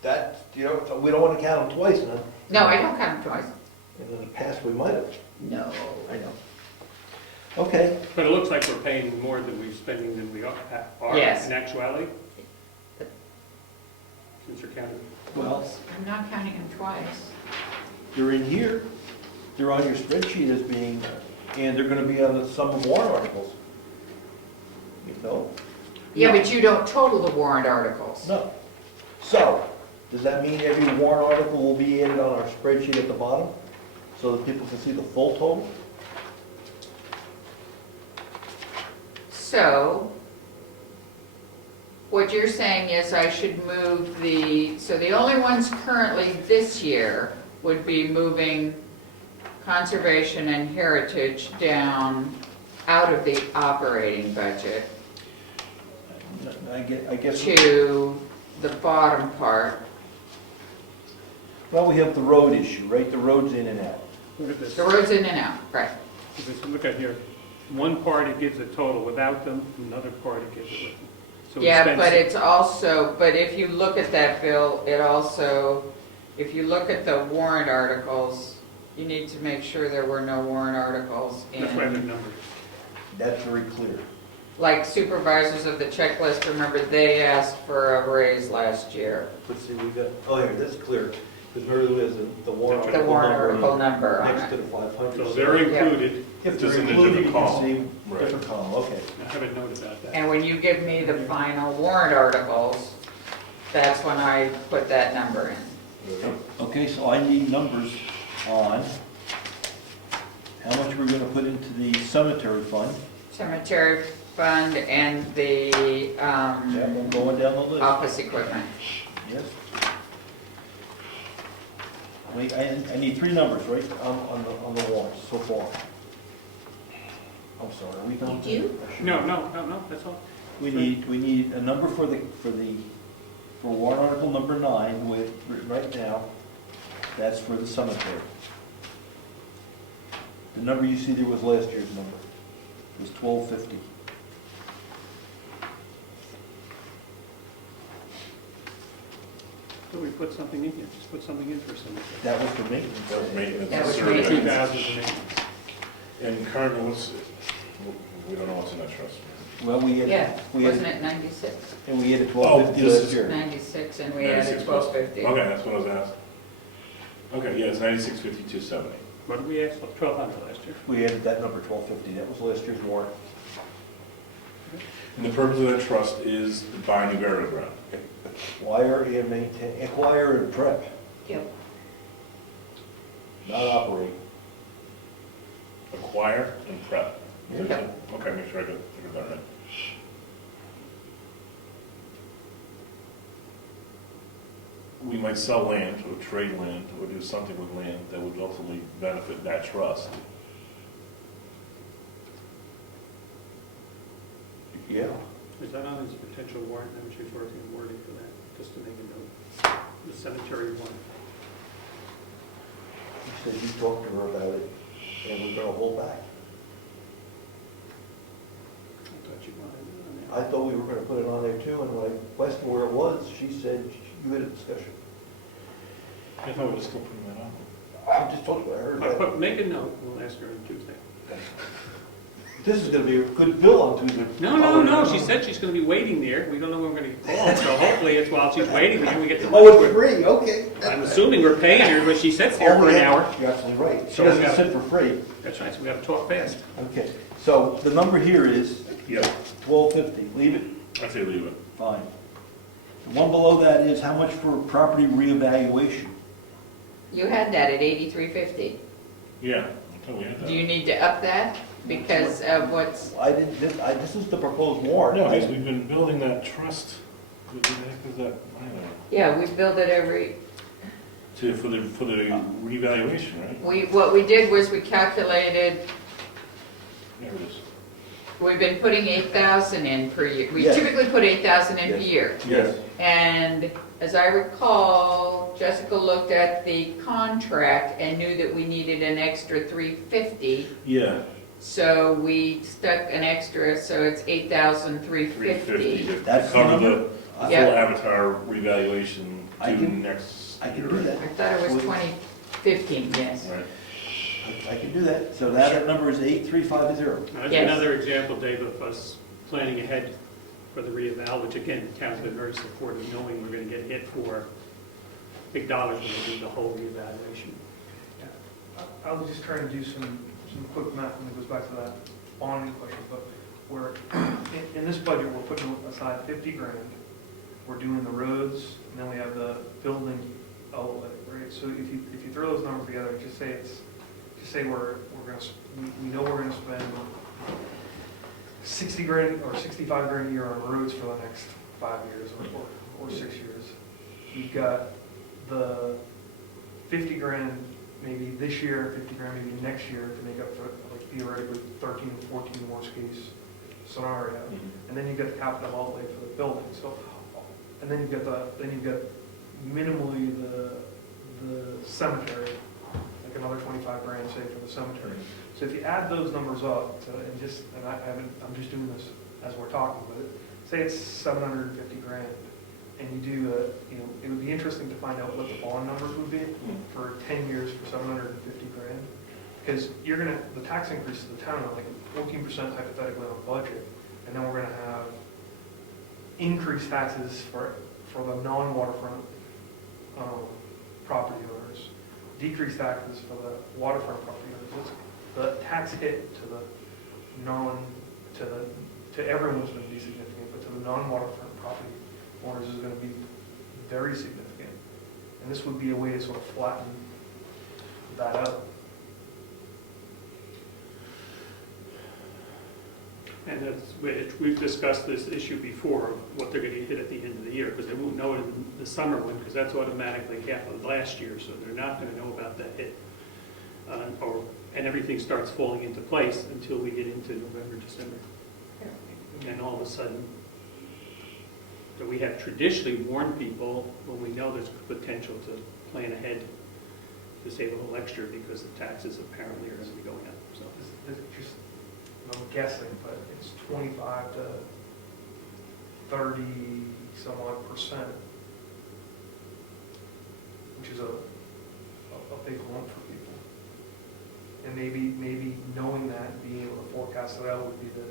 That, you know, we don't want to count them twice, man. No, I don't count them twice. And in the past, we might have. No. I know. Okay. but it looks like we're paying more than we're spending than we are Yes. in actuality. Since you're counting. Well, I'm not counting them twice. they're in here. They're on your spreadsheet as being, and they're gonna be on the sum of warrant articles. You know? Yeah, but you don't total the warrant articles. No. So, does that mean every warrant article will be added on our spreadsheet at the bottom? So that people can see the full total? So, what you're saying is I should move so the only ones currently this year would be moving conservation and heritage down out of the operating budget I guess, to the bottom part. well, we have the road issue, right? The road's in and out. Look at this. The roads in and out, right. Look at here. One part it gives a total without them, another part it gives it with them. So we Yeah, spent- but it's also, but if you look at that, Bill, it also, if you look at the warrant articles, you need to make sure there were no warrant articles That's why the in, numbers. That's very clear. like supervisors of the checklist, remember, they asked for a raise last year. Let's see, we got, oh, here, that's clear. Because remember, there's the warrant The article warrant number article number on next to it. the 500. So they're included. If Just they're in a included, you different can column. see Right. different column, okay. I have a note about that. And when you give me the final warrant articles, that's when I put that number in. Okay, so I need numbers on how much we're gonna put into the cemetery fund. Cemetery fund and the Yeah, I'm going down the list. office equipment. Yes. Wait, I need three numbers, right, on the warrants so far. I'm sorry, are we done? You do? No, that's all. We need a number for warrant article number 9, with, right now, that's for the cemetery. The number you see there was last year's number, it was $12.50. So we put something in here, just put something in for some. That was for maintenance. That was maintenance. That was survey. maintenance. 2,000 for maintenance. And currently, we don't know what's in that trust. Well, Yeah, we wasn't had, it 96? and we added Oh, $12.50 this last is- year. 96, and we 96 added plus. 1250. Okay, that's what I was asked. Okay, yeah, it's 96.5270. What did we ask, 1,200 last year? We added that number, $12.50, that was last year's warrant. And the purpose of that trust is to buy new burial ground. Acquire and maintain, acquire and prep, Yep. not operate. Acquire and prep. Yep. Okay, make sure I got that right. We might sell land, or trade land, or do something with land that would ultimately benefit that trust. Yeah. Is that on his potential warrant, I'm sure he's working on wording for that, just to make a note. The cemetery one. He said you talked to her about it, and we're gonna hold back. I thought you wanted it on I thought we were gonna put it on there too, and when I questioned where it was, she said you had a discussion. I thought we were still putting that on. I just told you, I heard there. that. But make a note, we'll ask her on Tuesday. This is gonna be a good bill on Tuesday. No, she said she's gonna be waiting there, we don't know when we're gonna get called, so hopefully it's while she's waiting there, we get the Oh, money. it's free, okay. I'm assuming we're paying her, but she sits there for an hour. You're absolutely right. She So we doesn't gotta- sit for free. That's right, so we gotta talk fast. Okay, so the number here is Yeah, $12.50. Leave it? I say leave it. Fine. The one below that is how much for property reevaluation? You had that at 8350. Yeah, Oh, we had that. Do you need to up that because of what's, This is the proposed warrant. No, because we've been building that trust, what the heck is that, I don't know, yeah, we build it every, for the revaluation, right? what we did was we calculated, There it is. we've been putting 8,000 in per year. We Yes. typically put 8,000 in per Yes. year. Yes. And as I recall, Jessica looked at the contract and knew that we needed an extra 350. Yeah, So we stuck an extra, so it's 8,350. 350 to That's the cover number? the full Yeah. Avatar revaluation I due can- next I can year, do right? that. I thought it was 2015, yes. Right. I can do that. So now that number is 8350. That's Yes. another example, Dave, of us planning ahead for the reeval, which again, the town's been very supportive, knowing we're gonna get hit for big dollars when we do the whole reevaluation. I was just trying to do some quick math, and it goes back to that bonding question, but we're, in this budget, we're putting aside 50 grand, we're doing the roads, and then we have the building outlay, right? So if you throw those numbers together, just say we're gonna, we know we're gonna spend 60 grand or 65 grand a year on roads for the next 5 years or 6 years. You've got the 50 grand maybe this year, 50 grand maybe next year to make up for like theoretically 13 or 14 worst case scenario. And then you've got the capital outlay for the building. So, and then you've got minimally the cemetery, like another 25 grand say for the cemetery. So if you add those numbers up, I'm just doing this as we're talking, but say it's 750 grand, and you do, it would be interesting to find out what the bond numbers would be for 10 years for 750 grand. Because the tax increase to the town are like 14% hypothetically on budget, and then we're gonna have increased taxes for the non-waterfront property owners, decreased taxes for the waterfront property owners. The tax hit to everyone is going to be significant, but to the non-waterfront property owners is going to be very significant. And this would be a way to sort of flatten that out. And we've discussed this issue before, what they're gonna hit at the end of the year, because they won't know it in the summer one, because that's automatically happened last year, so they're not gonna know about that hit. And everything starts falling into place until we get into November, December. And all of a sudden, so we have traditionally warned people when we know there's potential to plan ahead to save a little extra, because the taxes apparently are gonna be going up, so. This just, I'm guessing, but it's 25 to 30 some odd %, which is a big lump for people. And maybe knowing that and being able to forecast it out would be the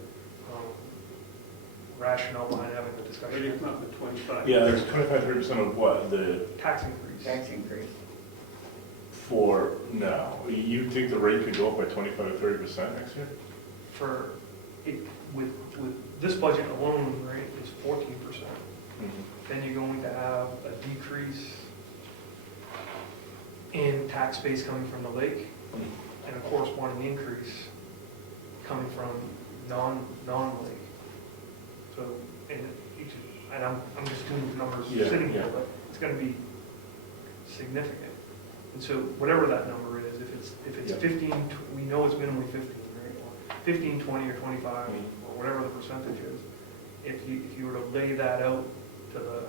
rationale behind having the Where do you discussion. come up with 25? Yeah, there's 25-30% of what, the, Tax increase. Tax increase. for, no, you think the rate could go up by 25 to 30% next year? For it, with this budget alone, right, is 14%. Then you're going to have a decrease in tax base coming from the lake, and a corresponding increase coming from non-lake. So, and I'm just doing the numbers Yeah, sitting here, yeah. but it's gonna be significant. And so whatever that number is, if it's Yeah. 15, we know it's minimally 15, right? Or 15, 20, or 25, or whatever the percentage is. If you were to lay that out to the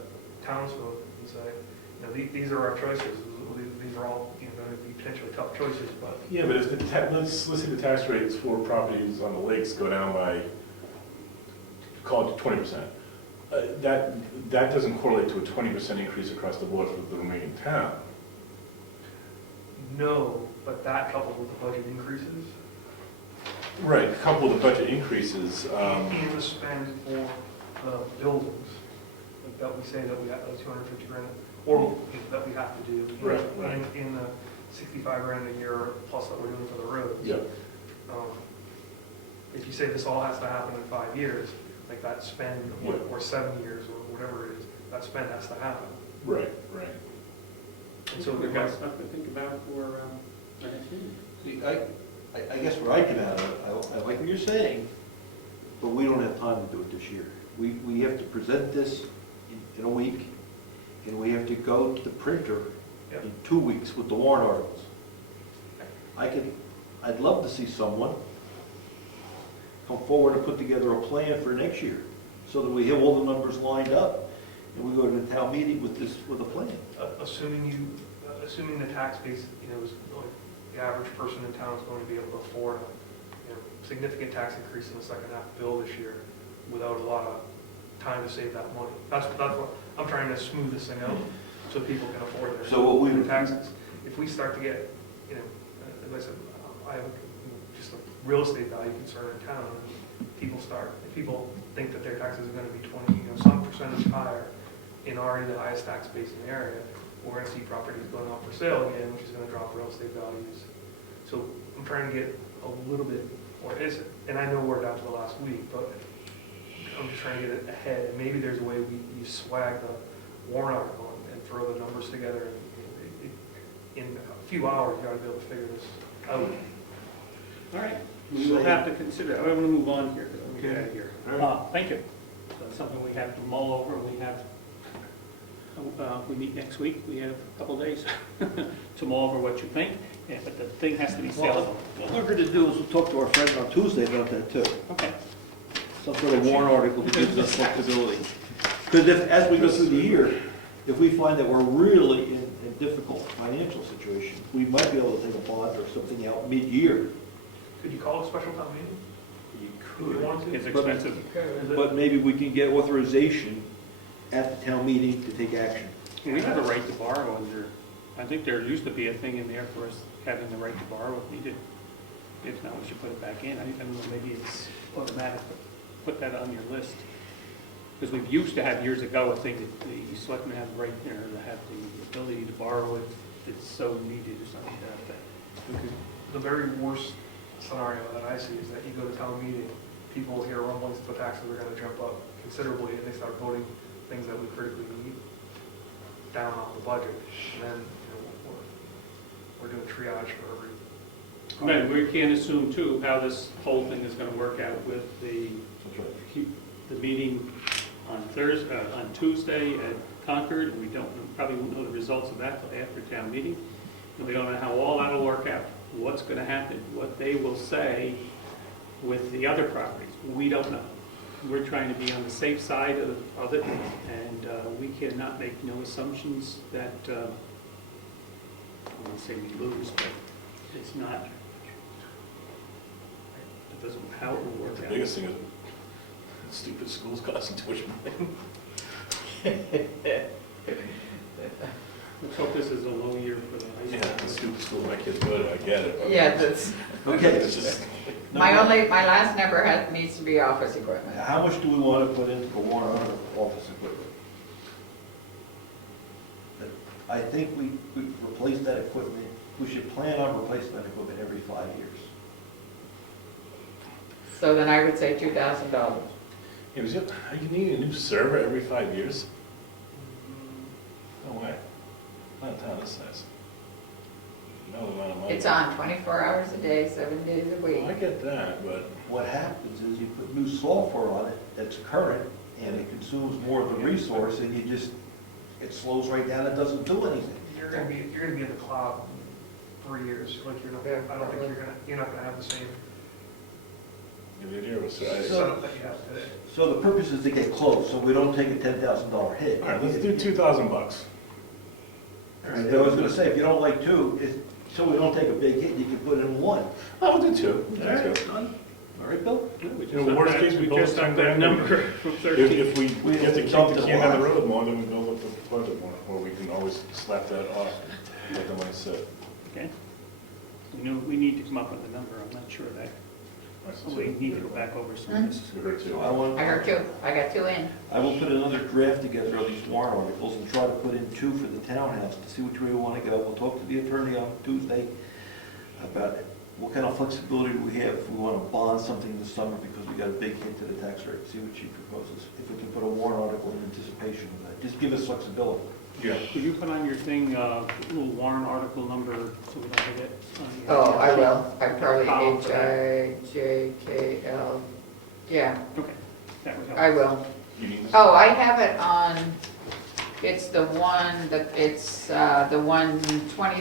townsfolk and say, these are our choices, these are all, going to be potentially tough choices, but Yeah, but if let's say the tax rates for properties on the lakes go down by, call it 20%. That doesn't correlate to a 20% increase across the board for the remaining town. no, but that coupled with the budget increases, Right, coupled with the budget increases, and the spend for the buildings, like that we say that we have 250 grand, or that we have to do. Right, right. In the 65 grand a year plus that we're doing for the roads. yeah, If you say this all has to happen in 5 years, like that spend, or 7 years, or whatever it is, that spend has to happen. right. And so We've got stuff to think about for next year. See, I guess where I come out of it, I like what you're saying, but we don't have time to do it this year. We have to present this in a week, and we have to go to the printer Yep. in 2 weeks with the warrant articles. I'd love to see someone come forward and put together a plan for next year, so that we have all the numbers lined up, and we go to the town meeting with a plan. Assuming the tax base, is like, the average person in town is going to be able to afford a, significant tax increase in the second half bill this year without a lot of time to save that money. That's what, I'm trying to smooth this thing out so people can afford So what we- their taxes. If we start to get, as I said, I have just a real estate value concern in town, and if people think that their taxes are gonna be 20, some percentage higher in already the highest tax base in the area, we're gonna see properties going up for sale again, which is gonna drop real estate values. So I'm trying to get a little bit, and I know we're down to the last week, but I'm just trying to get it ahead. And maybe there's a way you swag the warrant article and throw the numbers together. In a few hours, you ought to be able to figure this out. All right, we will have to consider, I'm going to move on here, because I'm going to get out of here. Thank you. That's something we have to mull over, we meet next week, we have a couple days to mull over what you think, but the thing has to be sellable. What we're going to do is we'll talk to our friends on Tuesday about that too. Okay. Some sort of warrant article that gives us flexibility. Because as we go through the year, if we find that we're really in a difficult financial situation, we might be able to take a bond or something out mid-year. Could you call a special town meeting? You If you want to? It's expensive. But maybe we can get authorization at the town meeting to take action. We have a right to borrow under, I think there used to be a thing in there for us having the right to borrow if needed. If not, we should put it back in. I don't know, maybe it's automatic, but put that on your list. Because we used to have years ago a thing that the selectmen have the right, to have the ability to borrow if it's so needed or something like that. The very worst scenario that I see is that you go to town meeting, people hear rumblings that the taxes are gonna jump up considerably, and they start voting things that we critically need down off the budget, and then, we're doing triage for every. Right, we can't assume too how this whole thing is gonna work out with the meeting on Thursday, on Tuesday at Concord. We probably won't know the results of that till after town meeting. And we don't know how all that'll work out, what's gonna happen, what they will say with the other properties. We don't know. We're trying to be on the safe side of it, and we cannot make no assumptions that, I won't say we lose, but it's not, it doesn't, how it will work The out. biggest thing is stupid schools costing tuition. Let's hope this is a low year for the high Yeah, school. the stupid school, my kids go to, I get it. but Yeah, that's, Okay. It's just, my last number needs to be office equipment. How much do we want to put into the warrant article for office equipment? I think we replace that equipment, we should plan on replacing that equipment every 5 years. So then I would say $2,000. yeah, are you needing a new server every 5 years? No way. Not a town this size. No amount of money. It's on 24 hours a day, 7 days a week. Well, I get that, but What happens is you put new software on it that's current, and it consumes more of the resource, and it slows right down, it doesn't do anything. You're gonna be in the cloud in 3 years, like I don't think you're not gonna have the same the idea was, setup that you have today. So the purpose is to get close, so we don't take a $10,000 hit. all right, let's do $2,000. All right, I was gonna say, if you don't like two, so we don't take a big hit, you can put in one. Oh, we'll do two. All right, done. All right, Bill? We You know, worst case, we just both up come that down. number from 13. If we We get to kick dumped the it can down the hard. road more, then we go with the budget more, or we can always slap that off and let the money sit. Okay. We need to come up with a number, I'm not sure of that. We need to go back over some of this. We heard two. So I heard two. I got two in. I will put another draft together of these warrant articles and try to put in two for the townhouse to see which way we want to go. We'll talk to the attorney on Tuesday about it. What kind of flexibility do we have if we want to bond something in the summer because we got a big hit to the tax rate, see what she proposes. If we can put a warrant article in anticipation of that, just give us flexibility. Yeah. Could you put on your thing, little warrant article number, so we don't forget? Oh, I will. I probably Column for that. H-I-J-K-L. Yeah, Okay, that would help. I will. You need this? Oh, I have it on, it's the one, the one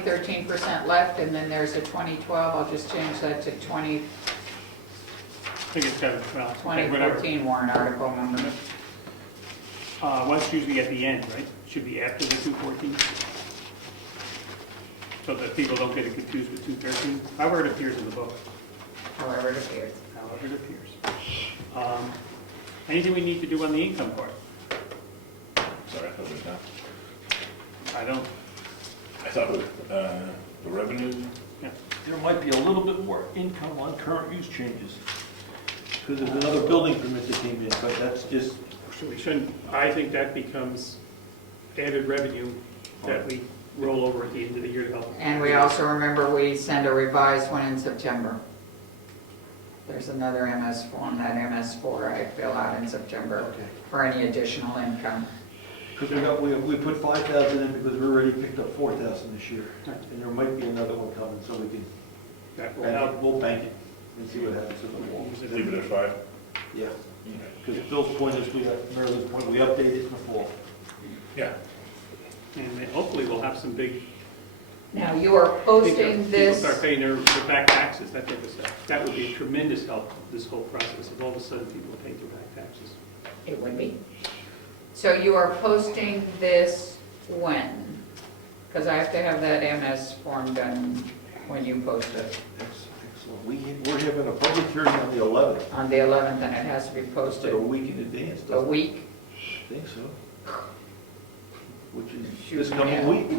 13% left, and then there's a 2012. I'll just change that to I think it's got, well, okay, whatever. 2014 warrant article number. Well, it's usually at the end, right? Should be after the 214? So that people don't get it confused with 213, however it appears in the book, However it appears. however it appears. Anything we need to do on the income part? Sorry, I thought it was that. I don't, I thought it was, the revenue, There might be a little bit more income on current use changes, because there's another building permit that came in, but that's just, so we shouldn't, I think that becomes added revenue that we roll over at the end of the year to help. And we also remember we send a revised one in September. There's another MS form, that MS4 I fill out in September okay. for any additional income. Because we put 5,000 in because we already picked up 4,000 this year. Right. And there might be another one coming, so we can That will bank help. it, we'll bank it and see what happens in the fall. leave it at 5. Yeah, because Phil's point is, Maryland's point, we update it in the fall. Yeah. And then hopefully we'll have some big, Now, you are posting people this, start paying their back taxes, that type of stuff. That would be a tremendous help, this whole process, if all of a sudden people are paying their back taxes. it would be. So you are posting this when? Because I have to have that MS form done when you post it. Excellent. We're having a public hearing on the 11th, On the 11th, and it has to be like posted a week in advance, a doesn't it? week. I think so. Which is Shoot, this coming yeah. week.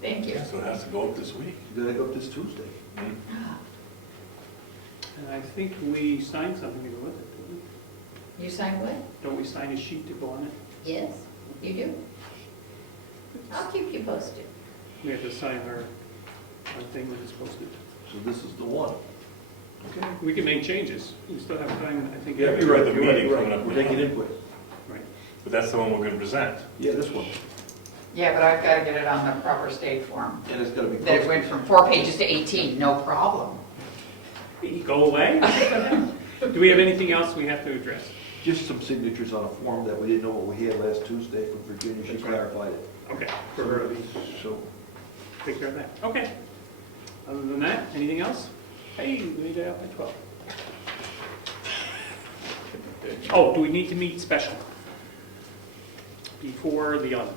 Thank you. So it has to go up this week. You gotta go up this Tuesday. And I think we signed something to go with it, don't we? You signed what? Don't we sign a sheet to go on it? Yes, you do. I'll keep you posted. We have to sign our thing when it's posted. So this is the one. Okay, we can make changes. We still have time, I think. Yeah, You're right, the you're right, meeting you're coming right. up. We're taking input. Right. But that's the one we're going to present. Yeah, this one. Yeah, but I've got to get it on the proper state form. And it's gotta be That posted. went from 4 pages to 18, no problem. Go away? Do we have anything else we have to address? Just some signatures on a form that we didn't know what we had last Tuesday from Virginia. She That's right. clarified it. Okay, for her to So, take care of that. Okay. Other than that, anything else? Hey, we made it out by 12. Oh, do we need to meet special? Before the other?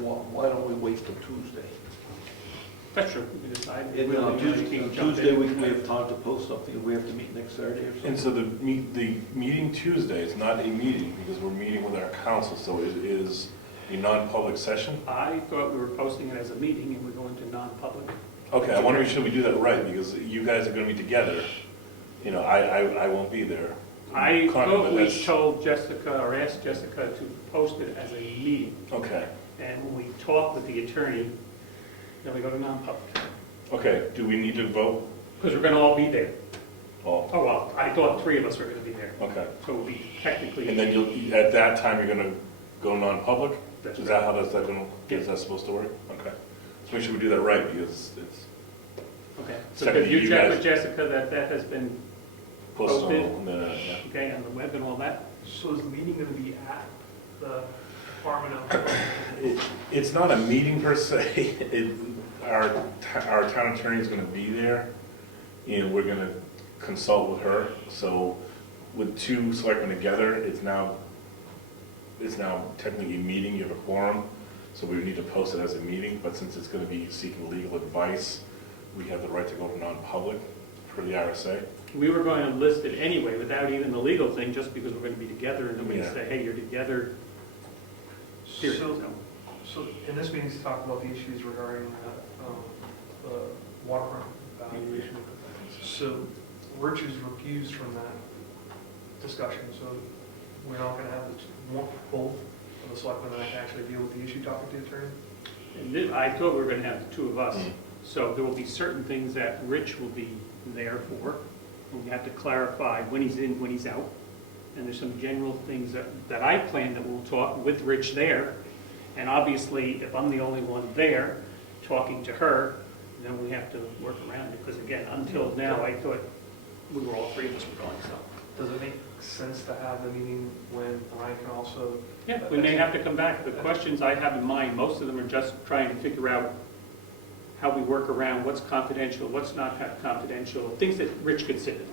why don't we wait till Tuesday? That's true, we can decide. And on We'll Tuesday, jump in. we have time to post something, if we have to meet next Saturday or something. And so the meeting Tuesday is not a meeting because we're meeting with our council, so it is a non-public session? I thought we were posting it as a meeting and we're going to non-public. Okay, I want to make sure we do that right because you guys are going to be together. You know, I won't be there. I Connie, thought but we that's- told Jessica, or asked Jessica to post it as a meeting. Okay, And when we talk with the attorney, then we go to non-public. okay, do we need to vote? Because we're going to all be there. Oh, Oh, well, I thought 3 of us were going to be there. okay. So we'll be technically. And then you'll, at that time, you're going to go non-public? That's Is right. that how that's going to, is that supposed to work? Okay. So make sure we do that right because it's Okay. So Second, could you you check guys- with Jessica that that has been, posted Posted. on the, yeah. okay, on the web and all that? So is the meeting going to be at the Department of? It's not a meeting per se. Our town attorney is going to be there, and we're going to consult with her. So with 2 selectmen together, it's now technically a meeting, you have a quorum, so we would need to post it as a meeting, but since it's going to be seeking legal advice, we have the right to go to non-public per the RSA. We were going to list it anyway without even the legal thing, just because we're going to be together and then we Yeah. say, hey, you're together. Period. So, So, so in this meeting, to talk about the issues regarding the waterfront valuation. So Rich is recused from that discussion, so we're not going to have both of the selectmen that actually deal with the issue talking to the attorney? and then I thought we were going to have the 2 of us. Mm. So there will be certain things that Rich will be there for. And we have to clarify when he's in, when he's out. and there's some general things that I plan that we'll talk with Rich there. And obviously, if I'm the only one there talking to her, then we have to work around it, because again, until now, I thought we were all three of us were going, so. Does it make sense to have the meeting when Brian can also? Yeah, we may have to come back. The questions I have in mind, most of them are just trying to figure out how we work around what's confidential, what's not confidential, things that Rich could sit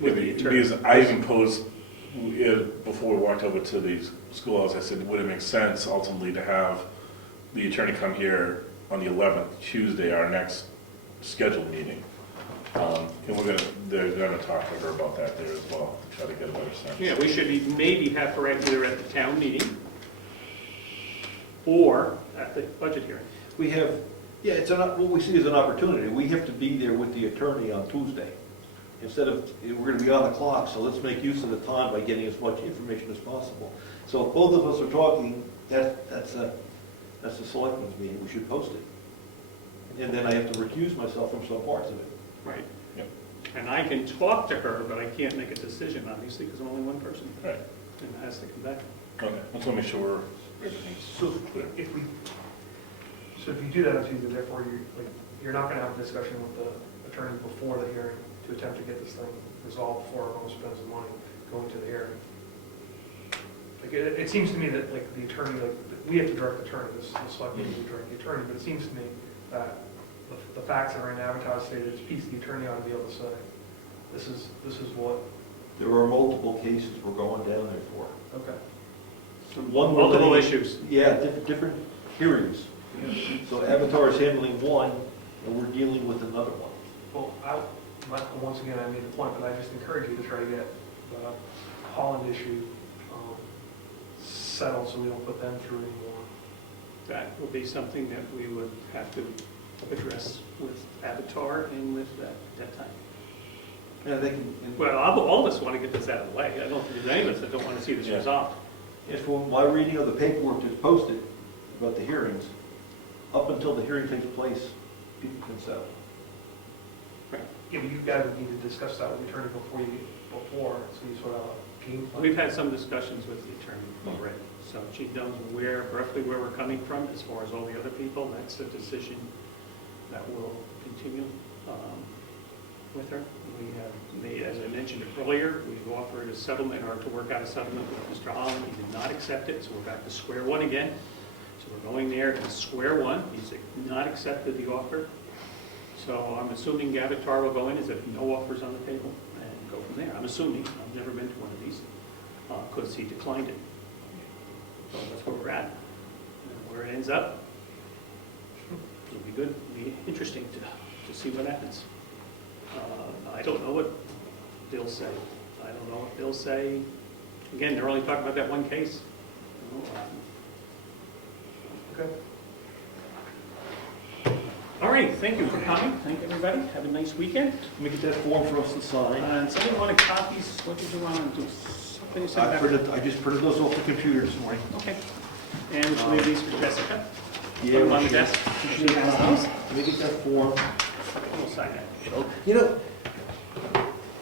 with the attorney. Because I even posed, before we walked over to the schoolhouse, I said, would it make sense ultimately to have the attorney come here on the 11th, Tuesday, our next scheduled meeting? And they're gonna talk to her about that there as well, to try to get a better sense. Yeah, we should maybe have her either at the town meeting or at the budget hearing. We have, yeah, what we see as an opportunity. We have to be there with the attorney on Tuesday. Instead of, we're gonna be on the clock, so let's make use of the time by getting as much information as possible. So if both of us are talking, that's a selectmen's meeting, we should post it. And then I have to recuse myself from some parts of it. Right. Yep. And I can talk to her, but I can't make a decision, obviously, because I'm only one person. Right. And it has to come back. Okay, I just want to make sure everything's So clear. if you do that on Tuesday, therefore you're not gonna have a discussion with the attorney before the hearing to attempt to get this thing resolved before everyone spends the money going to the hearing. Like, it seems to me that like the attorney, like, we have to direct the attorney, the selectmen to direct the attorney, but it seems to me that the facts that are in advertised stated, it's piece the attorney ought to be able to say, this is what, There are multiple cases we're going down there for. okay. One we're Multiple letting- issues. Yeah, different hearings. So Avatar is handling one, and we're dealing with another one. Well, once again, I made the point, but I just encourage you to try to get the Holland issue settled so we don't put them through anymore. That will be something that we would have to address with Avatar and with that time. Yeah, they can, Well, all of us want to get this out of the way. I don't think there's any of us that don't want to see this Yeah. resolved. and from my reading of the paperwork that's posted about the hearings, up until the hearing takes place, people can settle. Yeah, but you guys would need to discuss that with the attorney before, so you sort of game plan. We've had some discussions with the attorney already, so she knows roughly where we're coming from as far as all the other people. That's a decision that will continue with her. We have, as I mentioned earlier, we've offered a settlement, or to work out a settlement with Mr. Holland. He did not accept it, so we're back to square one again. So we're going there to square one. He's not accepted the offer. So I'm assuming Avatar will go in as if no offer's on the table and go from there. I'm assuming. I've never been to one of these because he declined it. So that's where we're at. And where it ends up, it'll be good. It'll be interesting to see what happens. I don't know what they'll say. I don't know what they'll say. Again, they're only talking about that one case. You know, Okay. all right, thank you for coming. Thank everybody. Have a nice weekend. Let me get that form for us to sign. And somebody want copies? What did you want to do? Something you said about- I just printed those off the computer this morning. Okay. And we should leave these for Jessica. Put Yeah, them on we the should. desk. She has those. Let me get that form. We'll sign it. You know,